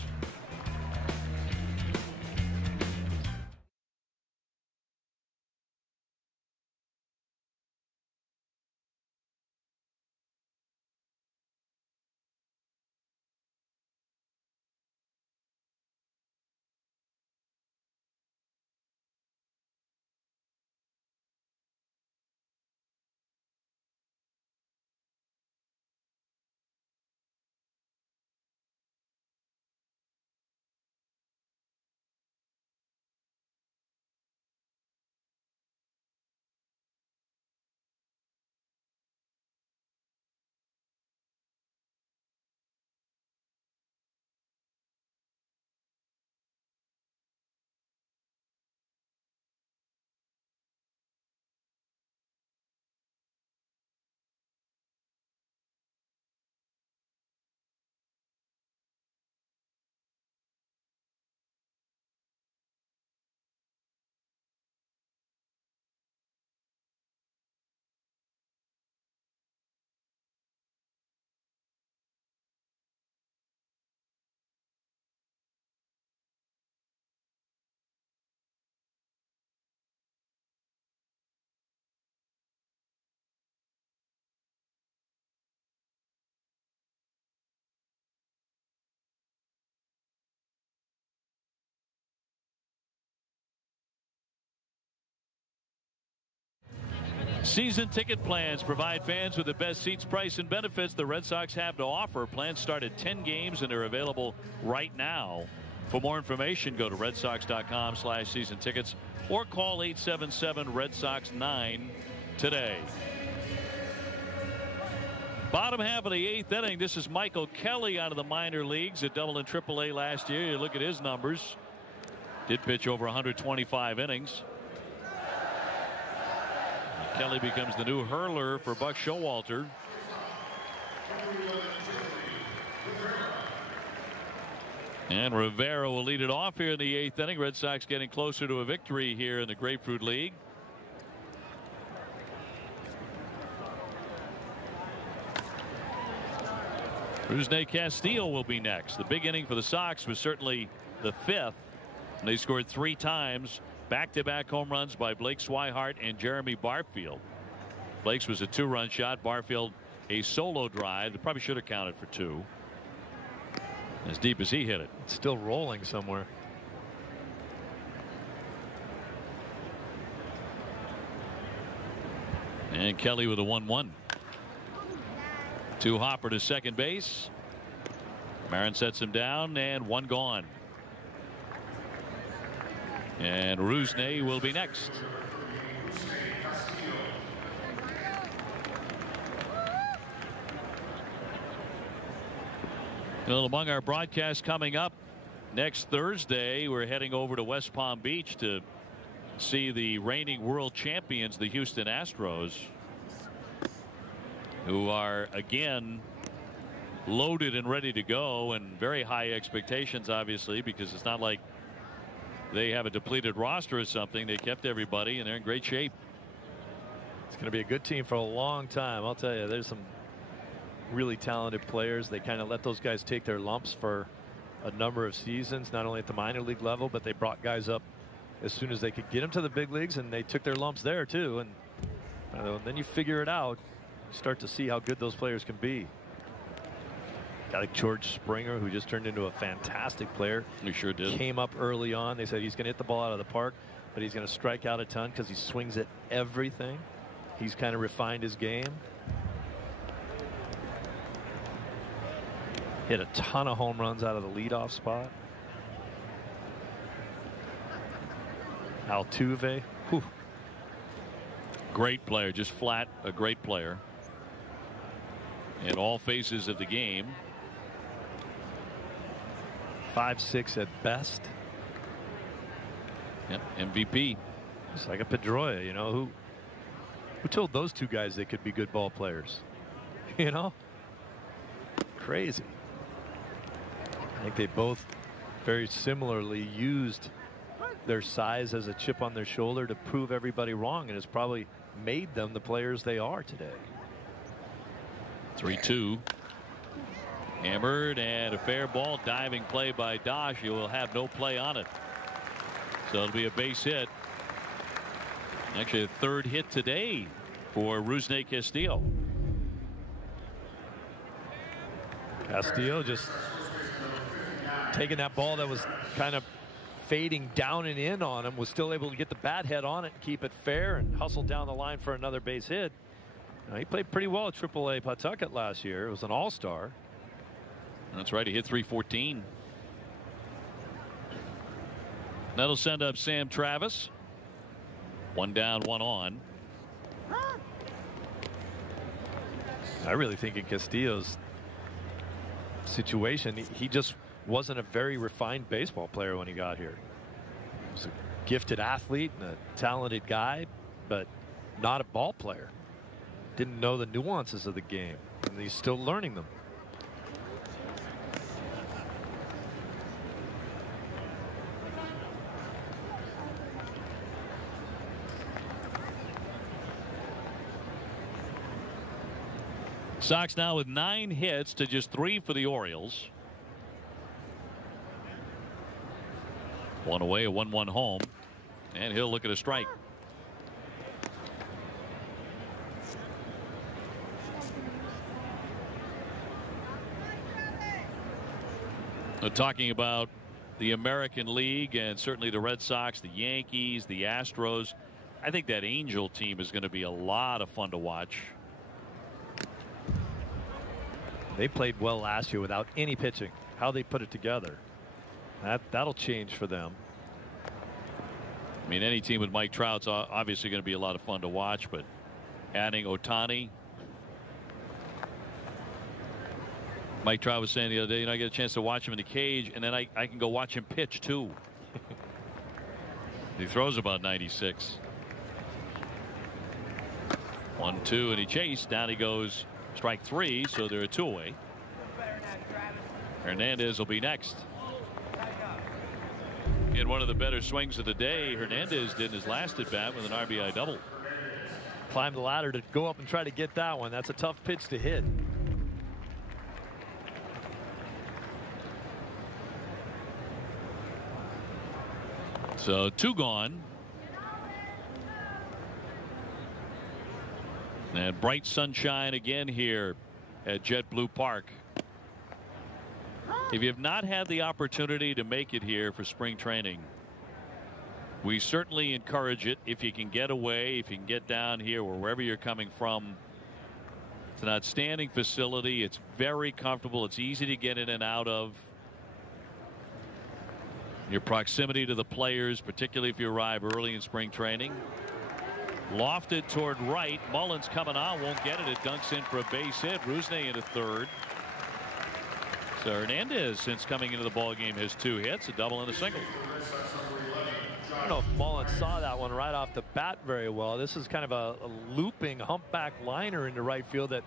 Season ticket plans provide fans with the best seats, price, and benefits the Red Sox have to offer. Plans start at 10 games and are available right now. For more information, go to redsox.com/season tickets or call 877 Red Sox 9 today. Bottom half of the 8th inning. This is Michael Kelly out of the minor leagues at Double and Triple A last year. You look at his numbers. Did pitch over 125 innings. Kelly becomes the new hurler for Buck Showalter. And Rivera will lead it off here in the 8th inning. Red Sox getting closer to a victory here in the Grapefruit League. Rusney Castillo will be next. The big inning for the Sox was certainly the 5th. And they scored 3 times. Back-to-back home runs by Blake Swihart and Jeremy Barfield. Blake's was a 2-run shot. Barfield a solo drive that probably should have counted for 2. As deep as he hit it. It's still rolling somewhere. And Kelly with a 1-1. To Hopper to second base. Marin sets him down, and 1 gone. And Rusney will be next. Well, among our broadcasts coming up next Thursday, we're heading over to West Palm Beach to see the reigning world champions, the Houston Astros, who are again loaded and ready to go, and very high expectations, obviously, because it's not like they have a depleted roster or something. They kept everybody, and they're in great shape. It's going to be a good team for a long time. I'll tell you, there's some really talented players. They kind of let those guys take their lumps for a number of seasons, not only at the minor league level, but they brought guys up as soon as they could get them to the big leagues, and they took their lumps there too. And then you figure it out. You start to see how good those players can be. Guy like George Springer, who just turned into a fantastic player. He sure did. Came up early on. They said he's going to hit the ball out of the park, but he's going to strike out a ton because he swings at everything. He's kind of refined his game. Hit a ton of home runs out of the leadoff spot. Altuve. Whew. Great player, just flat a great player in all phases of the game. 5'6" at best. Yep, MVP. It's like a Pedroia, you know, who told those 2 guys they could be good ball players? You know, crazy. I think they both very similarly used their size as a chip on their shoulder to prove everybody wrong, and it's probably made them the players they are today. 3-2. Hammered, and a fair ball. Diving play by Dosh. You will have no play on it. So it'll be a base hit. Actually, a 3rd hit today for Rusney Castillo. Castillo just taking that ball that was kind of fading down and in on him, was still able to get the bat head on it and keep it fair and hustle down the line for another base hit. He played pretty well at AAA Pawtucket last year. It was an all-star. That's right. He hit .314. That'll send up Sam Travis. 1 down, 1 on. I really think in Castillo's situation, he just wasn't a very refined baseball player when he got here. He was a gifted athlete and a talented guy, but not a ball player. Didn't know the nuances of the game, and he's still learning them. Sox now with 9 hits to just 3 for the Orioles. 1 away, a 1-1 home, and he'll look at a strike. Talking about the American League and certainly the Red Sox, the Yankees, the Astros, I think that Angel team is going to be a lot of fun to watch. They played well last year without any pitching. How they put it together, that'll change for them. I mean, any team with Mike Trout's obviously going to be a lot of fun to watch, but adding Ohtani. Mike Trout was saying the other day, I get a chance to watch him in the cage, and then I can go watch him pitch too. He throws about 96. 1-2, and he chased. Down he goes. Strike 3, so they're a 2 away. Hernandez will be next. And one of the better swings of the day, Hernandez did in his last at bat with an RBI double. Climbed the ladder to go up and try to get that one. That's a tough pitch to hit. So 2 gone. And bright sunshine again here at JetBlue Park. If you have not had the opportunity to make it here for spring training, we certainly encourage it. If you can get away, if you can get down here or wherever you're coming from. It's an outstanding facility. It's very comfortable. It's easy to get in and out of. Your proximity to the players, particularly if you arrive early in spring training. Lofted toward right. Mullins coming on, won't get it. It dunks in for a base hit. Rusney into third. So Hernandez, since coming into the ball game, has 2 hits, a double and a single. I don't know if Mullins saw that one right off the bat very well. This is kind of a looping humpback liner into right field that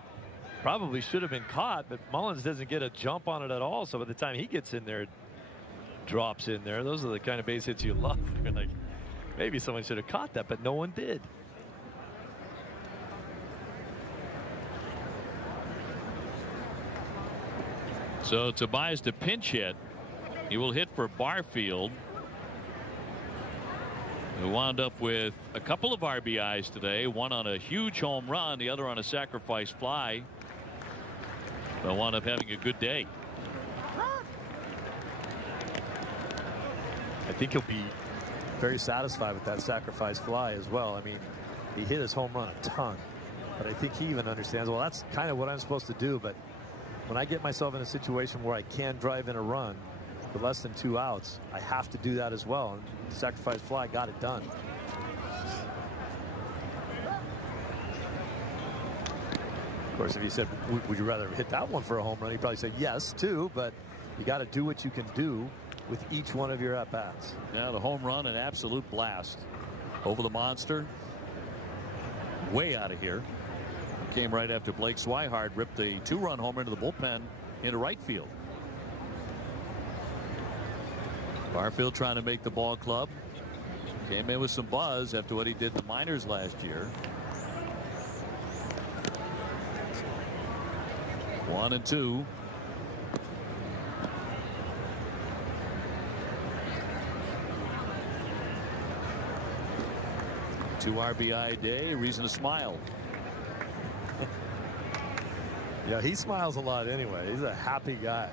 probably should have been caught, but Mullins doesn't get a jump on it at all. So by the time he gets in there, it drops in there. Those are the kind of base hits you love. You're like, maybe someone should have caught that, but no one did. So Tobias to pinch hit. He will hit for Barfield, who wound up with a couple of RBIs today, one on a huge home run, the other on a sacrifice fly. They'll wind up having a good day. I think he'll be very satisfied with that sacrifice fly as well. I mean, he hit his home run a ton, but I think he even understands, well, that's kind of what I'm supposed to do. But when I get myself in a situation where I can drive in a run with less than 2 outs, I have to do that as well. And the sacrifice fly got it done. Of course, if he said, would you rather hit that one for a home run? He'd probably say yes, too, but you got to do what you can do with each one of your at-bats. Yeah, the home run, an absolute blast over the monster. Way out of here. Came right after Blake Swihart ripped a 2-run homer into the bullpen into right field. Barfield trying to make the ball club. Came in with some buzz after what he did in the minors last year. 1-2. Two RBI day, reason to smile. Yeah, he smiles a lot anyway. He's a happy guy.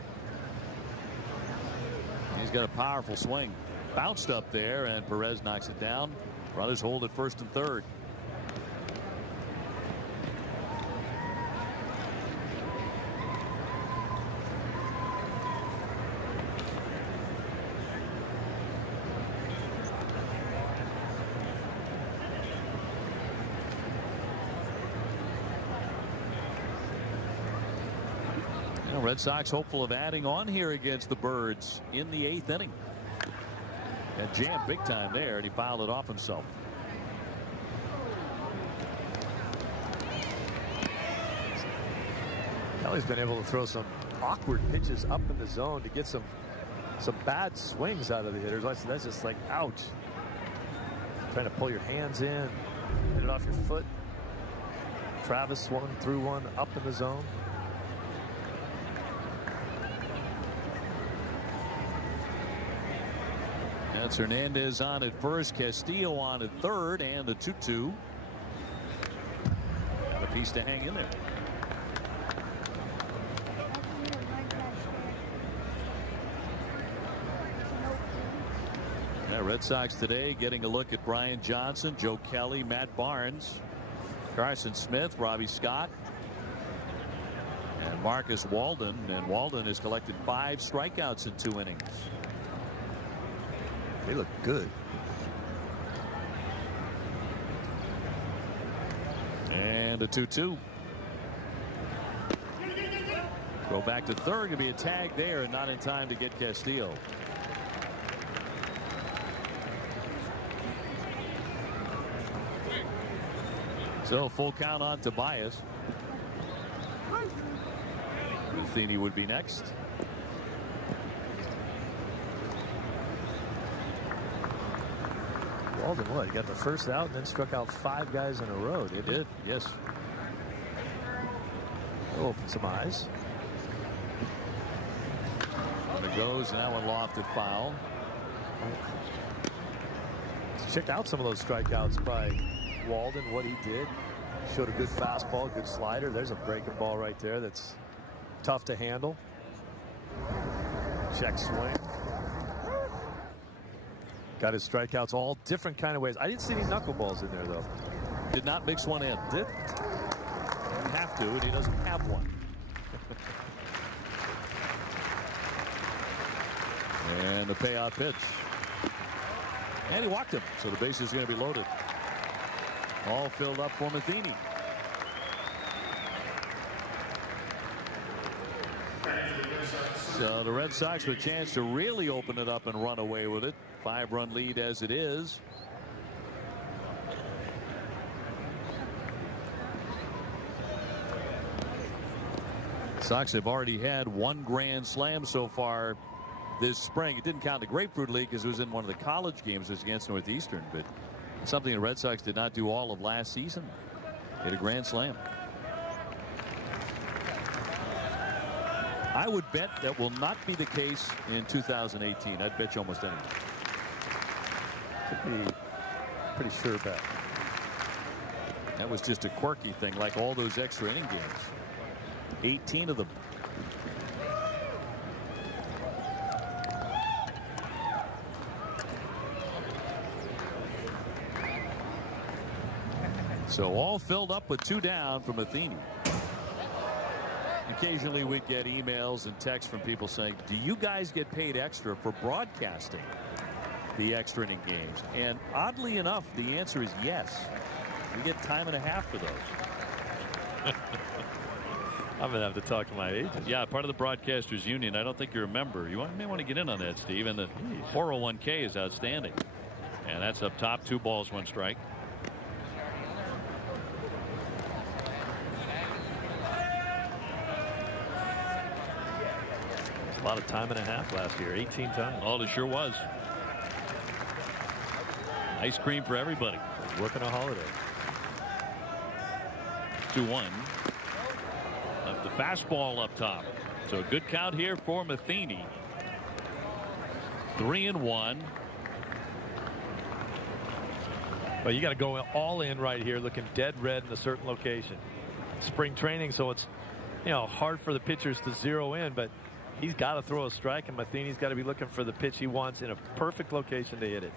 He's got a powerful swing. Bounced up there, and Perez knocks it down. Brothers hold at first and third. Red Sox hopeful of adding on here against the Birds in the 8th inning. And jammed big time there, and he fouled it off himself. Kelly's been able to throw some awkward pitches up in the zone to get some bad swings out of the hitters. That's just like, ouch. Trying to pull your hands in, hit it off your foot. Travis threw one up in the zone. That's Hernandez on at first, Castillo on at third, and the 2-2. Got a piece to hang in there. Yeah, Red Sox today getting a look at Brian Johnson, Joe Kelly, Matt Barnes, Carson Smith, Robbie Scott, and Marcus Walden. And Walden has collected 5 strikeouts in 2 innings. They look good. And a 2-2. Go back to third. Going to be a tag there, and not in time to get Castillo. So full count on Tobias. Ruthini would be next. Walden, what? He got the first out and then struck out 5 guys in a row. They did, yes. Open some eyes. And it goes, and that one lofted foul. Check out some of those strikeouts by Walden, what he did. Showed a good fastball, good slider. There's a breaking ball right there that's tough to handle. Check swing. Got his strikeouts all different kind of ways. I didn't see any knuckleballs in there, though. Did not mix one in. Didn't have to, and he doesn't have one. And the payoff pitch. And he walked him, so the base is going to be loaded. All filled up for Matheny. So the Red Sox with a chance to really open it up and run away with it. 5-run lead as it is. Sox have already had 1 grand slam so far this spring. It didn't count the Grapefruit League because it was in one of the college games. It was against Northeastern, but something the Red Sox did not do all of last season. Hit a grand slam. I would bet that will not be the case in 2018. I'd bet you almost anything. Could be pretty sure bet. That was just a quirky thing, like all those extra inning games. 18 of them. So all filled up with 2 down from Matheny. Occasionally we'd get emails and texts from people saying, do you guys get paid extra for broadcasting the extra inning games? And oddly enough, the answer is yes. We get time and a half for those. I'm going to have to talk to my agent. Yeah, part of the Broadcasters Union. I don't think you're a member. You may want to get in on that, Steve. And the 401k is outstanding. And that's up top. 2 balls, 1 strike. A lot of time and a half last year. 18 times. Oh, it sure was. Ice cream for everybody. Working a holiday. 2-1. Left the fastball up top. So a good count here for Matheny. 3-1. Well, you got to go all in right here, looking dead red in a certain location. Spring training, so it's hard for the pitchers to zero in, but he's got to throw a strike, and Matheny's got to be looking for the pitch he wants in a perfect location to hit it.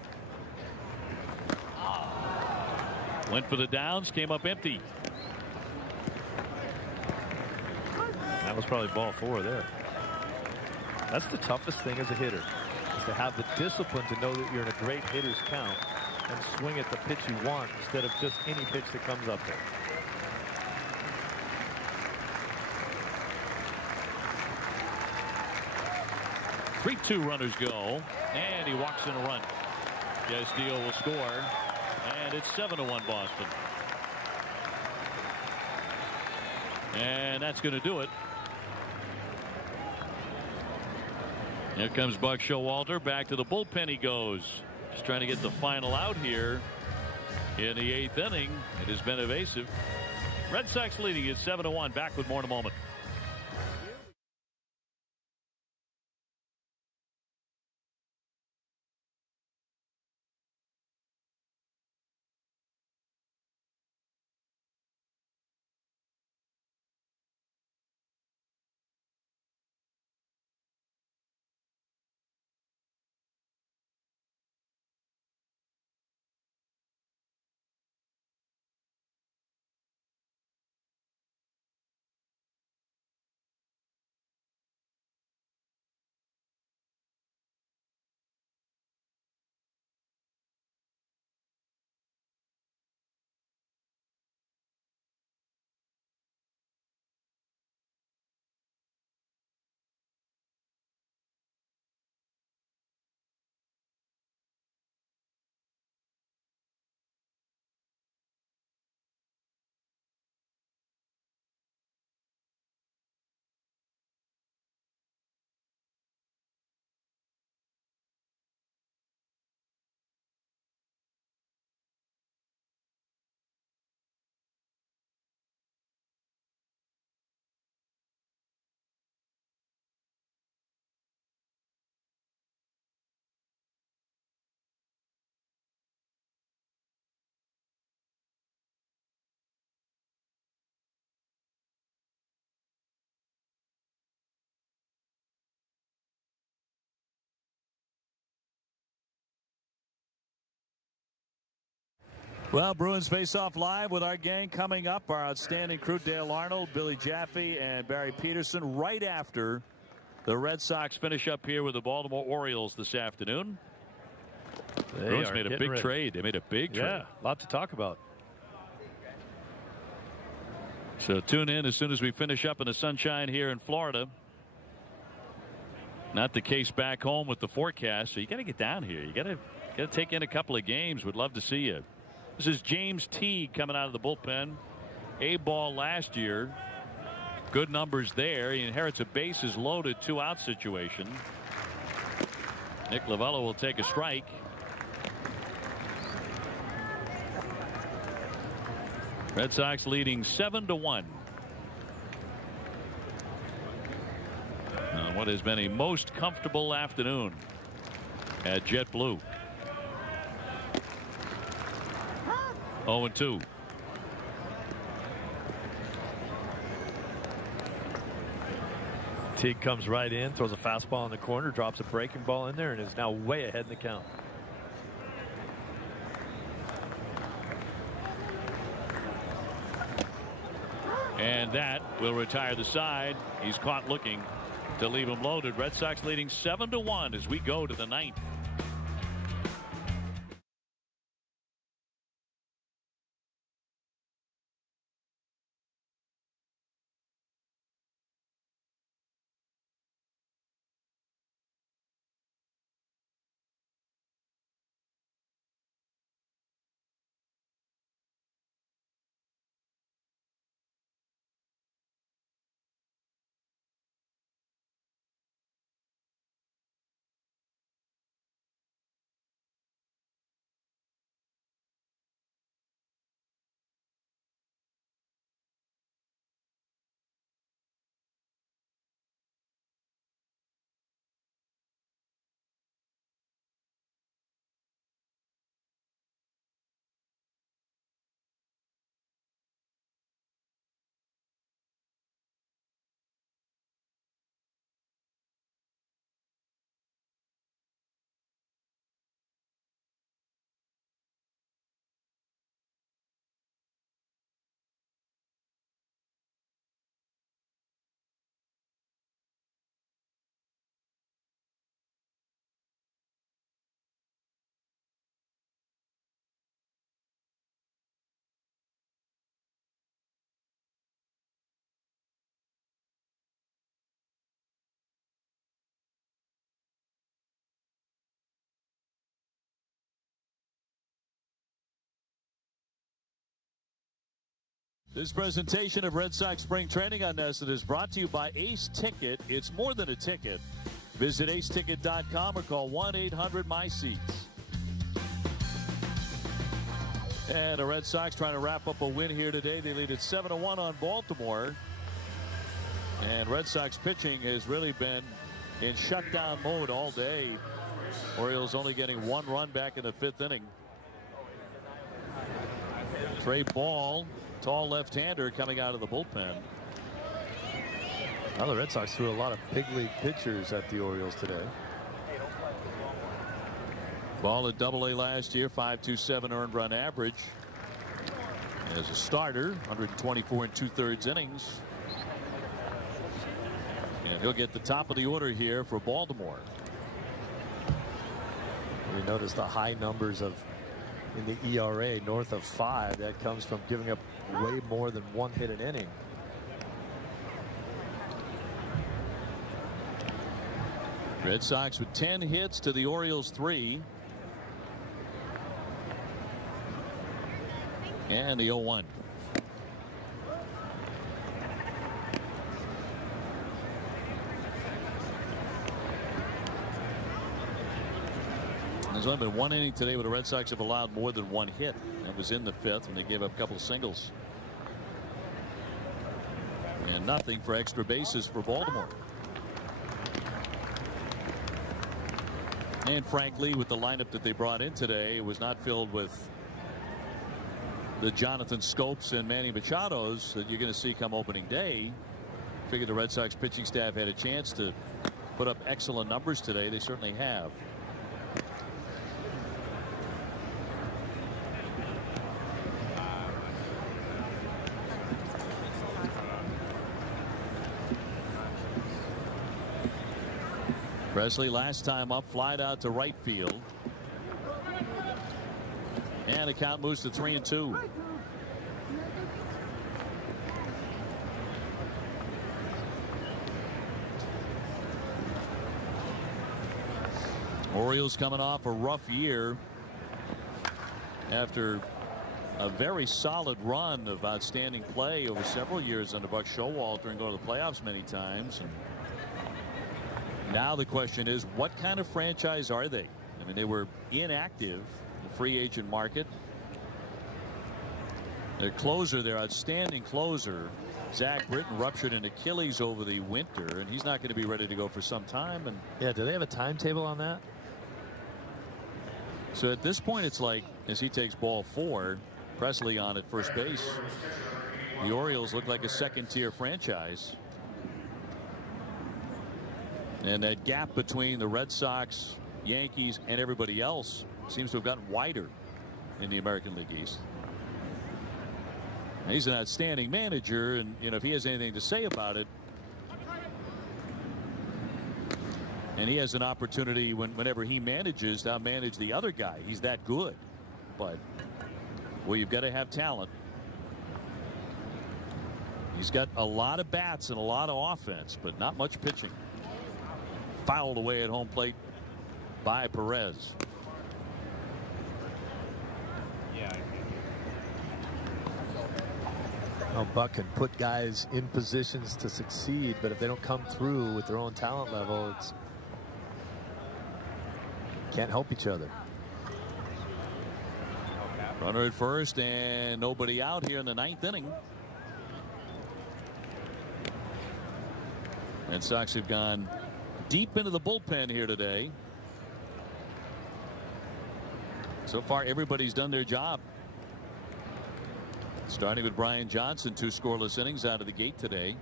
Went for the downs, came up empty. That was probably ball 4 there. That's the toughest thing as a hitter, is to have the discipline to know that you're in a great hitter's count and swing at the pitch you want instead of just any pitch that comes up there. Three-2 runners go, and he walks in a run. Castillo will score, and it's 7-1 Boston. And that's going to do it. Here comes Buck Showalter. Back to the bullpen he goes. Just trying to get the final out here in the 8th inning. It has been evasive. Red Sox leading at 7-1. Back with more in a moment. Well, Bruins face off live with our gang coming up. Our outstanding crew, Dale Arnold, Billy Jaffe, and Barry Peterson, right after the Red Sox finish up here with the Baltimore Orioles this afternoon. The Bruins made a big trade. They made a big trade. Yeah, a lot to talk about. So tune in as soon as we finish up in the sunshine here in Florida. Not the case back home with the forecast. So you got to get down here. You got to take in a couple of games. We'd love to see you. This is James Teague coming out of the bullpen. A-ball last year. Good numbers there. He inherits a bases loaded 2-out situation. Nick Lovello will take a strike. Red Sox leading 7-1. On what has been a most comfortable afternoon at JetBlue. 0-2. Teague comes right in, throws a fastball in the corner, drops a breaking ball in there, and is now way ahead in the count. And that will retire the side. He's caught looking to leave him loaded. Red Sox leading 7-1 as we go to the 9th. This presentation of Red Sox Spring Training on NESN is brought to you by Ace Ticket. It's more than a ticket. Visit aceticket.com or call 1-800-MY-SEATS. And the Red Sox trying to wrap up a win here today. They lead at 7-1 on Baltimore. And Red Sox pitching has really been in shutdown mode all day. Orioles only getting 1 run back in the 5th inning. Trey Ball, tall left-hander, coming out of the bullpen. Well, the Red Sox threw a lot of big league pitchers at the Orioles today. Ball at Double-A last year, 5.27 earned run average. As a starter, 124 2/3 innings. And he'll get the top of the order here for Baltimore. You notice the high numbers in the ERA north of 5. That comes from giving up way more than 1 hit an inning. Red Sox with 10 hits to the Orioles 3. And the 0-1. There's only been 1 inning today where the Red Sox have allowed more than 1 hit. That was in the 5th when they gave up a couple of singles. And nothing for extra bases for Baltimore. And frankly, with the lineup that they brought in today, it was not filled with the Jonathan Scopes and Manny Machados that you're going to see come opening day. Figured the Red Sox pitching staff had a chance to put up excellent numbers today. They certainly have. Presley last time up, flied out to right field. And the count moves to 3-2. Orioles coming off a rough year after a very solid run of outstanding play over several years under Buck Showalter and going to the playoffs many times. And now the question is, what kind of franchise are they? I mean, they were inactive in the free agent market. Their closer, their outstanding closer, Zach Britton, ruptured an Achilles over the winter, and he's not going to be ready to go for some time. And yeah, do they have a timetable on that? So at this point, it's like, as he takes ball 4, Presley on at first base, the Orioles look like a second-tier franchise. And that gap between the Red Sox, Yankees, and everybody else seems to have gotten wider in the American League East. And he's an outstanding manager, and if he has anything to say about it, and he has an opportunity whenever he manages to manage the other guy. He's that good. But, well, you've got to have talent. He's got a lot of bats and a lot of offense, but not much pitching. Fouled away at home plate by Perez. Well, Buck can put guys in positions to succeed, but if they don't come through with their own talent level, it's can't help each other. Runner at first and nobody out here in the 9th inning. And Sox have gone deep into the bullpen here today. So far, everybody's done their job. Starting with Brian Johnson, 2 scoreless innings out of the gate today.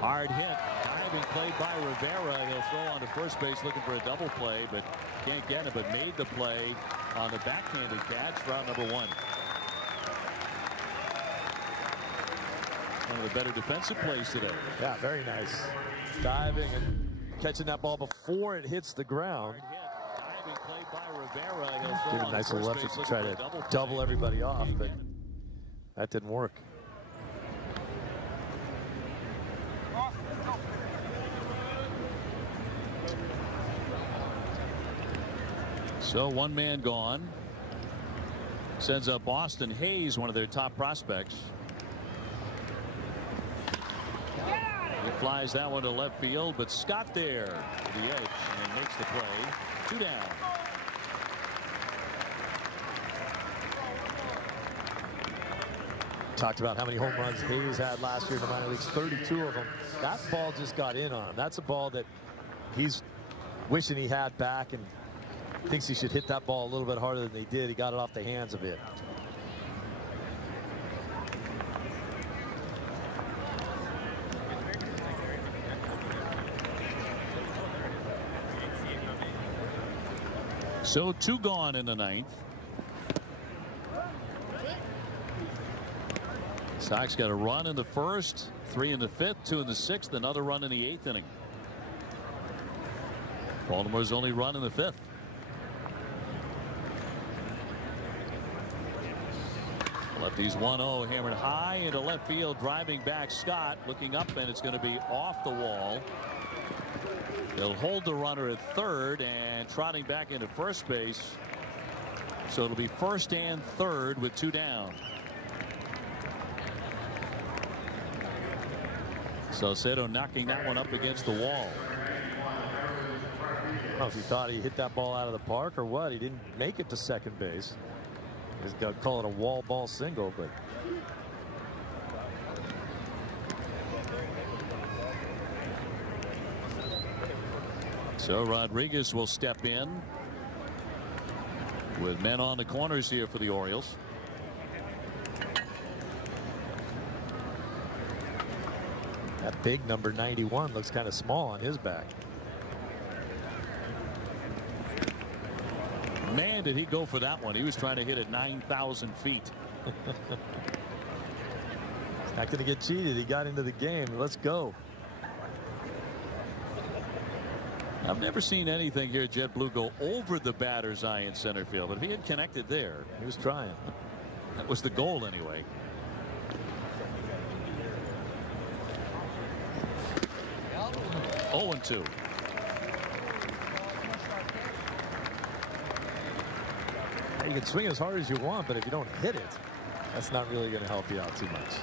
Hard hit. Diving play by Rivera. He'll throw on to first base looking for a double play, but can't get it, but made the play on the backhanded catch for out number 1. One of the better defensive plays today. Yeah, very nice. Diving and catching that ball before it hits the ground. Did a nice little effort to try to double everybody off, but that didn't work. So 1 man gone. Sends up Austin Hayes, one of their top prospects. He flies that one to left field, but Scott there to the edge and makes the play. 2 down. Talked about how many home runs Hayes had last year in the minor leagues, 32 of them. That ball just got in on him. That's a ball that he's wishing he had back and thinks he should hit that ball a little bit harder than he did. He got it off the hands a bit. So 2 gone in the 9th. Sox got a run in the 1st, 3 in the 5th, 2 in the 6th, another run in the 8th inning. Baltimore's only run in the 5th. Lefty's 1-0, hammered high into left field, driving back Scott, looking up, and it's going to be off the wall. They'll hold the runner at 3rd and trotting back into first base. So it'll be 1st and 3rd with 2 down. Salcedo knocking that one up against the wall. I don't know if he thought he hit that ball out of the park or what. He didn't make it to second base. He's going to call it a wall ball single, but so Rodriguez will step in with men on the corners here for the Orioles. That big number 91 looks kind of small on his back. Man, did he go for that one. He was trying to hit it 9,000 feet. He's not going to get cheated. He got into the game. Let's go. I've never seen anything here at JetBlue go over the batter's eye in center field, but if he had connected there, he was trying. That was the goal anyway. Oh, 0-2. You can swing as hard as you want, but if you don't hit it, that's not really going to help you out too much.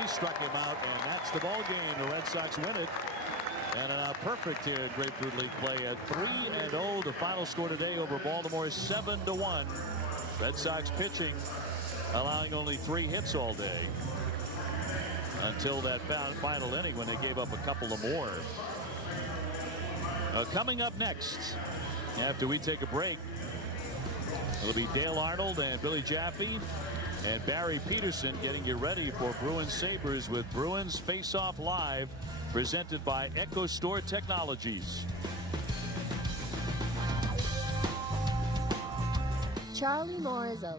He struck him out, and that's the ball game. The Red Sox win it. And a perfect here at Grapefruit League play at 3-0. The final score today over Baltimore is 7-1. Red Sox pitching, allowing only 3 hits all day until that final inning when they gave up a couple of more. Coming up next, after we take a break, it'll be Dale Arnold and Billy Jaffe and Barry Peterson getting you ready for Bruins Sabres with Bruins Face Off Live, presented by Echo Store Technologies. Charlie Moore is a